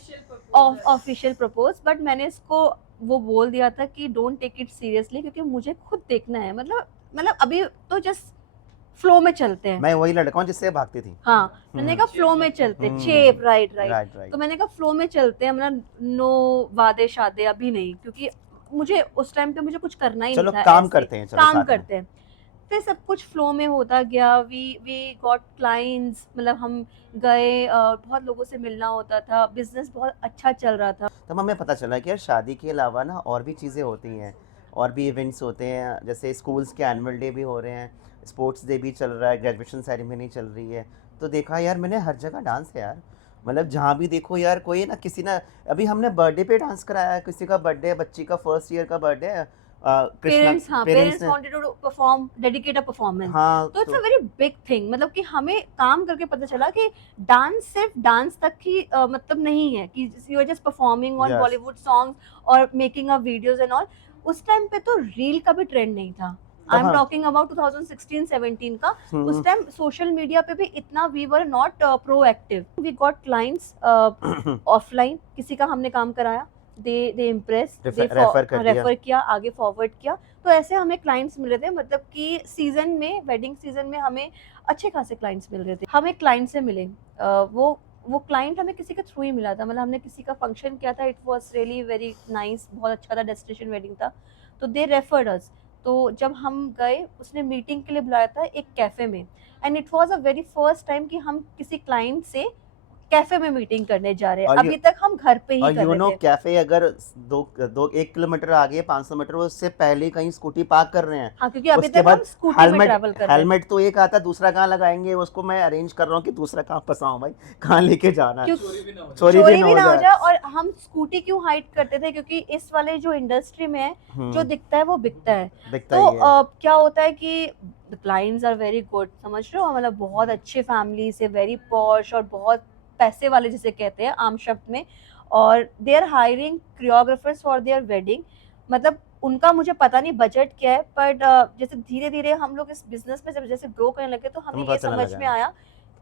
official propose, but मैंने इसको वो बोल दिया था कि डोंट टेक इट सीरियसली, क्योंकि मुझे खुद देखना है, मतलब अभी तो जस्ट फ्लो में चलते हैं। मैं वही लड़का हूँ जिससे भागती थी। हाँ, मैंने कहा फ्लो में चलते हैं, चेप, राइट राइट। Right right. तो मैंने कहा फ्लो में चलते हैं, मतलब नो वादे शादे अभी नहीं, क्योंकि मुझे उस टाइम पे मुझे कुछ करना ही चलो नहीं था, काम ऐसे करते हैं, चलो काम साथ में। करते हैं। फिर सब कुछ फ्लो में होता गया, वी गॉट क्लाइंट्स, मतलब हम गए, बहुत लोगों से मिलना होता था, बिजनेस बहुत अच्छा चल रहा था। तब हमें पता चला कि यार शादी के अलावा ना और भी चीज़ें होती हैं, और भी इवेंट्स होते हैं, जैसे स्कूल्स के एनुअल डे भी हो रहे हैं, स्पोर्ट्स डे भी चल रहा है, ग्रेजुएशन सेरेमनी चल रही है। तो देखा यार मैंने हर जगह डांस है यार, मतलब जहाँ भी देखो यार कोई ना किसी ना, अभी हमने बर्थडे पे डांस कराया है, किसी का बर्थडे है, बच्ची का फर्स्ट ईयर का बर्थडे है, कृष्णा पेरेंट्स, हाँ, पेरेंट्स पेरेंट्स ने, wanted to perform, dedicate a performance. हाँ तो it's a very big thing, मतलब कि हमें काम करके पता चला कि डांस सिर्फ डांस तक ही मतलब नहीं है कि you are just performing on Yes. Bollywood songs और making a videos and all. उस टाइम पे तो रील का भी ट्रेंड नहीं था, आई एम हाँ। टॉकिंग अबाउट 2016-17 का। उस हम्म, टाइम सोशल मीडिया पे भी इतना we were not proactive. We got clients offline, किसी का हमने काम कराया, दे इम्प्रेस, दे रेफर कर दिया। रेफर किया, आगे फॉरवर्ड किया। तो ऐसे हमें क्लाइंट्स मिल रहे थे, मतलब कि सीजन में, वेडिंग सीजन में हमें अच्छे खासे क्लाइंट्स मिल रहे थे। हमें क्लाइंट से मिले, वो क्लाइंट हमें किसी के थ्रू ही मिला था, मतलब हमने किसी का फंक्शन किया था, it was really very nice, बहुत अच्छा था, डेस्टिनेशन वेडिंग था, तो दे रेफर्ड अस। तो जब हम गए, उसने मीटिंग के लिए बुलाया था एक कैफे में, and it was a very first time कि हम किसी क्लाइंट से कैफे में मीटिंग करने जा रहे हैं, और अभी तक हम घर पे ही और कर यू नो रहे थे। कैफे अगर 1 किलोमीटर आगे 500 मीटर, उससे पहले ही कहीं स्कूटी पार्क कर रहे हैं। हाँ, क्योंकि अभी उसके तक हम बाद स्कूटी में ट्रैवल कर रहे हैं। हेलमेट तो एक आता, दूसरा कहाँ लगाएंगे, उसको मैं अरेंज कर रहा हूँ कि दूसरा कहाँ फंसाऊं भाई, कहाँ लेके जाना है, क्यों चोरी भी ना हो चोरी भी चोरी ना भी हो ना हो जाए। जाए। और हम स्कूटी क्यों हाइड करते थे, क्योंकि इस वाले जो इंडस्ट्री में है, जो हम्म, दिखता है वो बिकता है। दिखता तो ही है। क्या होता है कि the clients are very good, समझ रहे हो, मतलब बहुत अच्छे फैमिली से, वेरी पॉश और बहुत पैसे वाले जिसे कहते हैं आम शब्द में, और they are hiring choreographers for their wedding. मतलब उनका मुझे पता नहीं बजट क्या है, बट जैसे धीरे धीरे हम लोग इस बिजनेस में जब जैसे ग्रो करने लगे तो हमें हमें ये पता चलने समझ लगा में आया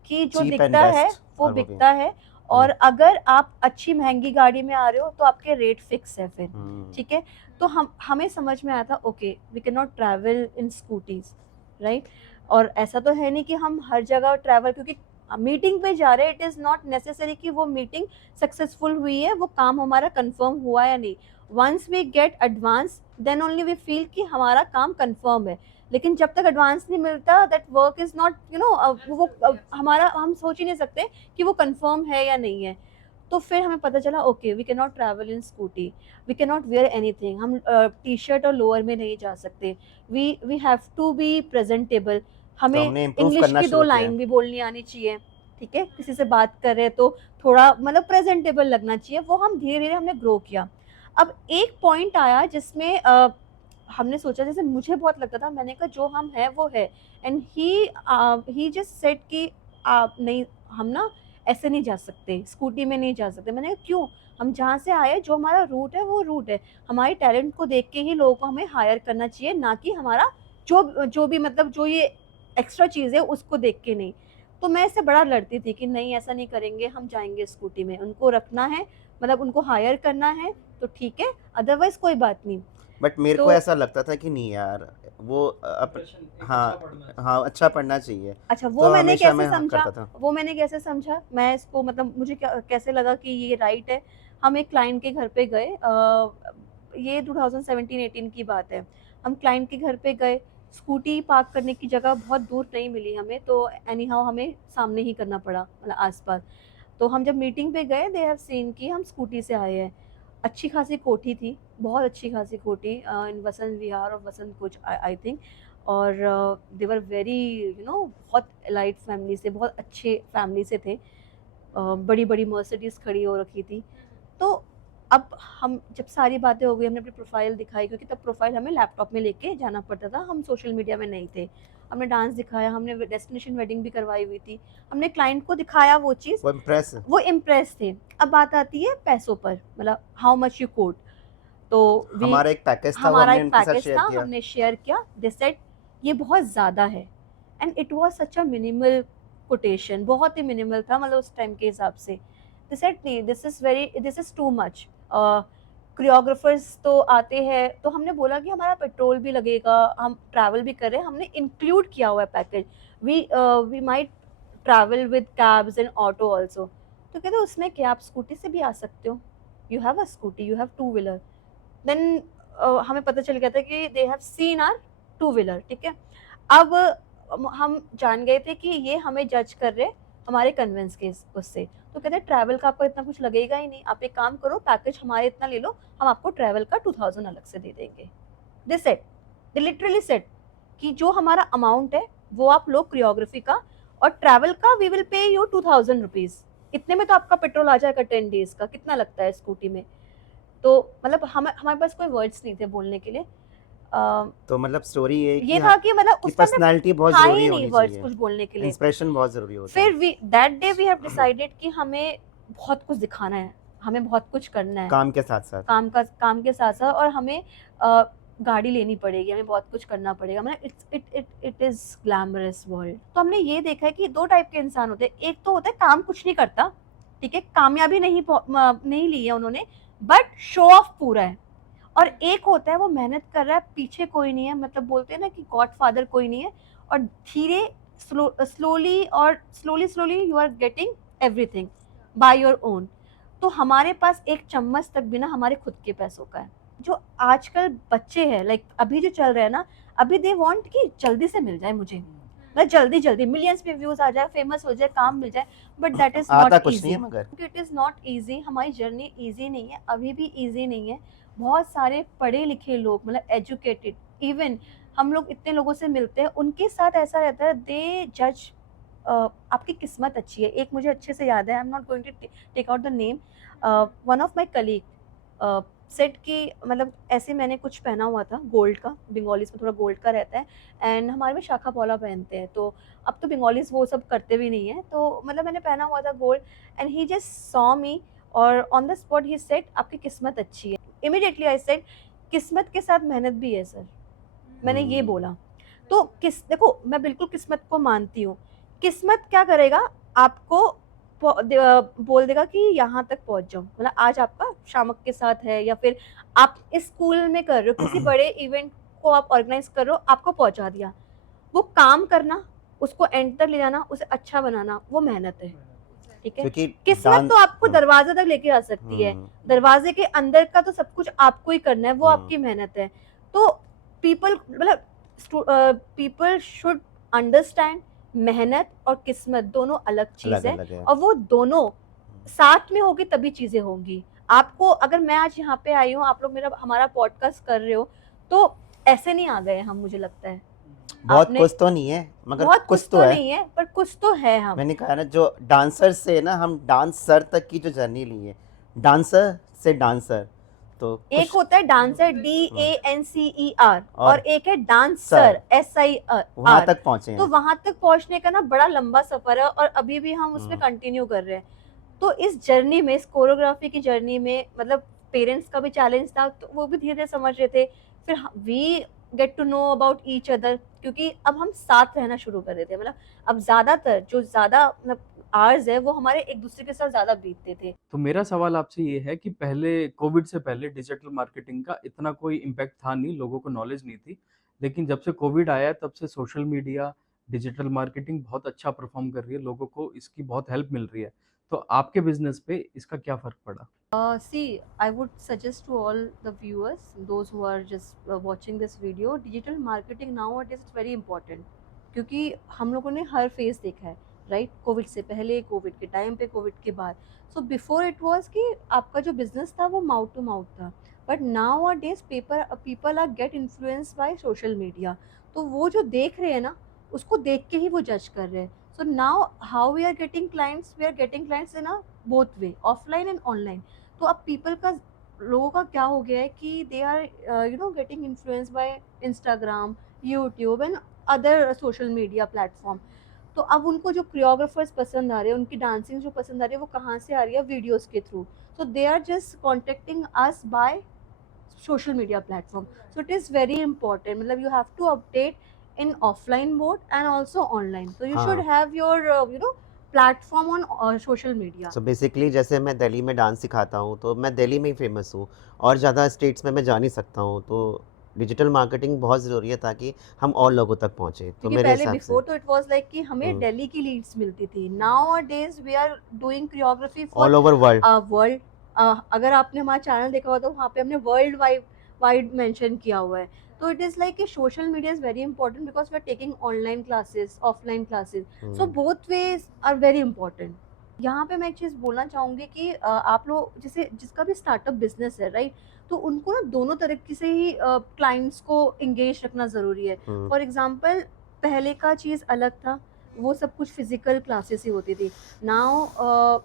कि जो चीप एंड दिखता है बेस्ट, वो और वो भी। बिकता है। और अगर आप अच्छी महंगी गाड़ी में आ रहे हो तो आपके रेट फिक्स है फिर, ठीक है। तो हमें समझ में आया था okay we can not travel in scooties, right. और ऐसा तो है नहीं कि हम हर जगह ट्रैवल, क्योंकि मीटिंग पे जा रहे हैं, इट इज़ नॉट नेसेसरी कि वो मीटिंग सक्सेसफुल हुई है, वो काम हमारा कंफर्म हुआ या नहीं। Once we get advance then only we feel कि हमारा काम कंफर्म है। लेकिन जब तक एडवांस नहीं मिलता that work is not you know, वो हमारा, हम सोच ही नहीं सकते कि वो कंफर्म है या नहीं है। तो फिर हमें पता चला okay we can not travel in scooty, we can not wear anything, हम टी शर्ट और लोअर में नहीं जा सकते, we have to be presentable, तो हमें हमने इम्प्रूव इंग्लिश करना की 2 शुरू किया। लाइन भी बोलनी आनी चाहिए, ठीक है। किसी से बात कर रहे हैं तो थोड़ा मतलब प्रेजेंटेबल लगना चाहिए। वो हम धीरे धीरे हमने ग्रो किया। अब एक पॉइंट आया जिसमें हमने सोचा, जैसे मुझे बहुत लगता था, मैंने कहा जो हम है वो है, एंड ही जस्ट सेड कि आप नहीं, हम ना ऐसे नहीं जा सकते, स्कूटी में नहीं जा सकते। मैंने कहा क्यों, हम जहाँ से आए, जो हमारा रूट है वो रूट है, हमारे टैलेंट को देख के ही लोगों को हमें हायर करना चाहिए, ना कि हमारा जो भी मतलब जो ये एक्स्ट्रा चीज़ है उसको देख के नहीं। तो मैं इससे बड़ा लड़ती थी कि नहीं ऐसा नहीं करेंगे, हम जाएंगे स्कूटी में, उनको रखना है, मतलब उनको हायर करना है तो ठीक है, अदरवाइज कोई बात नहीं। बट मेरे को तो ऐसा लगता था कि नहीं यार, वो हाँ अच्छा पढ़ना चाहिए, अच्छा, वो तो मैंने हमेशा कैसे मैं हाँ समझा, करता था। वो मैंने कैसे समझा, मैं इसको मतलब मुझे कैसे लगा कि ये राइट है। हम एक क्लाइंट के घर पे गए, ये 2017-18 की बात है। हम क्लाइंट के घर पे गए, स्कूटी पार्क करने की जगह बहुत दूर नहीं मिली हमें, तो एनी हाउ हमें सामने ही करना पड़ा, मतलब आसपास। तो हम जब मीटिंग पे गए, दे हैव सीन कि हम स्कूटी से आए हैं। अच्छी खासी कोठी थी, बहुत अच्छी खासी कोठी इन वसंत विहार और वसंत कुछ आई थिंक। और दे वर वेरी यू नो, बहुत एलाइट फैमिली से, बहुत अच्छे फैमिली से थे। बड़ी बड़ी मर्सिडीज खड़ी हो रखी थी। तो अब हम जब सारी बातें हो गई, हमने अपनी प्रोफाइल दिखाई, क्योंकि तब प्रोफाइल हमें लैपटॉप में लेके जाना पड़ता था, हम सोशल मीडिया में नहीं थे। हमने डांस दिखाया, हमने डेस्टिनेशन वेडिंग भी करवाई हुई थी, हमने क्लाइंट को दिखाया वो चीज़, वो इम्प्रेस थे। अब बात आती है पैसों पर, मतलब हाउ मच यू कोट। तो हमारा एक पैकेज था, वो हमारा हमने एक उनके साथ पैकेज शेयर था, किया। हमने शेयर किया, दे सेड ये बहुत ज़्यादा है, and it was such a minimal quotation, बहुत ही मिनिमल था, मतलब उस टाइम के हिसाब से। दे सेड नहीं, this is too much, choreographers तो आते हैं। तो हमने बोला कि हमारा पेट्रोल भी लगेगा, हम ट्रैवल भी कर रहे हैं, हमने इंक्लूड किया हुआ है package, we might travel with cabs and auto also. तो कहते उसमें क्या, आप स्कूटी से भी आ सकते हो, you have a scooty, you have two wheeler. Then हमें पता चल गया था कि they have seen our two wheeler, ठीक है। अब हम जान गए थे कि ये हमें जज कर रहे हमारे कन्वेंस के उससे। तो कहते ट्रैवल का आपको इतना कुछ लगेगा ही नहीं, आप एक काम करो, पैकेज हमारे इतना ले लो, हम आपको ट्रैवल का 2000 अलग से दे देंगे। दे सेट, दे लिटरली सेट कि जो हमारा अमाउंट है वो आप लो कोरियोग्राफी का, और ट्रैवल का we will pay you 2000 rupees. इतने में तो आपका पेट्रोल आ जाएगा 10 डेज का, कितना लगता है स्कूटी में। तो मतलब हमारे पास कोई वर्ड्स नहीं थे बोलने के लिए। तो मतलब स्टोरी ये था कि मतलब कि उस टाइम पर्सनालिटी बहुत था जरूरी ही नहीं होनी वर्ड्स चाहिए, कुछ बोलने के लिए। इंस्पिरेशन बहुत जरूरी होता है। फिर that day we have decided कि हमें बहुत कुछ दिखाना है, हमें बहुत कुछ करना है, काम के साथ साथ काम के साथ साथ, और हमें गाड़ी लेनी पड़ेगी, हमें बहुत कुछ करना पड़ेगा, मतलब इट इज ग्लैमरस वर्ल्ड। तो हमने ये देखा है कि 2 टाइप के इंसान होते हैं। एक तो होता है काम कुछ नहीं करता, ठीक है, कामयाबी नहीं ली है उन्होंने, बट शो ऑफ पूरा है। और एक होता है वो मेहनत कर रहा है, पीछे कोई नहीं है, मतलब बोलते हैं ना कि गॉड फादर कोई नहीं है, और धीरे slowly you are getting everything by your own. तो हमारे पास एक चम्मच तक भी ना हमारे खुद के पैसों का है। जो आजकल बच्चे हैं, लाइक अभी जो चल रहे हैं ना, अभी दे वांट कि जल्दी से मिल जाए मुझे, मतलब जल्दी जल्दी मिलियंस पे व्यूज आ जाए, फेमस हो जाए, काम मिल जाए, बट दैट इज आता नॉट कुछ नहीं इजी। है मगर। इट इज नॉट इजी, हमारी जर्नी इजी नहीं है, अभी भी इजी नहीं है। बहुत सारे पढ़े लिखे लोग, मतलब एजुकेटेड, इवन हम लोग इतने लोगों से मिलते हैं, उनके साथ ऐसा रहता है, दे जज आपकी किस्मत अच्छी है। एक मुझे अच्छे से याद है, I am not going to take out the name, one of my colleague set की, मतलब ऐसे मैंने कुछ पहना हुआ था गोल्ड का, बंगालीज में थोड़ा गोल्ड का रहता है, एंड हमारे में शाखा पौला पहनते हैं, तो अब तो बंगालीज वो सब करते भी नहीं है, तो मतलब मैंने पहना हुआ था gold, and he just saw me और ऑन द स्पॉट ही सेड आपकी किस्मत अच्छी है। इमिडिएटली आई सेड किस्मत के साथ मेहनत भी है सर, मैंने ये बोला। तो देखो मैं बिल्कुल किस्मत को मानती हूँ, किस्मत क्या करेगा, आपको बोल देगा कि यहाँ तक पहुंच जाओ, मतलब आज आपका शामक के साथ है, या फिर आप इस स्कूल में कर रहे हो, किसी बड़े इवेंट को आप ऑर्गेनाइज कर रहे हो, आपको पहुंचा दिया। वो काम करना, उसको एंड तक ले जाना, उसे अच्छा बनाना, वो मेहनत है, ठीक है। क्योंकि किस्मत तो आपको दरवाजे तक लेके आ सकती है, दरवाजे के अंदर का तो सब कुछ आपको ही करना है, वो आपकी मेहनत है। तो पीपल, मतलब पीपल शुड अंडरस्टैंड मेहनत और किस्मत दोनों अलग चीज है, और वो दोनों साथ में होगी तभी चीजें होंगी। आपको, अगर मैं आज यहाँ पे आई हूँ, आप लोग हमारा पॉडकास्ट कर रहे हो, तो ऐसे नहीं आ गए हम, मुझे लगता है बहुत कुछ तो नहीं है मगर बहुत कुछ तो है। नहीं है, पर कुछ तो है। हम, मैंने कहा ना, जो डांसर से ना, हम डांसर तक की जो जर्नी ली है, डांसर से डांसर, तो एक होता है डांसर DANCER और और एक है डांसर SIR, वहां तक पहुंचे तो हैं। वहां तक पहुंचने का ना बड़ा लंबा सफर है, और अभी भी हम उसमें कंटिन्यू कर रहे हैं। तो इस जर्नी में, इस कोरियोग्राफी की जर्नी में, मतलब पेरेंट्स का भी चैलेंज था, तो वो भी धीरे धीरे समझ रहे थे, फिर we get to know about each other, क्योंकि अब हम साथ रहना शुरू कर रहे थे, मतलब अब ज्यादातर जो ज्यादा मतलब आवर्स है वो हमारे एक दूसरे के साथ ज्यादा बीतते थे। तो मेरा सवाल आपसे ये है कि पहले, कोविड से पहले डिजिटल मार्केटिंग का इतना कोई इम्पैक्ट था नहीं, लोगों को नॉलेज नहीं थी, लेकिन जब से कोविड आया है तब से सोशल मीडिया, डिजिटल मार्केटिंग बहुत अच्छा परफॉर्म कर रही है, लोगों को इसकी बहुत हेल्प मिल रही है। तो आपके बिजनेस पे इसका क्या फर्क पड़ा? See, I would suggest to all the viewers, those who are just watching this video, digital marketing nowadays is very important, क्योंकि हम लोगों ने हर फेज देखा है, राइट? कोविड से पहले, कोविड के टाइम पे, कोविड के बाद। सो बिफोर इट वाज कि आपका जो बिजनेस था वो माउथ टू माउथ था, but nowadays people are get influence by social media. तो वो जो देख रहे हैं ना, उसको देख के ही वो जज कर रहे हैं। So now how we are getting clients in a both way, offline and online. तो अब पीपल का, लोगों का क्या हो गया है कि they are getting influence by Instagram, YouTube and other social media platform. तो अब उनको जो कोरियोग्राफर्स पसंद आ रहे हैं, उनकी डांसिंग जो पसंद आ रही है, वो कहाँ से आ रही है? वीडियोस के थ्रू। So they are just contacting us by social media platform. So it is very important, मतलब you have to update in offline mode and also online, so you should have your platform on social media. So basically जैसे मैं दिल्ली में dance सिखाता हूँ, तो मैं दिल्ली में ही famous हूँ, और ज़्यादा स्टेट्स में मैं जा नहीं सकता हूँ, तो डिजिटल मार्केटिंग बहुत ज़रूरी है ताकि हम और लोगों तक पहुँचे। तो क्योंकि मेरे पहले हिसाब से बिफोर तो इट वाज लाइक कि हमें दिल्ली की लीड्स मिलती थी, nowadays we are doing choreography for all over world. World. अगर आपने हमारा चैनल देखा हुआ तो वहाँ पे हमने वर्ल्ड वाइड मेंशन किया हुआ है। तो it is like social media is very important because we are taking online classes, offline classes, so both ways are very important. यहाँ पे मैं एक चीज़ बोलना चाहूँगी कि आप लोग, जैसे जिसका भी स्टार्टअप बिजनेस है, राइट, तो उनको ना दोनों तरीके से ही क्लाइंट्स को इंगेज रखना ज़रूरी है। फॉर एग्जांपल, पहले का चीज़ अलग था, वो सब कुछ फिजिकल क्लासेस ही होती थी। Now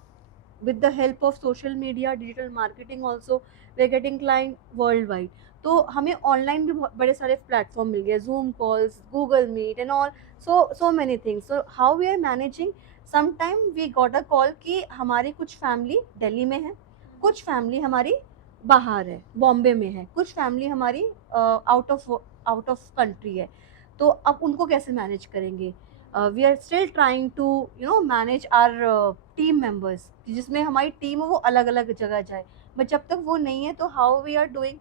with the help of social media, digital marketing also, we are getting client worldwide. तो हमें ऑनलाइन भी बहुत बड़े सारे प्लेटफॉर्म मिल गए, Zoom calls, Google Meet and all, so many things. So how we are managing, sometime we got a call कि हमारी कुछ फैमिली दिल्ली में है, कुछ फैमिली हमारी बाहर है, बॉम्बे में है, कुछ फैमिली हमारी आउट ऑफ कंट्री है। तो अब उनको कैसे मैनेज करेंगे? We are still trying to manage our team members, जिसमें हमारी टीम वो अलग अलग जगह जाए, बट जब तक वो नहीं है तो how we are doing,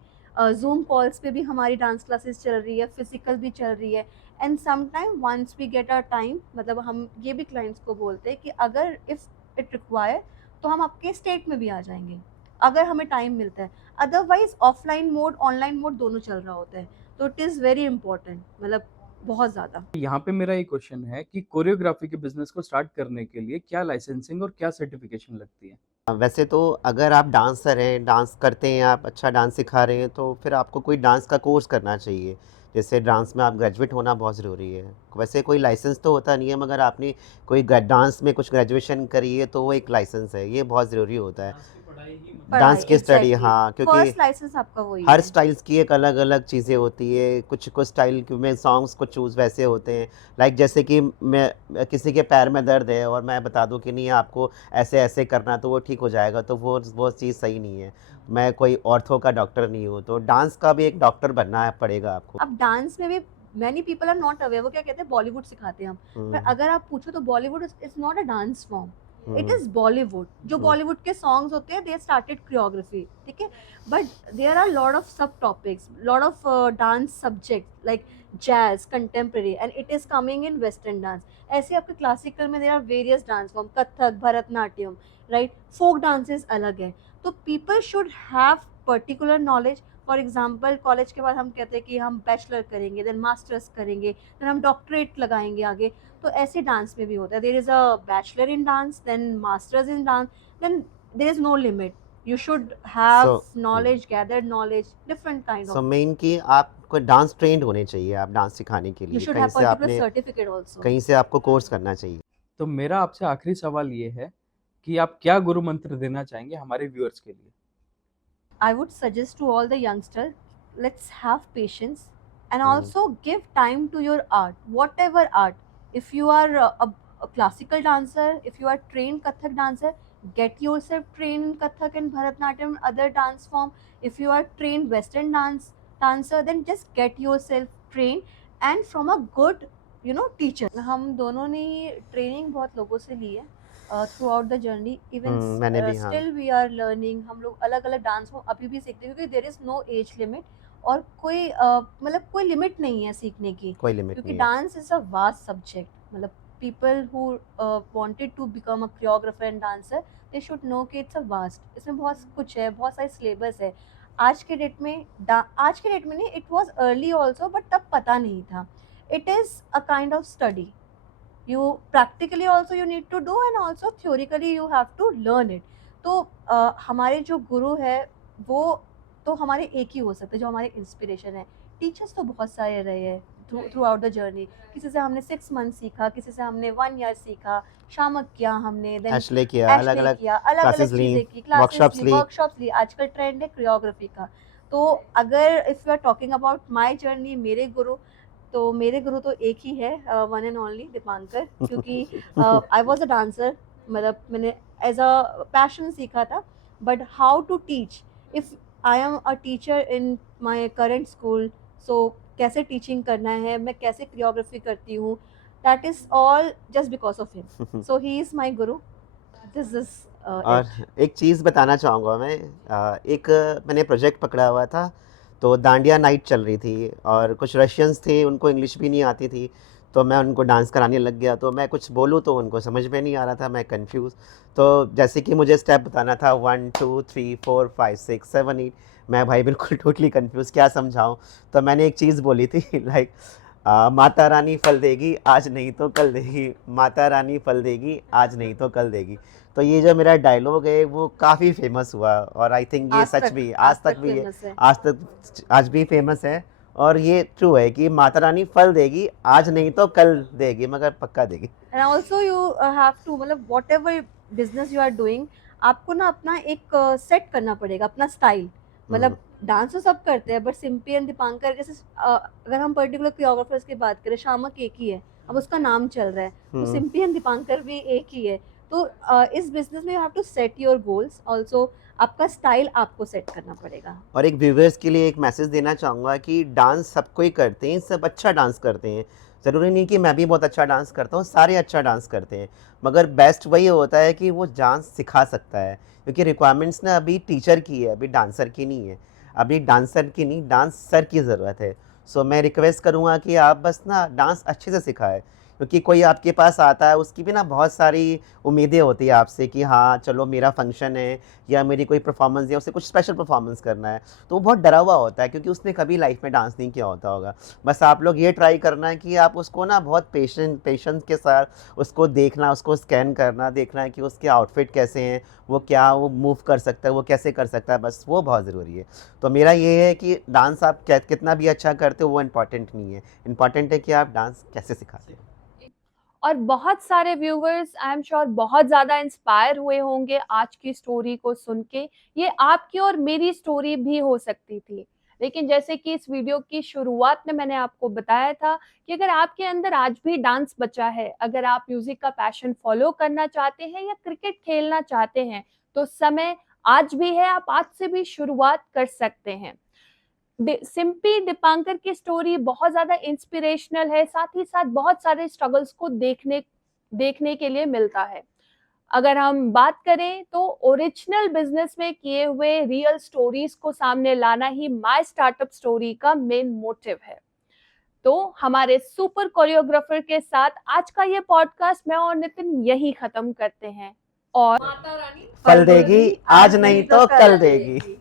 Zoom calls पे भी हमारी डांस क्लासेस चल रही है, फिजिकल भी चल रही है। And sometime once we get our time, मतलब हम ये भी क्लाइंट्स को बोलते हैं कि अगर इफ़ इट रिक्वायर तो हम आपके स्टेट में भी आ जाएंगे, अगर हमें टाइम मिलता है। Otherwise offline mode, online mode दोनों चल रहा होता है। तो इट इज़ वेरी इंपॉर्टेंट, मतलब बहुत ज़्यादा। यहाँ पे मेरा एक क्वेश्चन है कि कोरियोग्राफी के बिजनेस को स्टार्ट करने के लिए क्या लाइसेंसिंग और क्या सर्टिफिकेशन लगती है? वैसे तो अगर आप डांसर हैं, डांस करते हैं, आप अच्छा डांस सिखा रहे हैं, तो फिर आपको कोई डांस का कोर्स करना चाहिए। जैसे डांस में आप ग्रेजुएट होना बहुत ज़रूरी है। वैसे कोई लाइसेंस तो होता नहीं है, मगर आपने कोई डांस में कुछ ग्रेजुएशन करी है तो वो एक लाइसेंस है, ये बहुत ज़रूरी होता है। डांस पढ़ाई की स्टडी, एग्ज़ैक्टली, हाँ, क्योंकि फर्स्ट लाइसेंस आपका वही हर है। स्टाइल्स की एक अलग-अलग चीज़ें होती है। कुछ स्टाइल में सॉन्ग्स कुछ चूज़ वैसे होते हैं। लाइक जैसे कि मैं किसी के पैर में दर्द है और मैं बता दूँ कि नहीं आपको ऐसे-ऐसे करना तो वो ठीक हो जाएगा, तो वो चीज़ सही नहीं है। मैं कोई ऑर्थो का डॉक्टर नहीं हूँ, तो डांस का भी एक डॉक्टर बनना है पड़ेगा आपको। अब डांस में भी many people are not aware, वो क्या कहते हैं बॉलीवुड सिखाते हैं हम, पर हुँ, अगर आप पूछो तो Bollywood is not a dance form, it hmm, is Bollywood. जो हुँ। बॉलीवुड के सॉन्ग्स होते हैं दे स्टार्टेड कोरियोग्राफी, ठीक है, but there are lot of sub topics, lot of dance subject like jazz, contemporary, and it is coming in western dance. ऐसे आपके classical में there are various dance form, Kathak, Bharatanatyam, right, folk dances अलग है। तो people should have particular knowledge. For example college के बाद हम कहते हैं कि हम बैचलर करेंगे, देन मास्टर्स करेंगे, देन हम डॉक्टरेट लगाएंगे आगे। तो ऐसे डांस में भी होता है, there is a bachelor in dance, then masters in dance, then there is no limit. You should have so hmm, knowledge, gathered knowledge, different kind so of. Main कि आपको डांस ट्रेन्ड होने चाहिए आप dance सिखाने के you लिए। Should have particular certificate also. कहीं से आपको कोर्स करना चाहिए। तो मेरा आपसे आखिरी सवाल ये है कि आप क्या गुरु मंत्र देना चाहेंगे हमारे व्यूअर्स के लिए? I would suggest to all the youngsters, let's have patience and hmm, also give time to your art, whatever art. If you are a classical dancer, if you are trained Kathak dancer, get yourself trained in Kathak and Bharatanatyam and other dance form. If you are trained Western dancer, then just get yourself trained and from a good, teacher. हम दोनों ने training बहुत लोगों से ली है through out the journey, even मैंने भी, हाँ, स्टिल वी आर लर्निंग। हम लोग अलग अलग डांस फॉर्म अभी भी सीखते हैं, क्योंकि there is no age limit, और कोई मतलब कोई लिमिट नहीं है सीखने की, कोई लिमिट क्योंकि नहीं है। Dance is a vast subject. मतलब people who wanted to become a choreographer and dancer, they should know कि इट्स अ वास्ट, इसमें बहुत कुछ है, बहुत सारे सिलेबस है। आज के डेट में नहीं, it was early also, but तब पता नहीं था। It is a kind of study, you practically also you need to do and also theoretically you have to learn it। तो हमारे जो गुरु है वो तो हमारे एक ही हो सकते हैं, जो हमारे इंस्पिरेशन है। टीचर्स तो बहुत सारे रहे हैं थ्रू आउट द जर्नी। किसी से हमने 6 मंथ सीखा, किसी से हमने 1 ईयर सीखा, शामक किया हमने, देन एशले किया, एशले अलग-अलग किया, अलग अलग क्लासेस ली, चीज़ें की, क्लासेस वर्कशॉप्स ली, ली। वर्कशॉप्स ली। आजकल ट्रेंड है कोरियोग्राफी का। तो अगर if you are talking about my journey, मेरे गुरु, तो मेरे गुरु तो एक ही है, वन एंड ओनली दीपांकर। क्योंकि आई वाज अ डांसर, मतलब मैंने एज अ पैशन सीखा था, but how to teach, if I am a teacher in my current school, so कैसे टीचिंग करना है, मैं कैसे कोरियोग्राफी करती हूँ, that is all just because of him. So he is my guru, this is और इट। एक चीज़ बताना चाहूँगा मैं, एक मैंने प्रोजेक्ट पकड़ा हुआ था, तो डांडिया नाइट चल रही थी और कुछ रशियंस थे, उनको इंग्लिश भी नहीं आती थी, तो मैं उनको डांस कराने लग गया। तो मैं कुछ बोलूँ तो उनको समझ में नहीं आ रहा था, मैं कन्फ्यूज़। तो जैसे कि मुझे स्टेप बताना था 1 2 3 4 5 6 7 8, मैं भाई बिल्कुल टोटली कन्फ्यूज़, क्या समझाऊँ? तो मैंने एक चीज़ बोली थी लाइक माता रानी फल देगी, आज नहीं तो कल देगी, माता रानी फल देगी, आज नहीं तो कल देगी। तो ये जो मेरा डायलॉग है वो काफ़ी फेमस हुआ और आई थिंक ये सच भी आज तक भी ये फेमस है। आज भी फेमस है। और ये ट्रू है कि माता रानी फल देगी, आज नहीं तो कल देगी, मगर पक्का देगी। And also you have to, मतलब whatever business you are doing, आपको ना अपना एक सेट करना पड़ेगा, अपना स्टाइल। मतलब डांस तो सब करते हैं, बट सिम्पी एंड दीपांकर जैसे अगर हम पर्टिकुलर कोरियोग्राफर्स की बात करें, शामक एक ही है, अब उसका नाम चल रहा है, तो हम्म, सिम्पी एंड दीपांकर भी एक ही है। तो इस बिजनेस में you have to set your goals also, आपका स्टाइल आपको सेट करना पड़ेगा। और एक व्यूवर्स के लिए एक मैसेज देना चाहूँगा कि डांस सब कोई करते हैं, सब अच्छा डांस करते हैं। ज़रूरी नहीं कि मैं भी बहुत अच्छा डांस करता हूँ, सारे अच्छा डांस करते हैं, मगर बेस्ट वही होता है कि वो डांस सिखा सकता है। क्योंकि रिक्वायरमेंट्स ना अभी टीचर की है, अभी डांसर की नहीं है। अभी डांसर की नहीं, डांसर की ज़रूरत है। सो मैं रिक्वेस्ट करूँगा कि आप बस ना डांस अच्छे से सिखाएं, क्योंकि कोई आपके पास आता है, उसकी भी ना बहुत सारी उम्मीदें होती है आपसे कि हाँ चलो मेरा फंक्शन है या मेरी कोई परफॉर्मेंस है, उसे कुछ स्पेशल परफॉर्मेंस करना है, तो वो बहुत डरा हुआ होता है क्योंकि उसने कभी लाइफ में डांस नहीं किया होता होगा। बस आप लोग ये ट्राई करना है कि आप उसको ना बहुत पेशेंस के साथ उसको देखना, उसको स्कैन करना, देखना है कि उसके आउटफिट कैसे हैं, वो मूव कर सकता है, वो कैसे कर सकता है, बस वो बहुत ज़रूरी है। तो मेरा ये है कि डांस आप कितना भी अच्छा करते हो वो इम्पॉर्टेंट नहीं है, इम्पॉर्टेंट है कि आप डांस कैसे सिखाते हो। और बहुत सारे व्यूवर्स आई एम श्योर बहुत ज़्यादा इंस्पायर हुए होंगे आज की स्टोरी को सुन के। ये आपकी और मेरी स्टोरी भी हो सकती थी, लेकिन जैसे कि इस वीडियो की शुरुआत में मैंने आपको बताया था कि अगर आपके अंदर आज भी डांस बचा है, अगर आप म्यूजिक का पैशन फॉलो करना चाहते हैं या क्रिकेट खेलना चाहते हैं, तो समय आज भी है, आप आज से भी शुरुआत कर सकते हैं। सिम्पी दीपांकर की स्टोरी बहुत ज्यादा इंस्पिरेशनल है, साथ ही साथ बहुत सारे स्ट्रगल्स को देखने के लिए मिलता है। अगर हम बात करें तो ओरिजिनल बिजनेस में किए हुए रियल स्टोरीज को सामने लाना ही माय स्टार्टअप स्टोरी का मेन मोटिव है। तो हमारे सुपर कोरियोग्राफर के साथ आज का ये पॉडकास्ट मैं और नितिन यही खत्म करते हैं। और माता रानी फल देगी आज नहीं तो कल देगी।